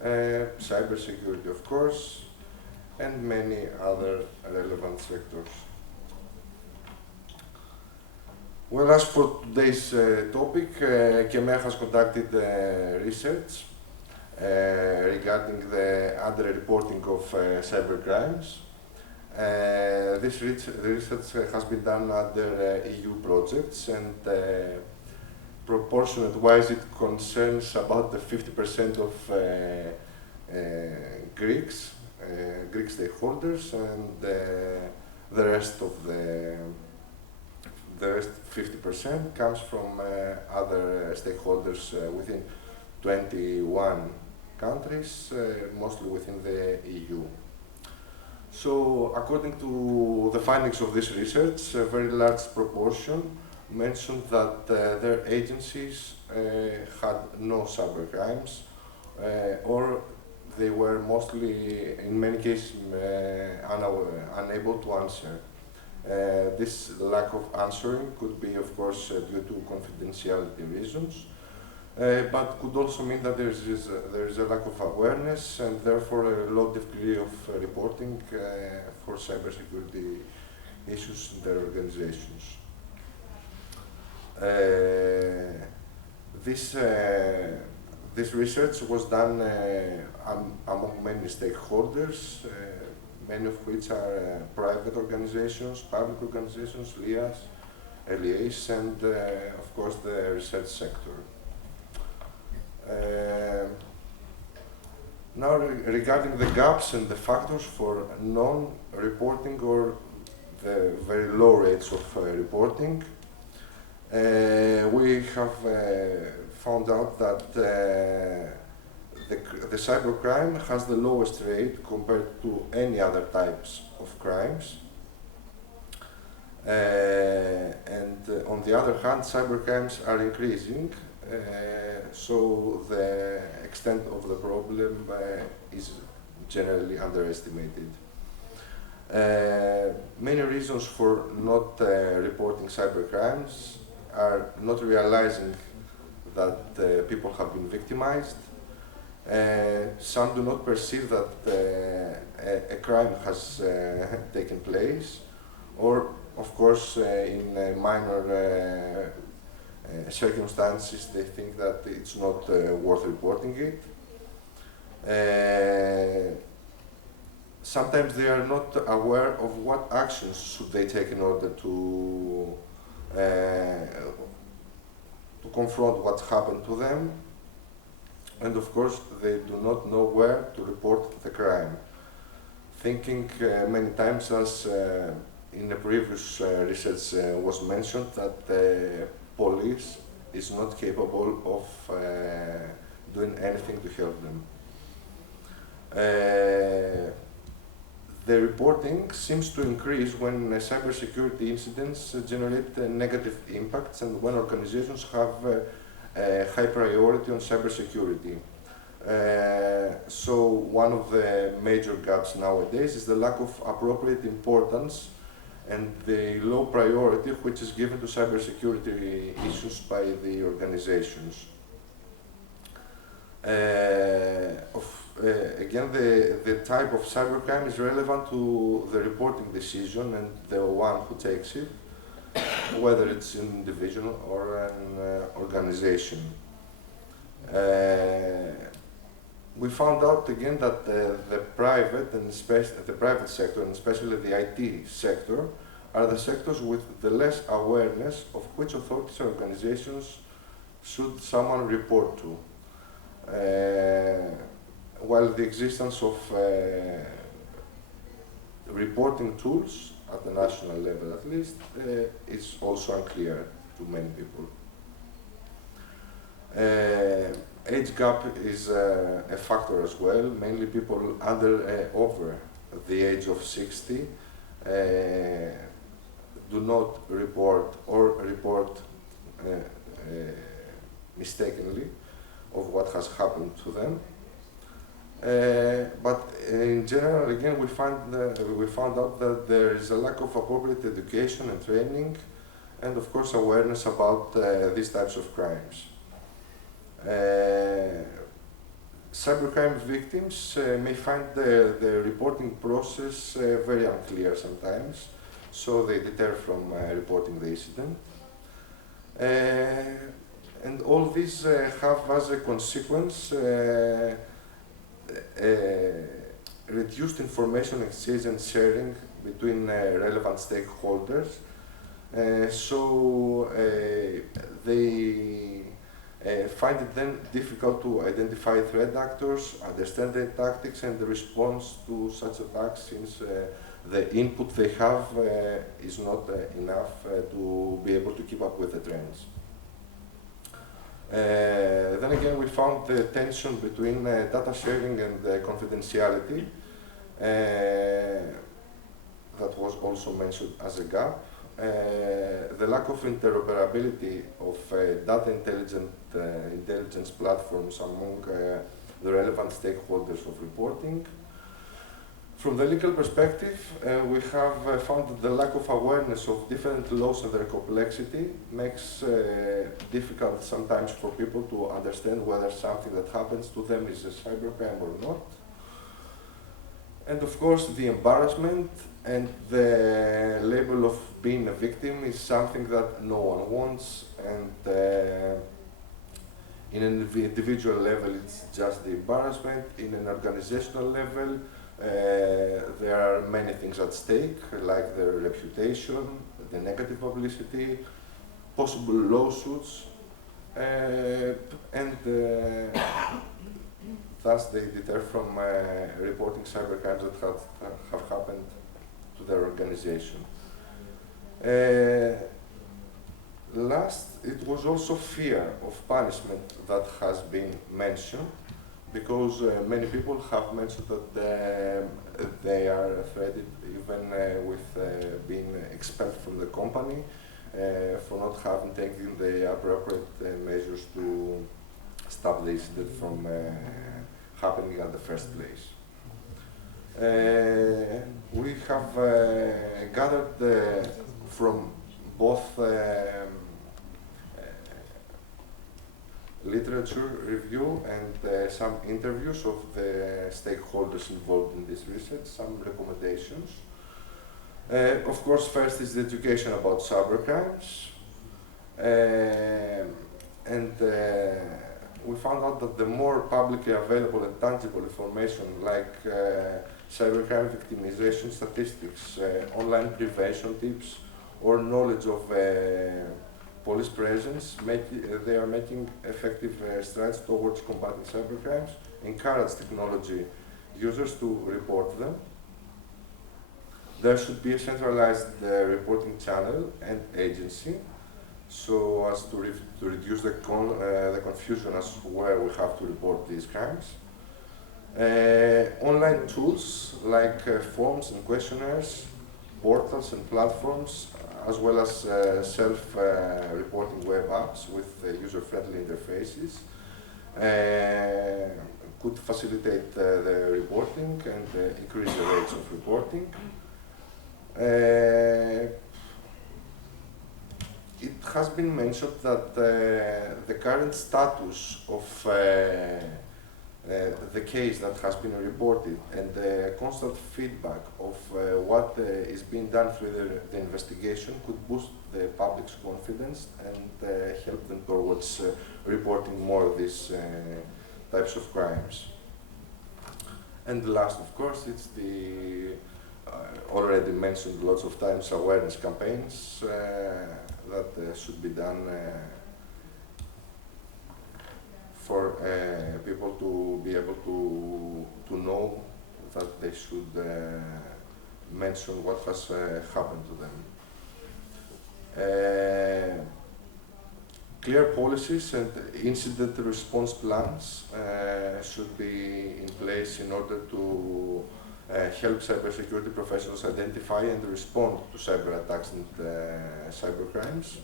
cybersecurity, of course, and many other relevant sectors. Well, as for today's topic, KEMEA has conducted research regarding the underreporting of cybercrimes. This research has been done under EU projects, and proportionate-wise it concerns about the 50% of Greek stakeholders, and the rest 50% comes from other stakeholders within 21 countries, mostly within the EU. So, according to the findings of this research, a very large proportion mentioned that their agencies had no cybercrimes, or they were mostly, in many cases, unable to answer. This lack of answering could be, of course, due to confidentiality reasons, but could also mean that there is a lack of awareness and therefore a low degree of reporting for cybersecurity issues in their organizations. This research was done among many stakeholders, many of which are private organizations, public organizations, LEAs, and of course the research sector. Now, regarding the gaps and the factors for non-reporting or the very low rates of reporting, we have found out that the cybercrime has the lowest rate compared to any other types of crimes. On the other hand, cybercrimes are increasing, so the extent of the problem is generally underestimated. Many reasons for not reporting cybercrimes are not realizing that people have been victimized. Some do not perceive that a crime has taken place, or of course in minor circumstances they think that it's not worth reporting it. Sometimes they are not aware of what actions should they take in order to confront what happened to them, and of course they do not know where to report the crime, thinking many times, as in a previous research was mentioned, that the police is not capable of doing anything to help them. The reporting seems to increase when cybersecurity incidents generate negative impacts and when organizations have a high priority on cybersecurity. So one of the major gaps nowadays is the lack of appropriate importance and the low priority which is given to cybersecurity issues by the organizations. Again, the type of cybercrime is relevant to the reporting decision and the one who takes it, whether it's an individual or an organization. We found out again that the private and the private sector, and especially the IT sector, are the sectors with the less awareness of which authorities or organizations should someone report to. While the existence of reporting tools at the national level at least is also unclear to many people. Age gap is a factor as well. Mainly people over the age of 60 do not report or report mistakenly of what has happened to them. But in general, again, we found out that there is a lack of appropriate education and training, and of course awareness about these types of crimes. Cybercrime victims may find the reporting process very unclear sometimes, so they deter from reporting the incident. And all these have as a consequence reduced information exchange and sharing between relevant stakeholders. So they find it then difficult to identify threat actors, understand their tactics and the response to such attacks, since the input they have is not enough to be able to keep up with the trends. Then again, we found the tension between data sharing and confidentiality that was also mentioned as a gap. The lack of interoperability of data intelligence platforms among the relevant stakeholders of reporting. From the legal perspective, we have found that the lack of awareness of different laws and their complexity makes difficult sometimes for people to understand whether something that happens to them is a cybercrime or not. And of course, the embarrassment and the label of being a victim is something that no one wants, and in an individual level it's just the embarrassment. In an organizational level, there are many things at stake, like their reputation, the negative publicity, possible lawsuits, and thus they deter from reporting cybercrimes that have happened to their organization. Last, it was also fear of punishment that has been mentioned, because many people have mentioned that they are threatened even with being expelled from the company for not having taken the appropriate measures to stop the incident from happening at the first place. We have gathered from both literature review and some interviews of the stakeholders involved in this research, some recommendations. Of course, first is the education about cybercrimes, and we found out that the more publicly available and tangible information, like cybercrime victimization statistics, online prevention tips, or knowledge of police presence, they are making effective strides towards combating cybercrimes, encourage technology users to report them. There should be a centralized reporting channel and agency, so as to reduce the confusion as to where we have to report these crimes. Online tools like forms and questionnaires, portals and platforms, as well as self-reporting web apps with user-friendly interfaces could facilitate the reporting and increase the rates of reporting. It has been mentioned that the current status of the case that has been reported and the constant feedback of what is being done through the investigation could boost the public's confidence and help them towards reporting more of these types of crimes. And last, of course, it's the already mentioned lots of times awareness campaigns that should be done for people to be able to know that they should mention what has happened to them. Clear policies and incident response plans should be in place in order to help cybersecurity professionals identify and respond to cyber attacks and cybercrimes.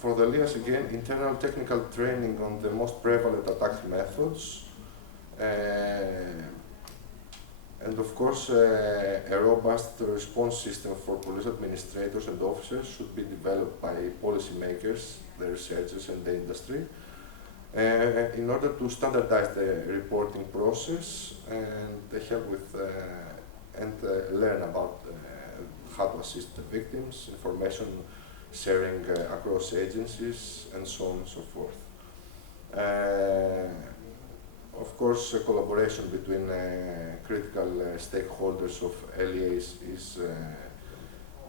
For the LIAS, again, internal technical training on the most prevalent attack methods, and of course, a robust response system for police administrators and officers should be developed by policymakers, the researchers, and the industry, in order to standardize the reporting process and help with and learn about how to assist the victims, information sharing across agencies, and so on and so forth. Of course, collaboration between critical stakeholders of LEAs is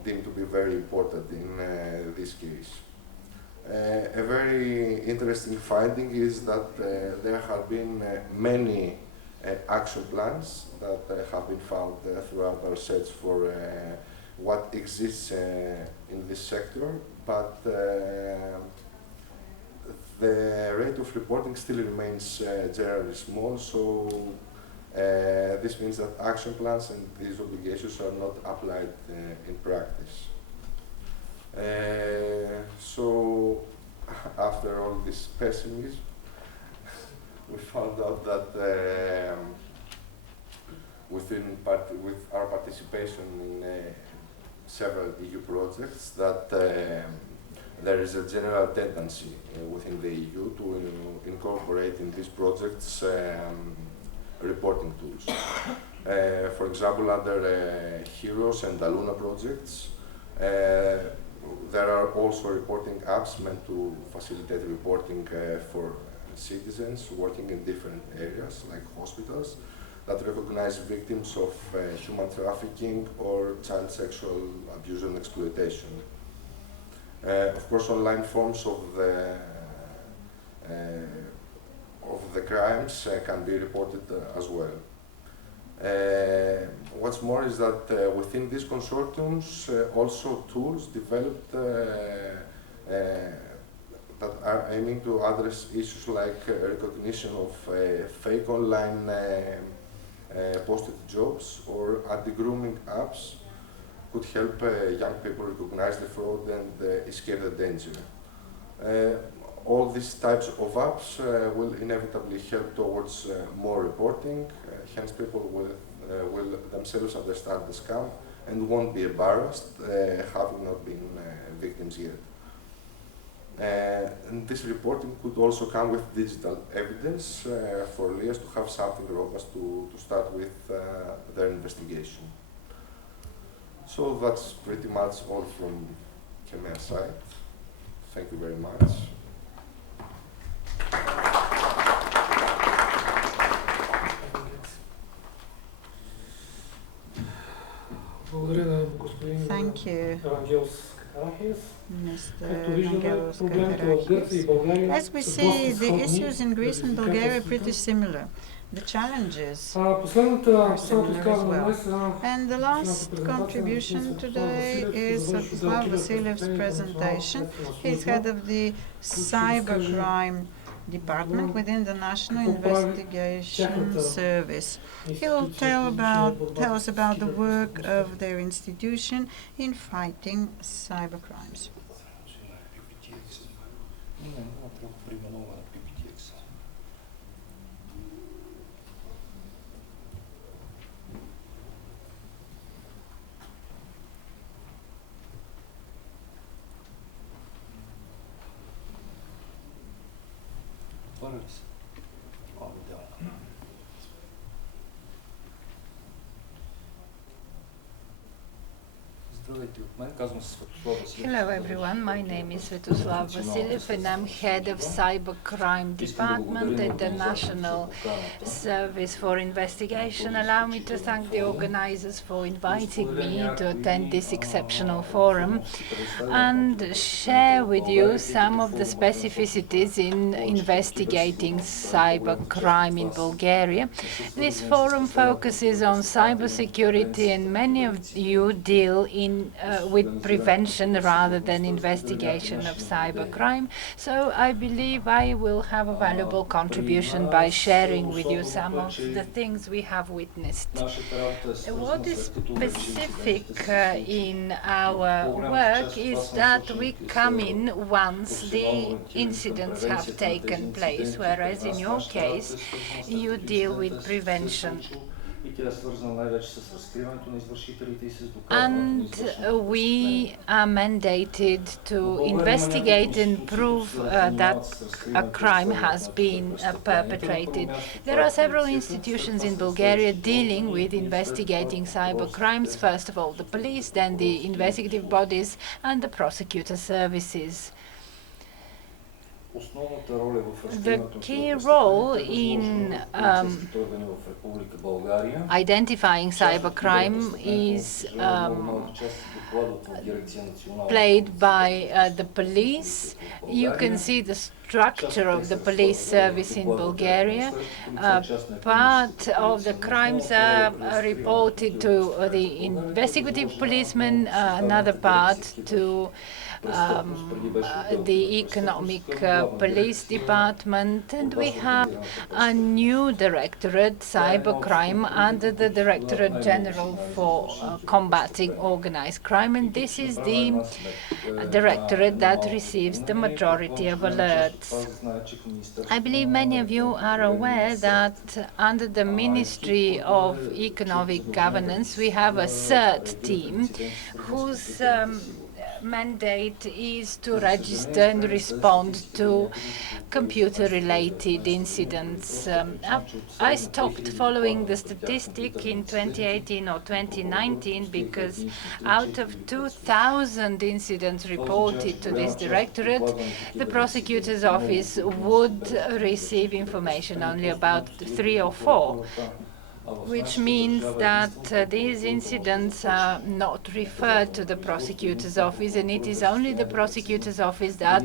deemed to be very important in this case. A very interesting finding is that there have been many action plans that have been found throughout our search for what exists in this sector, but the rate of reporting still remains generally small, so this means that action plans and these obligations are not applied in practice. So, after all this pessimism, we found out that with our participation in several EU projects, that there is a general tendency within the EU to incorporate in these projects reporting tools. For example, under Heroes and the Luna projects, there are also reporting apps meant to facilitate reporting for citizens working in different areas, like hospitals, that recognize victims of human trafficking or child sexual abuse and exploitation. Of course, online forms of the crimes can be reported as well. What's more is that within these consortiums, also tools developed that are aiming to address issues like recognition of fake online posted jobs or anti-grooming apps could help young people recognize the fraud and escape the danger. All these types of apps will inevitably help towards more reporting, hence people will themselves understand the scam and won't be embarrassed having not been victims yet. And this reporting could also come with digital evidence for LIAs to have something robust to start with their investigation. So that's pretty much all from Kemea's side. Thank you very much. Thank you, Mr. Evangelos Проблемите в Kakarakis. Гърция и България As we са see, доста the сходни. issues in Greece and Bulgaria are pretty similar. The challenges Последното are изказване similar as well. днес And the last contribution today is Svetozar Vasiliev's presentation. He's head of the cybercrime department within the National Investigation Service. He will tell us about the work of their institution in fighting cybercrimes. Hello everyone, my name is Svetozar Vasiliev and I'm head of cybercrime department at the National Service for Investigation. Allow me to thank the organizers for inviting me to attend this exceptional forum and share with you some of the specificities in investigating cybercrime in Bulgaria. This forum focuses on cybersecurity and many of you deal with prevention rather than investigation of cybercrime. So I believe I will have a valuable contribution by sharing with you some of the things we have witnessed. What is specific in our work is that we come in once the incidents have taken place, whereas in your case you deal with prevention. And we are mandated to investigate and prove that a crime has been perpetrated. There are several institutions in Bulgaria dealing with investigating cyber crimes. First of all, the police, then the investigative bodies and the prosecutor services. The key role in identifying cybercrime is played by the police. You can see the structure of the police service in Bulgaria. Part of the crimes are reported to the investigative policeman, another part to the economic police department, and we have a new directorate, cybercrime, under the Directorate General for Combating Organized Crime, and this is the directorate that receives the majority of alerts. I believe many of you are aware that under the Ministry of Economic Governance we have a CERT team whose mandate is to register and respond to computer-related incidents. I stopped following the statistic in 2018 or 2019 because out of 2,000 incidents reported to this directorate, the prosecutor's office would receive information only about 3 or 4. Which means that these incidents are not referred to the prosecutor's office, and it is only the prosecutor's office that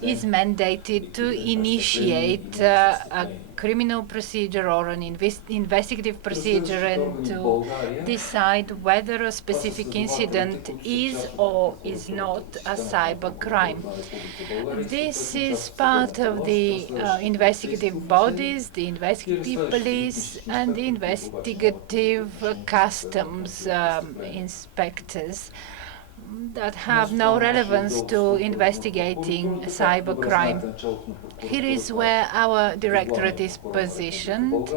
is mandated to initiate a criminal procedure or an investigative procedure and to decide whether a specific incident is or is not a cybercrime. This is part of the investigative bodies, the investigative police, and the investigative customs inspectors that have no relevance to investigating cybercrime. Here is where our directorate is positioned.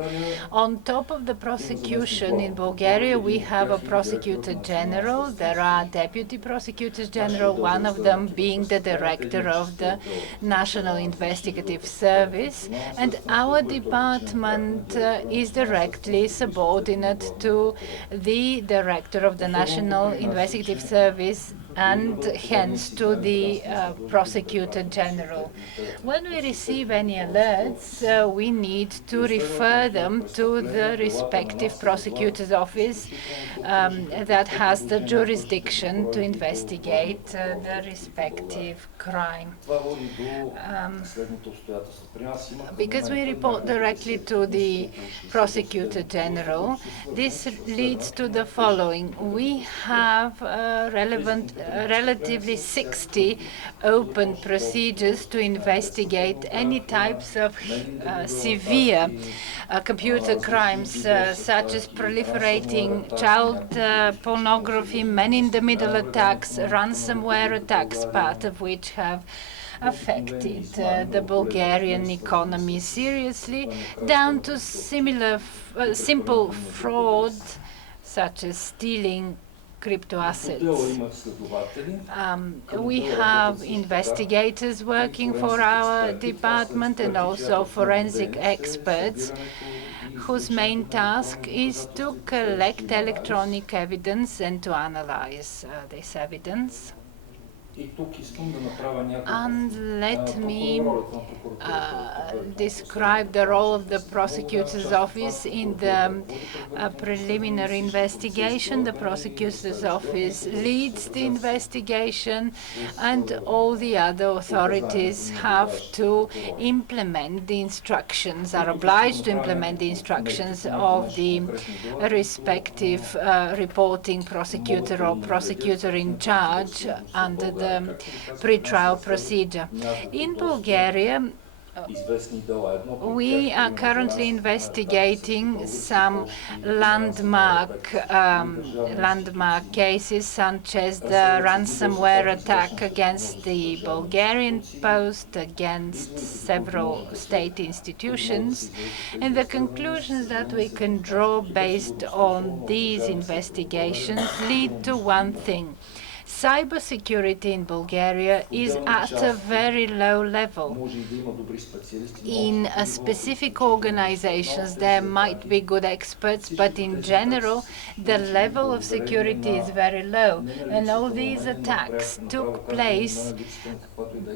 On top of the prosecution in Bulgaria, we have a prosecutor general. There are deputy prosecutors general, one of them being the director of the National Investigative Service. And our department is directly subordinate to the director of the National Investigative Service and hence to the prosecutor general. When we receive any alerts, we need to refer them to the respective prosecutor's office that has the jurisdiction to investigate the respective crime. Because we report directly to the prosecutor general, this leads to the following. We have relatively 60 open procedures to investigate any types of severe computer crimes, such as proliferating child pornography, man-in-the-middle attacks, ransomware attacks, part of which have affected the Bulgarian economy seriously, down to similar simple fraud, such as stealing crypto assets. We have investigators working for our department and also forensic experts whose main task is to collect electronic evidence and to analyze this evidence. And let me describe the role of the prosecutor's office in the preliminary investigation. The prosecutor's office leads the investigation, and all the other authorities have to implement the instructions, are obliged to implement the instructions of the respective reporting prosecutor or prosecutor in charge under the pre-trial procedure. In Bulgaria, we are currently investigating some landmark cases, such as the ransomware attack against the Bulgarian Post, against several state institutions. And the conclusions that we can draw based on these investigations lead to one thing. Cybersecurity in Bulgaria is at a very low level. In specific organizations, there might be good experts, but in general, the level of security is very low. And all these attacks took place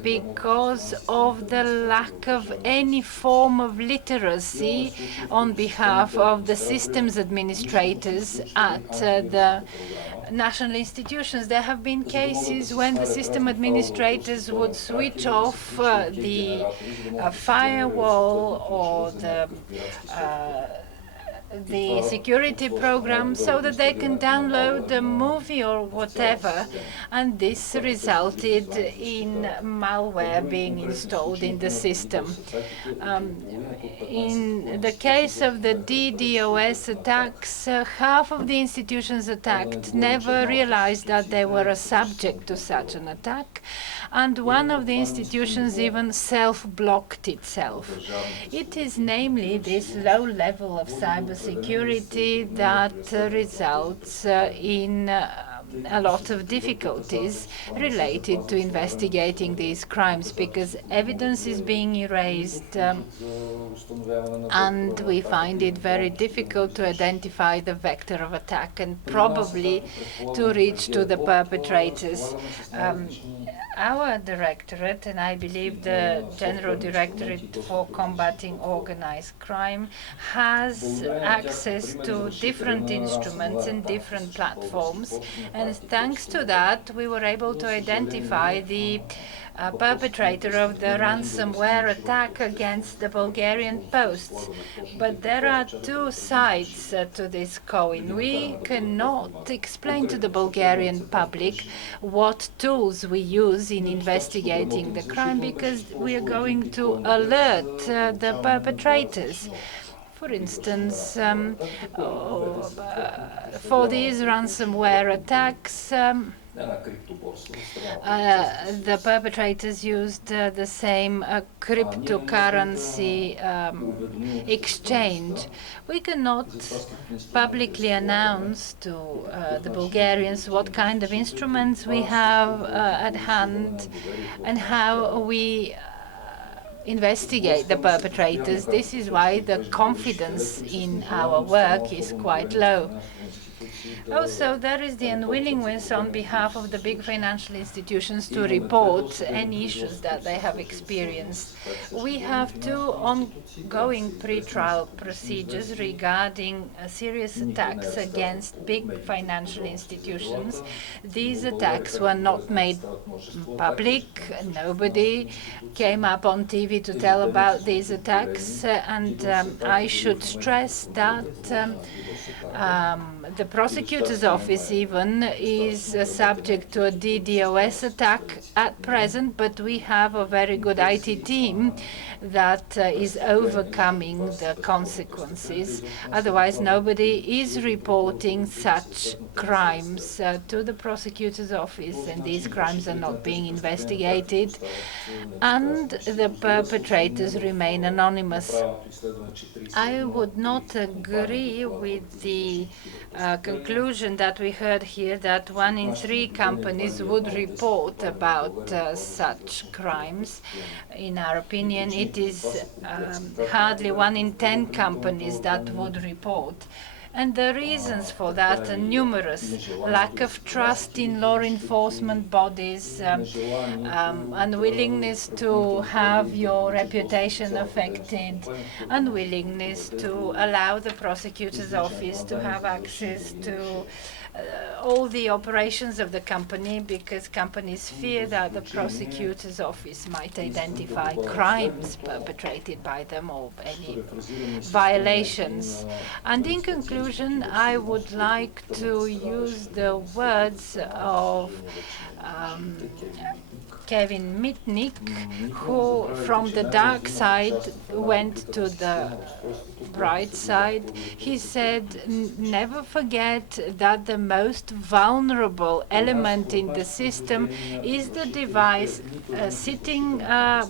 because of the lack of any form of literacy on behalf of the systems administrators at the national institutions. There have been cases when the system administrators would switch off the firewall or the security program so that they can download a movie or whatever, and this resulted in malware being installed in the system. In the case of the DDoS attacks, half of the institutions attacked never realized that they were a subject to such an attack, and one of the institutions even self-blocked itself. It is namely this low level of cyber cybersecurity that results in a lot of difficulties related to investigating these crimes, because evidence is being erased and we find it very difficult to identify the vector of attack and probably to reach to the perpetrators. Our directorate, and I believe the General Directorate for Combating Organized Crime, has access to different instruments and different platforms, and thanks to that we were able to identify the perpetrator of the ransomware attack against the Bulgarian posts. But there are two sides to this coin. We cannot explain to the Bulgarian public what tools we use in investigating the crime, because we are going to alert the perpetrators. For instance, for these ransomware attacks, the perpetrators used the same cryptocurrency exchange. We cannot publicly announce to the Bulgarians what kind of instruments we have at hand and how we investigate the perpetrators. This is why the confidence in our work is quite low. Also, there is the unwillingness on behalf of the big financial institutions to report any issues that they have experienced. We have two ongoing pre-trial procedures regarding serious attacks against big financial institutions. These attacks were not made public. Nobody came up on TV to tell about these attacks, and I should stress that the prosecutor's office even is subject to a DDoS attack at present, but we have a very good IT team that is overcoming the consequences. Otherwise, nobody is reporting such crimes to the prosecutor's office, and these crimes are not being investigated, and the perpetrators remain anonymous. I would not agree with the conclusion that we heard here that 1 in 3 companies would report about such crimes. In our opinion, it is hardly 1 in 10 companies that would report. And the reasons for that are numerous: lack of trust in law enforcement bodies, unwillingness to have your reputation affected, unwillingness to allow the prosecutor's office to have access to all the operations of the company, because companies fear that the prosecutor's office might identify crimes perpetrated by them or any violations. And in conclusion, I would like to use the words of Kevin Mitnick, who from the dark side went to the bright side. He said, never forget that the most vulnerable element in the system is the device sitting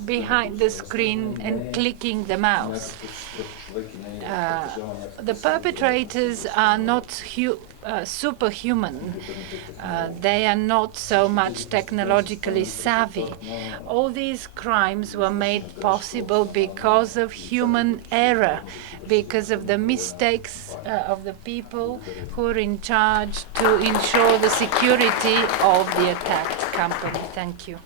behind the screen and clicking the mouse. The perpetrators are not superhuman. They are not so much technologically savvy. All these crimes were made possible because of human error, because of the mistakes of the people who are in charge to ensure the security of the attacked company. Thank you.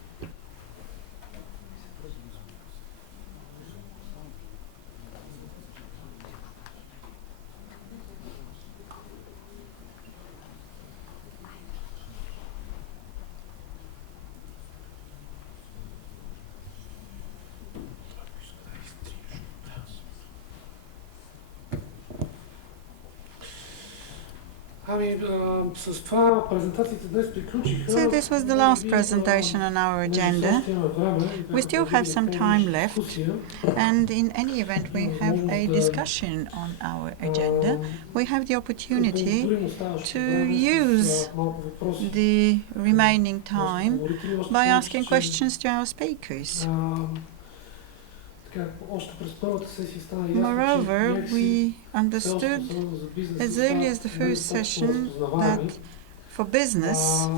So this was the last presentation on our agenda. We still have some time left, and in any event we have a discussion on our agenda. We have the opportunity to use the remaining time by asking questions to our speakers. Moreover, we understood as early as the first session that for business,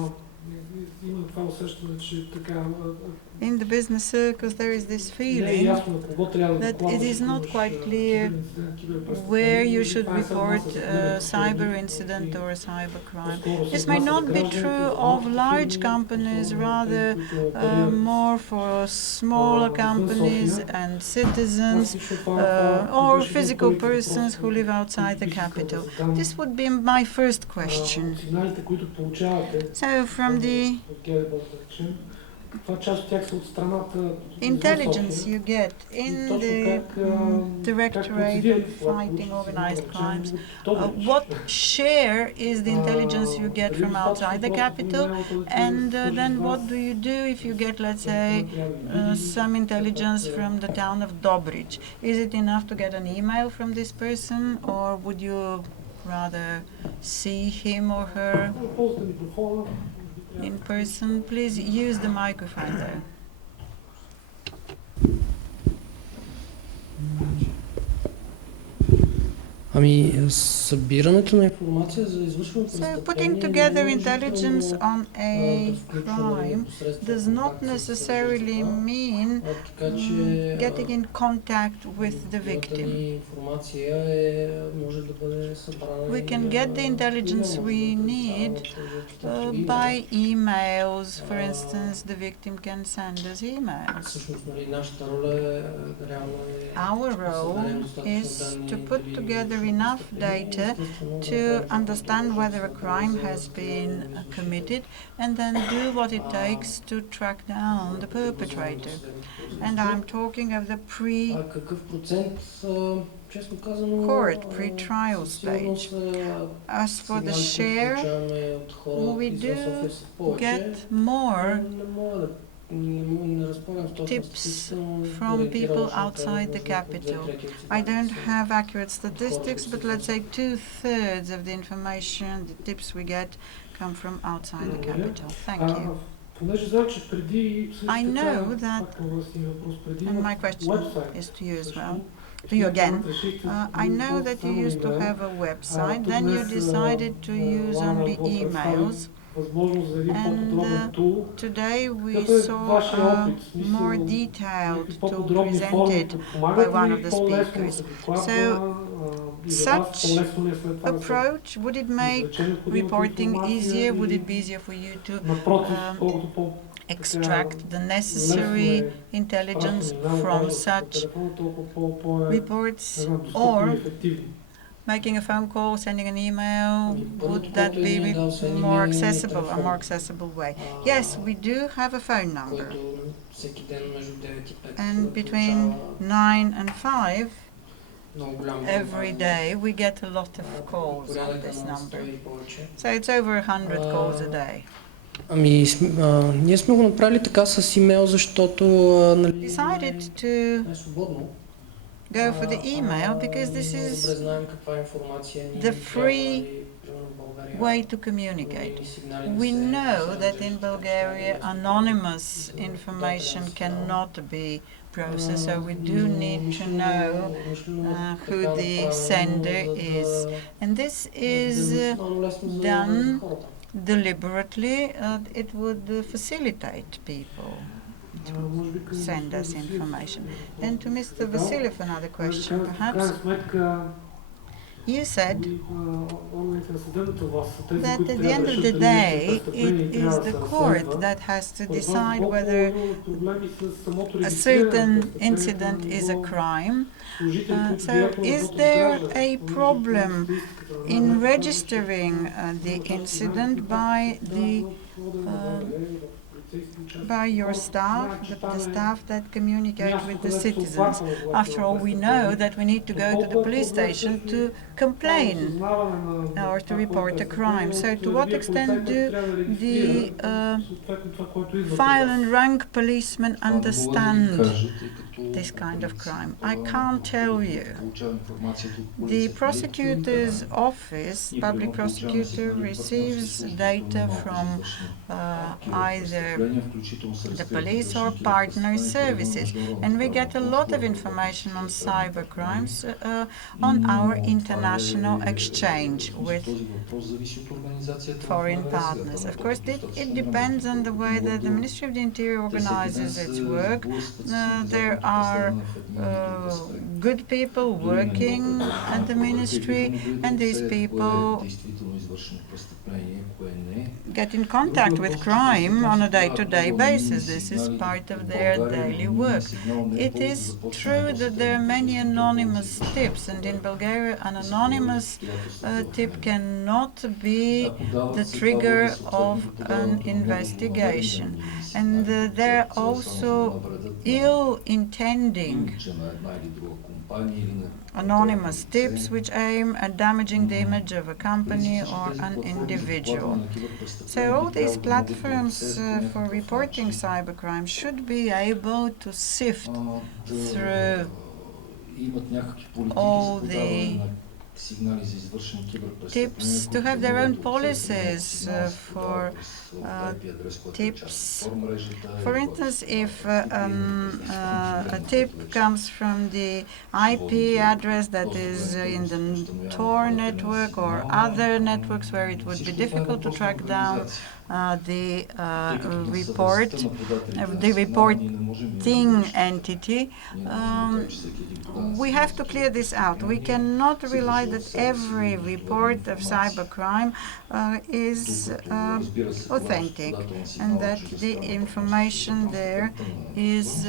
in the business circles, there is this feeling that it is not quite clear where you should report a cyber incident or a cyber crime. This may not be true of large companies, rather more for smaller companies and citizens or physical persons who live outside the capital. This would be my first question. So from the intelligence you get in the Directorate of Fighting Organized Crimes, what share is the intelligence you get from outside the capital, and then what do you do if you get, let's say, some intelligence from the town of Dobrich? Is it enough to get an email from this person, or would you rather see him or her in person? Please use the microphone there. Събирането на информация за извършване So putting together intelligence on a crime does not necessarily mean getting in contact with the victim. We can get the intelligence we need by emails. For instance, the victim can send us emails. Our role is to put together enough data to understand whether a crime has been committed and then do what it takes to track down the perpetrator. And I'm talking of the pre-court, pre-trial stage. As for the share, we do get more tips from people outside the capital. I don't have accurate statistics, but let's say 2/3 of the information, the tips we get, come from outside the capital. Thank you. I know that, and my question is to you as well, to you again. I know that you used to have a website, then you decided to use only emails. And today we saw a more detailed tool presented by one of the speakers. So such approach, would it make reporting easier? Would it be easier for you to extract the necessary intelligence from such reports? Or making a phone call, sending an email, would that be more accessible, a more accessible way? Yes, we do have a phone number. And between 9 and 5, every day, we get a lot of calls on this number. So it's over 100 calls a day. Ние сме го направили така с имейл, защото Decided to go for the email because this is the free way to communicate. We know that in Bulgaria anonymous information cannot be processed, so we do need to know who the sender is. And this is done deliberately. It would facilitate people to send us information. And to Mr. Vasilyev, another question, perhaps. You said that at the end of the day, it is the court that has to decide whether a certain incident is a crime. So is there a problem in registering the incident by your staff, the staff that communicate with the citizens? After all, we know that we need to go to the police station to complain or to report a crime. So to what extent do the file and rank policemen understand this kind of crime? I can't tell you. The prosecutor's office, public prosecutor, receives data from either the police or partner services. And we get a lot of information on cybercrimes on our international exchange with foreign partners. Of course, it depends on the way that the Ministry of the Interior organizes its work. There are good people working at the ministry, and these people get in contact with crime on a day-to-day basis. This is part of their daily work. It is true that there are many anonymous tips, and in Bulgaria an anonymous tip cannot be the trigger of an investigation. And there are also ill-intending anonymous tips which aim at damaging the image of a company or an individual. So all these platforms for reporting cybercrime should be able to sift through all the tips, to have their own policies for tips. For instance, if a tip comes from the IP address that is in the Tor network or other networks where it would be difficult to track down the reporting entity, we have to clear this out. We cannot rely that every report of cybercrime is authentic and that the information there is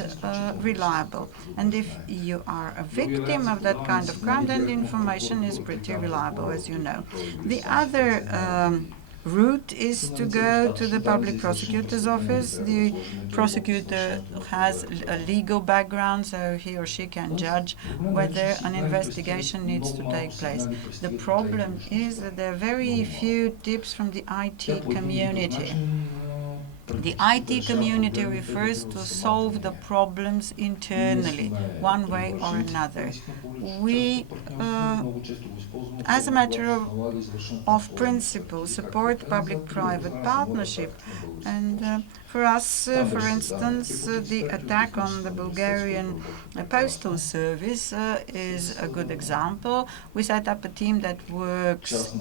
reliable. And if you are a victim of that kind of crime, then the information is pretty reliable, as you know. The other route is to go to the public prosecutor's office. The prosecutor has a legal background, so he or she can judge whether an investigation needs to take place. The problem is that there are very few tips from the IT community. The IT community refers to solve the problems internally, one way or another. We, as a matter of principle, support public-private partnership. And for us, for instance, the attack on the Bulgarian Postal Service is a good example. We set up a team that works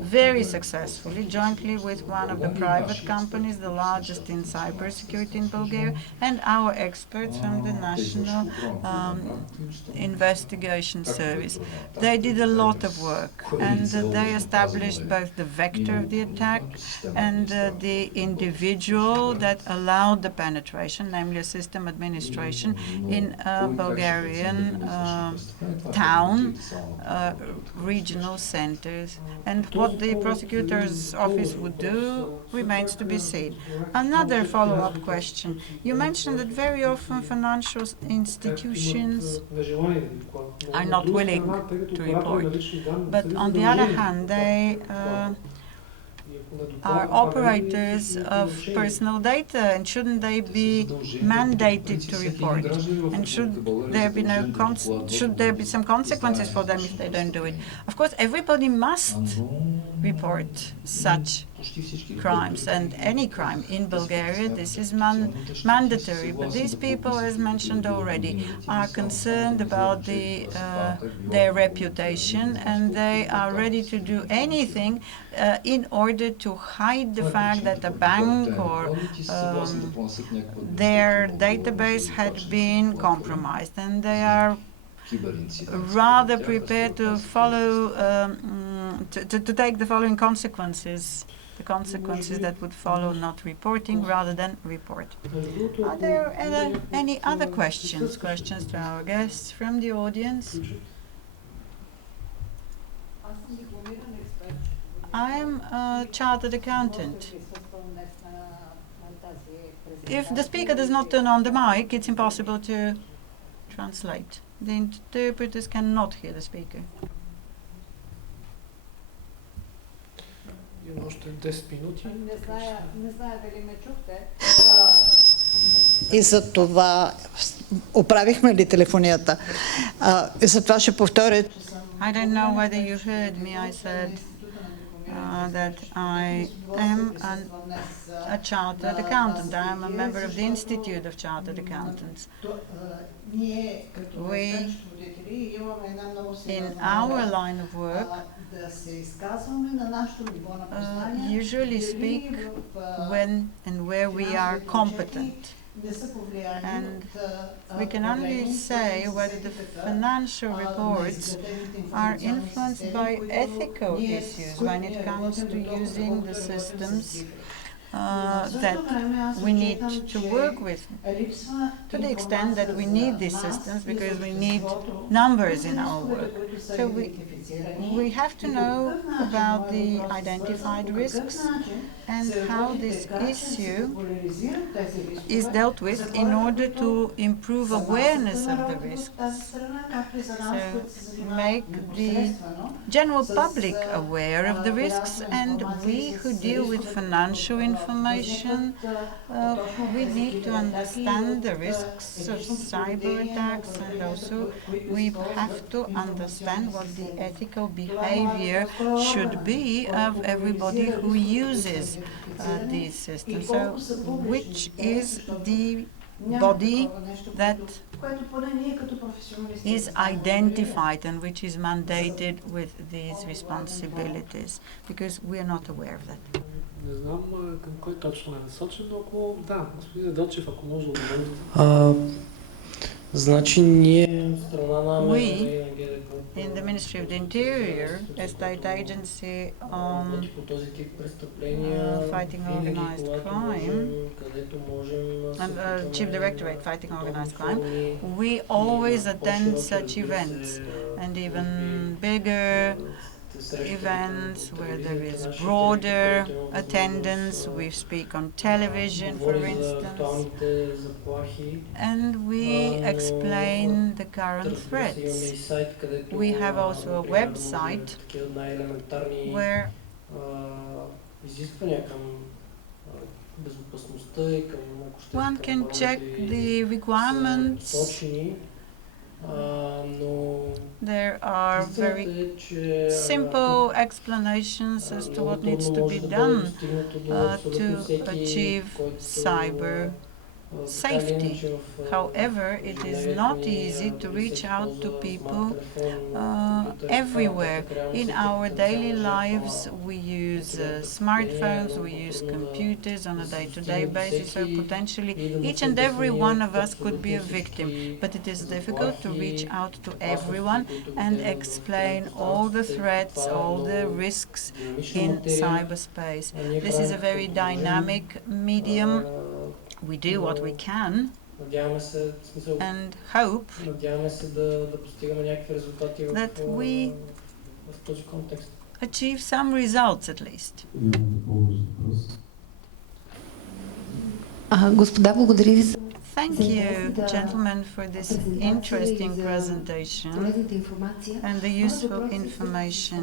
very successfully, jointly with one of the private companies, the largest in cybersecurity in Bulgaria, and our experts from the National Investigation Service. They did a lot of work, and they established both the vector of the attack and the individual that allowed the penetration, namely a system administration in a Bulgarian town, regional centers. And what the prosecutor's office would do remains to be seen. Another follow-up question. You mentioned that very often financial institutions are not willing to report, but on the other hand, they are operators of personal data, and shouldn't they be mandated to report? And should there be some consequences for them if they don't do it? Of course, everybody must report such crimes, and any crime in Bulgaria, this is mandatory. But these people, as mentioned already, are concerned about their reputation, and they are ready to do anything in order to hide the fact that a bank or their database had been compromised, and they are rather prepared to follow, to take the following consequences, the consequences that would follow not reporting rather than report. Are there any other questions to our guests from the audience? I'm a chartered accountant. If the speaker does not turn on the mic, it's impossible to translate. The interpreters cannot hear the speaker. И за това оправихме ли телефонията? И за това ще повторя. I don't know whether you heard me. I said that I am a chartered accountant. I am a member of the Institute of Chartered Accountants. We, in our line of work, usually speak when and where we are competent. And we can only say whether the financial reports are influenced by ethical issues when it comes to using the systems that we need to work with, to the extent that we need these systems because we need numbers in our work. So we have to know about the identified risks and how this issue is dealt with in order to improve awareness of the risks. So make the general public aware of the risks, and we who deal with financial information, we need to understand the risks of cyber attacks, and also we have to understand what the ethical behavior should be of everybody who uses these systems. So which is the body that is identified and which is mandated with these responsibilities, because we are not aware of that. Не знам към кой точно е насочен, но ако да, господин Дочев, ако може да отговорите. Значи ние We, in the Ministry of the Interior, a state agency on fighting organized crime, and Chief Directorate fighting organized crime, we always attend such events, and even bigger events where there is broader attendance. We speak on television, for instance, and we explain the current threats. We have also a website where one can check the requirements. There are very simple explanations as to what needs to be done to achieve cyber safety. However, it is not easy to reach out to people everywhere. In our daily lives, we use smartphones, we use computers on a day-to-day basis, so potentially each and every one of us could be a victim. But it is difficult to reach out to everyone and explain all the threats, all the risks in cyberspace. This is a very dynamic medium. We do what we can and hope that we achieve some results at least. Господа, благодаря ви за Thank you, gentlemen, for this interesting presentation and the useful information.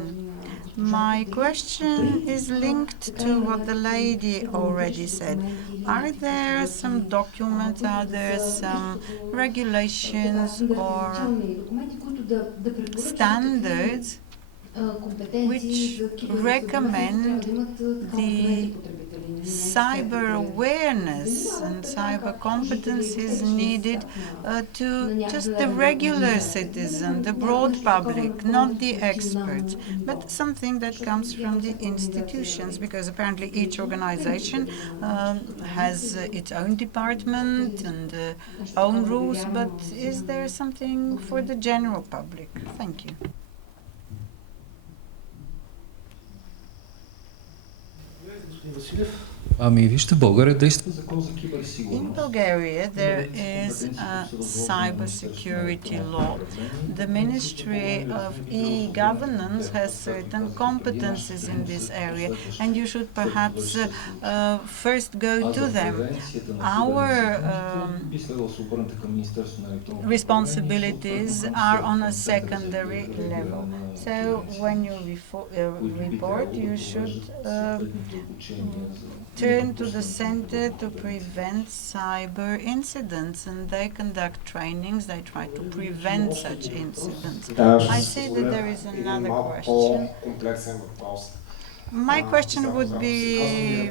My question is linked to what the lady already said. Are there some documents, are there some regulations or standards which recommend the cyber awareness and cyber competencies needed to just the regular citizen, the broad public, not the experts, but something that comes from the institutions, because apparently each organization has its own department and own rules, but is there something for the general public? Thank you. In Bulgaria, there is a cybersecurity law. The Ministry of e-governance has certain competences in this area, and you should perhaps first go to them. Our responsibilities are on a secondary level. So when you report, you should turn to the Center to Prevent Cyber Incidents, and they conduct trainings, they try to prevent such incidents. I see that there is another question. My question would be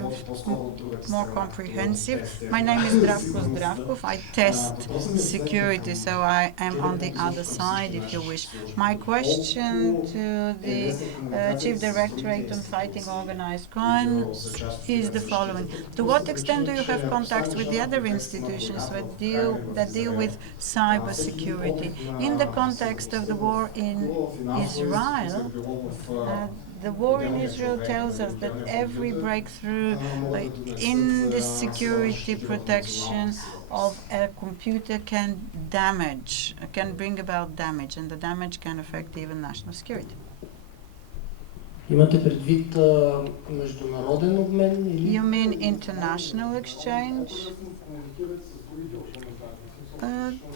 more comprehensive. My name is Zdravko Zdravkov. I test security, so I am on the other side, if you wish. My question to the Chief Directorate on Fighting Organized Crime is the following. To what extent do you have contacts with the other institutions that deal with cybersecurity? In the context of the war in Israel, the war in Israel tells us that every breakthrough in the security protection of a computer can bring about damage, and the damage can affect even national security. Имате предвид международен обмен или? You mean international exchange?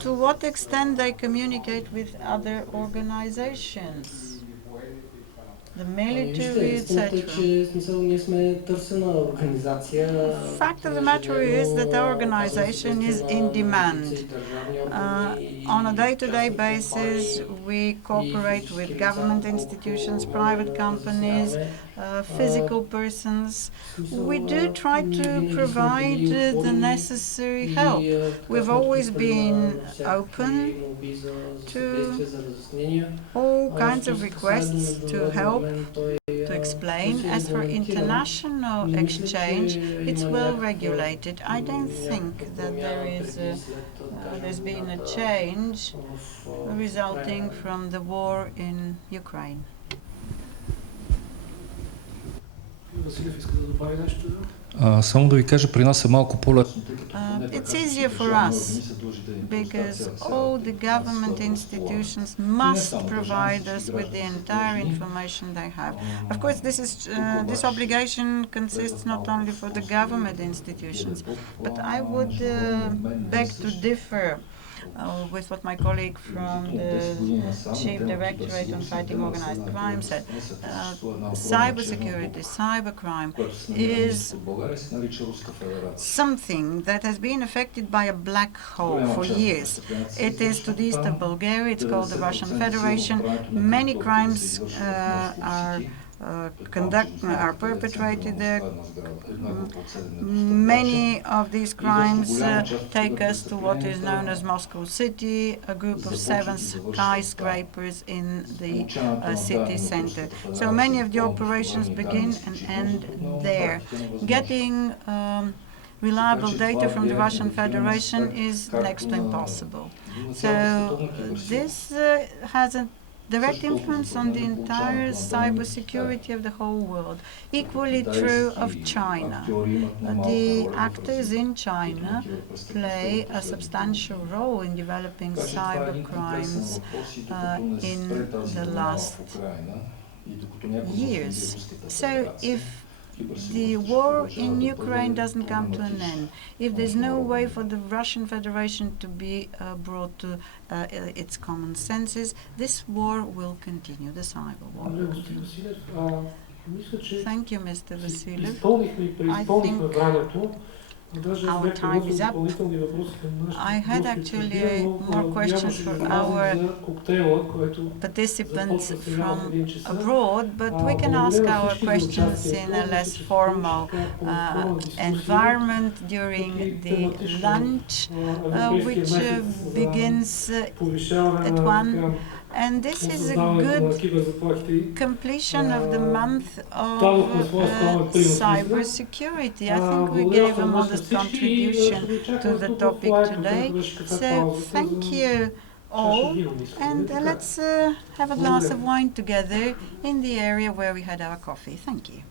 To what extent they communicate with other organizations? The military, etc. Fact of the matter is that the organization is in demand. On a day-to-day basis, we cooperate with government institutions, private companies, physical persons. We do try to provide the necessary help. We've always been open to all kinds of requests to help, to explain. As for international exchange, it's well regulated. I don't think that there's been a change resulting from the war in Ukraine. Само да ви кажа, при нас е малко по-лесно. It's easier for us because all the government institutions must provide us with the entire information they have. Of course, this obligation consists not only for the government institutions, but I would beg to differ with what my colleague from the Chief Directorate on Fighting Organized Crime said. Cybersecurity, cybercrime is something that has been affected by a black hole for years. It is to the east of Bulgaria, it's called the Russian Federation. Many crimes are perpetrated there. Many of these crimes take us to what is known as Moscow City, a group of 7 skyscrapers in the city center. So many of the operations begin and end there. Getting reliable data from the Russian Federation is next to impossible. So this has a direct influence on the entire cybersecurity of the whole world. Equally true of China. The actors in China play a substantial role in developing cybercrimes in the last years. So if the war in Ukraine doesn't come to an end, if there's no way for the Russian Federation to be brought to its common senses, this war will continue, the cyber war will continue. Thank you, Mr. Vasilyev. I think our time is up. I had actually more questions for our participants from abroad, but we can ask our questions in a less formal environment during the lunch, which begins at 1. And this is a good completion of the month of cybersecurity. I think we gave a modest contribution to the topic today. So thank you all, and let's have a glass of wine together in the area where we had our coffee. Thank you.